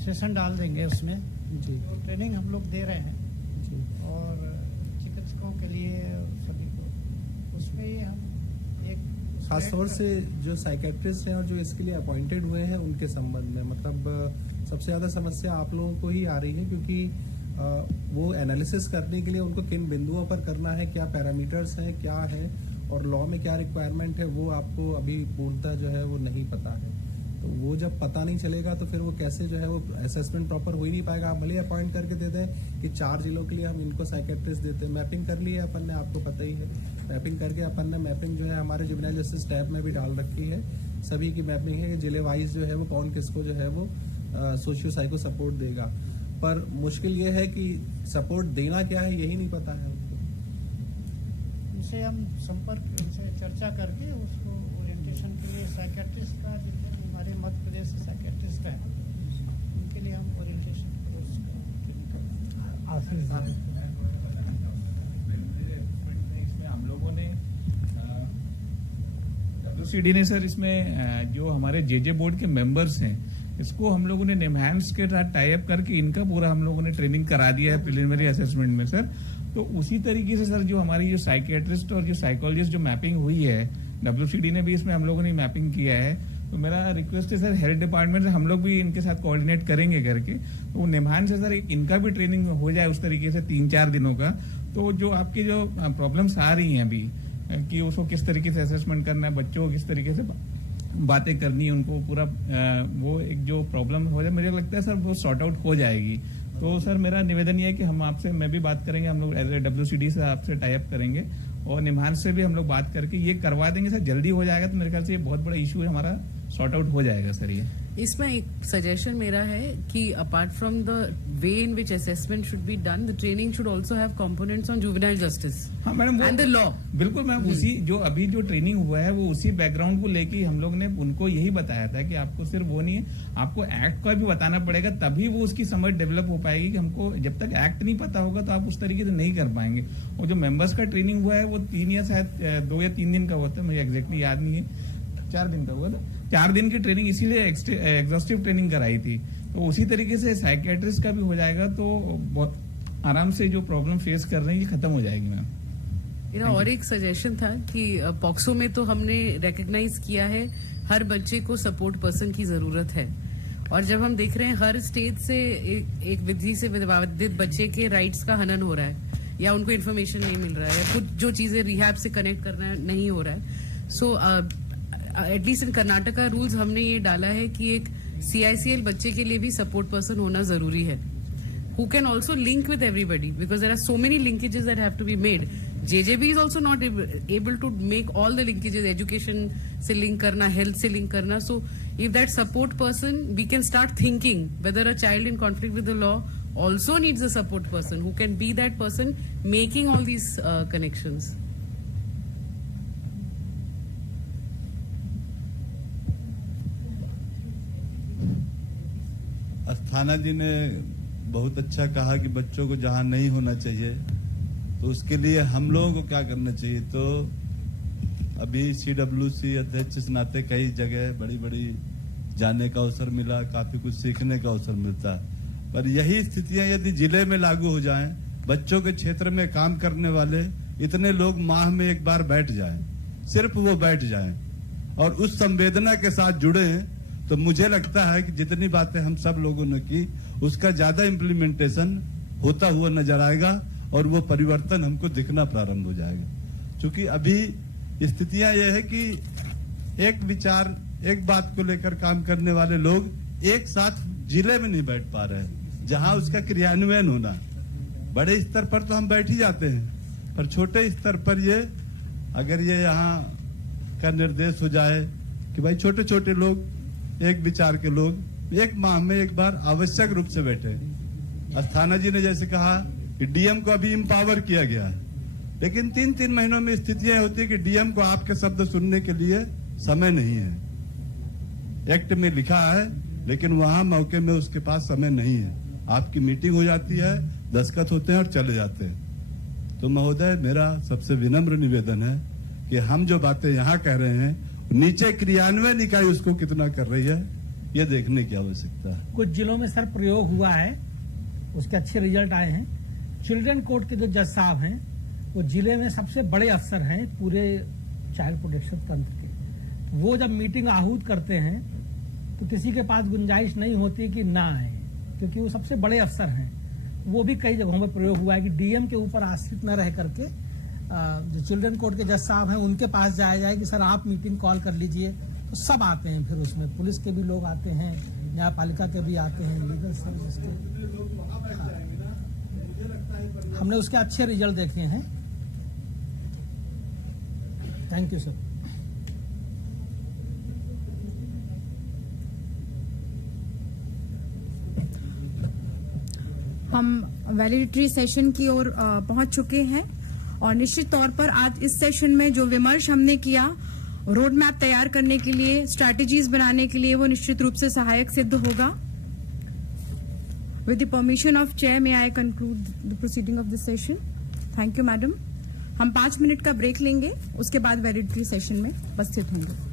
सेशन डाल देंगे उसमें जी, तो ट्रेनिंग हम लोग दे रहे हैं जी, और चिकित्सकों के लिए सभी को उसमें ही हम एक खासतौर से जो साइकेट्रिस्ट हैं और जो इसके लिए अपॉइंटेड हुए हैं उनके संबंध में, मतलब सबसे ज्यादा समस्या आप लोगों को ही आ रही है, क्योंकि वो एनालिसिस करने के लिए उनको किन बिंदुओं पर करना है, क्या पैरामीटर्स हैं, क्या है और लॉ में क्या रिक्वायरमेंट है, वो आपको अभी पूर्णतः जो है वो नहीं पता है। तो वो जब पता नहीं चलेगा तो फिर वो कैसे जो है वो असेसमेंट प्रॉपर हो ही नहीं पाएगा। आप भले अपॉइंट करके दे दें कि 4 जिलों के लिए हम इनको साइकेट्रिस्ट देते हैं, मैपिंग कर ली है अपन ने, आपको पता ही है, मैपिंग करके अपन ने मैपिंग जो है हमारे जुवेनाइल जस्टिस टैब में भी डाल रखी है, सभी की मैपिंग है कि जिले वाइज जो है वो कौन किसको जो है वो सोशियो साइको सपोर्ट देगा। पर मुश्किल ये है कि सपोर्ट देना क्या है यही नहीं पता है उनको। उनसे हम संपर्क, उनसे चर्चा करके उसको ओरिएंटेशन के लिए साइकेट्रिस्ट का, जितने हमारे मध्य प्रदेश से साइकेट्रिस्ट हैं उनके लिए हम ओरिएंटेशन कोर्स इसमें हम लोगों ने WCD ने सर इसमें जो हमारे जेजे बोर्ड के मेंबर्स हैं इसको हम लोगों ने निमहांस के साथ टाई अप करके इनका पूरा हम लोगों ने ट्रेनिंग करा दिया है प्रिलिमिनरी असेसमेंट में सर। तो उसी तरीके से सर जो हमारी जो साइकेट्रिस्ट और जो साइकोलॉजिस्ट जो मैपिंग हुई है WCD ने भी इसमें हम लोगों ने मैपिंग किया है। तो मेरा रिक्वेस्ट है सर हेल्थ डिपार्टमेंट से हम लोग भी इनके साथ कोऑर्डिनेट करेंगे करके, तो निमहांस से सर इनका भी ट्रेनिंग हो जाए उस तरीके से 3-4 दिनों का। तो जो आपकी जो प्रॉब्लम्स आ रही हैं अभी कि उसको किस तरीके से असेसमेंट करना है, बच्चों को किस तरीके से बातें करनी है, उनको पूरा वो एक जो प्रॉब्लम हो जाए, मुझे लगता है सर वो सॉर्ट आउट हो जाएगी। तो सर मेरा निवेदन ये है कि हम आपसे, मैं भी बात करेंगे, हम लोग एज ए WCD से आपसे टाई अप करेंगे और निमहांस से भी हम लोग बात करके ये करवा देंगे सर, जल्दी हो जाएगा। तो मेरे ख्याल से ये बहुत बड़ा इशू है हमारा, सॉर्ट आउट हो जाएगा सर ये। इसमें एक सजेशन मेरा है कि apart from the way in which assessment should be done, the training should also have components on juvenile justice and the law. बिल्कुल मैम, उसी जो अभी जो ट्रेनिंग हुआ है वो उसी बैकग्राउंड को लेके हम लोग ने उनको यही बताया था कि आपको सिर्फ वो नहीं है, आपको एक्ट का भी बताना पड़ेगा, तभी वो उसकी समझ डेवलप हो पाएगी। कि हमको जब तक एक्ट नहीं पता होगा तो आप उस तरीके से नहीं कर पाएंगे। और जो मेंबर्स का ट्रेनिंग हुआ है वो 3 या शायद 2 या 3 दिन का हुआ था, मुझे एग्जैक्टली याद नहीं है, 4 दिन का हुआ था। 4 दिन की ट्रेनिंग इसीलिए एग्जॉस्टिव ट्रेनिंग कराई थी। तो उसी तरीके से साइकियाट्रिस्ट का भी हो जाएगा तो बहुत आराम से जो प्रॉब्लम फेस कर रहे हैं ये खत्म हो जाएगी मैम। मेरा और एक सजेशन था कि पॉक्सो में तो हमने रिकग्नाइज किया है हर बच्चे को सपोर्ट पर्सन की जरूरत है, और जब हम देख रहे हैं हर स्टेट से एक विधि से विवादित बच्चे के राइट्स का हनन हो रहा है या उनको इन्फॉर्मेशन नहीं मिल रहा है या कुछ जो चीजें रिहैब से कनेक्ट करना नहीं हो रहा है, so at least in Karnataka rules हमने ये डाला है कि एक CICL बच्चे के लिए भी सपोर्ट पर्सन होना जरूरी है, who can also link with everybody because there are so many linkages that have to be made. JJB is also not able to make all the linkages, education से link करना, health से link करना. So if that support person, we can start thinking whether a child in conflict with the law also needs a support person who can be that person making all these connections. Asthana जी ने बहुत अच्छा कहा कि बच्चों को जहां नहीं होना चाहिए तो उसके लिए हम लोगों को क्या करना चाहिए। तो अभी CWC अध्यक्ष से नाते कई जगह बड़ी बड़ी जाने का अवसर मिला, काफी कुछ सीखने का अवसर मिलता है, पर यही स्थितियां यदि जिले में लागू हो जाएं, बच्चों के क्षेत्र में काम करने वाले इतने लोग माह में एक बार बैठ जाएं, सिर्फ वो बैठ जाएं और उस संवेदना के साथ जुड़े तो मुझे लगता है कि जितनी बातें हम सब लोगों ने की उसका ज्यादा इम्प्लीमेंटेशन होता हुआ नजर आएगा और वो परिवर्तन हमको दिखना प्रारंभ हो जाएगा। क्योंकि अभी स्थितियां यह है कि एक विचार एक बात को लेकर काम करने वाले लोग एक साथ जिले में नहीं बैठ पा रहे हैं जहां उसका क्रियान्वयन होना। बड़े स्तर पर तो हम बैठ ही जाते हैं, पर छोटे स्तर पर ये अगर ये यहाँ का निर्देश हो जाए कि भाई छोटे छोटे लोग एक विचार के लोग एक माह में एक बार आवश्यक रूप से बैठे। अस्थाना जी ने जैसे कहा कि डीएम को अभी एम्पावर किया गया है, लेकिन 3-3 महीनों में स्थितियां होती है कि डीएम को आपके शब्द सुनने के लिए समय नहीं है। एक्ट में लिखा है लेकिन वहां मौके में उसके पास समय नहीं है। आपकी मीटिंग हो जाती है, दस्तखत होते हैं और चले जाते हैं। तो महोदय मेरा सबसे विनम्र निवेदन है कि हम जो बातें यहाँ कह रहे हैं नीचे क्रियान्वयन इकाई उसको कितना कर रही है ये देखने की आवश्यकता है। कुछ जिलों में सर प्रयोग हुआ है, उसके अच्छे रिजल्ट आए हैं। चिल्ड्रन कोर्ट के जो जज साहब हैं वो जिले में सबसे बड़े अफसर हैं पूरे चाइल्ड प्रोटेक्शन तंत्र के। वो जब मीटिंग आहूत करते हैं तो किसी के पास गुंजाइश नहीं होती कि ना आए, क्योंकि वो सबसे बड़े अफसर हैं। वो भी कई जगहों पर प्रयोग हुआ है कि डीएम के ऊपर आश्रित न रह करके जो चिल्ड्रन कोर्ट के जज साहब हैं उनके पास जाया जाए कि सर आप मीटिंग कॉल कर लीजिए। तो सब आते हैं, फिर उसमें पुलिस के भी लोग आते हैं, न्यायपालिका के भी आते हैं, लीगल सर्विस के। हमने उसके अच्छे रिजल्ट देखे हैं। Thank you sir. हम वैलिडिटी सेशन की ओर पहुंच चुके हैं और निश्चित तौर पर आज इस सेशन में जो विमर्श हमने किया रोड मैप तैयार करने के लिए, स्ट्रैटेजीज बनाने के लिए, वो निश्चित रूप से सहायक सिद्ध होगा। With the permission of chair may I conclude the proceeding of this session. Thank you madam. हम 5 मिनट का ब्रेक लेंगे, उसके बाद वैलिडिटी सेशन में उपस्थित होंगे।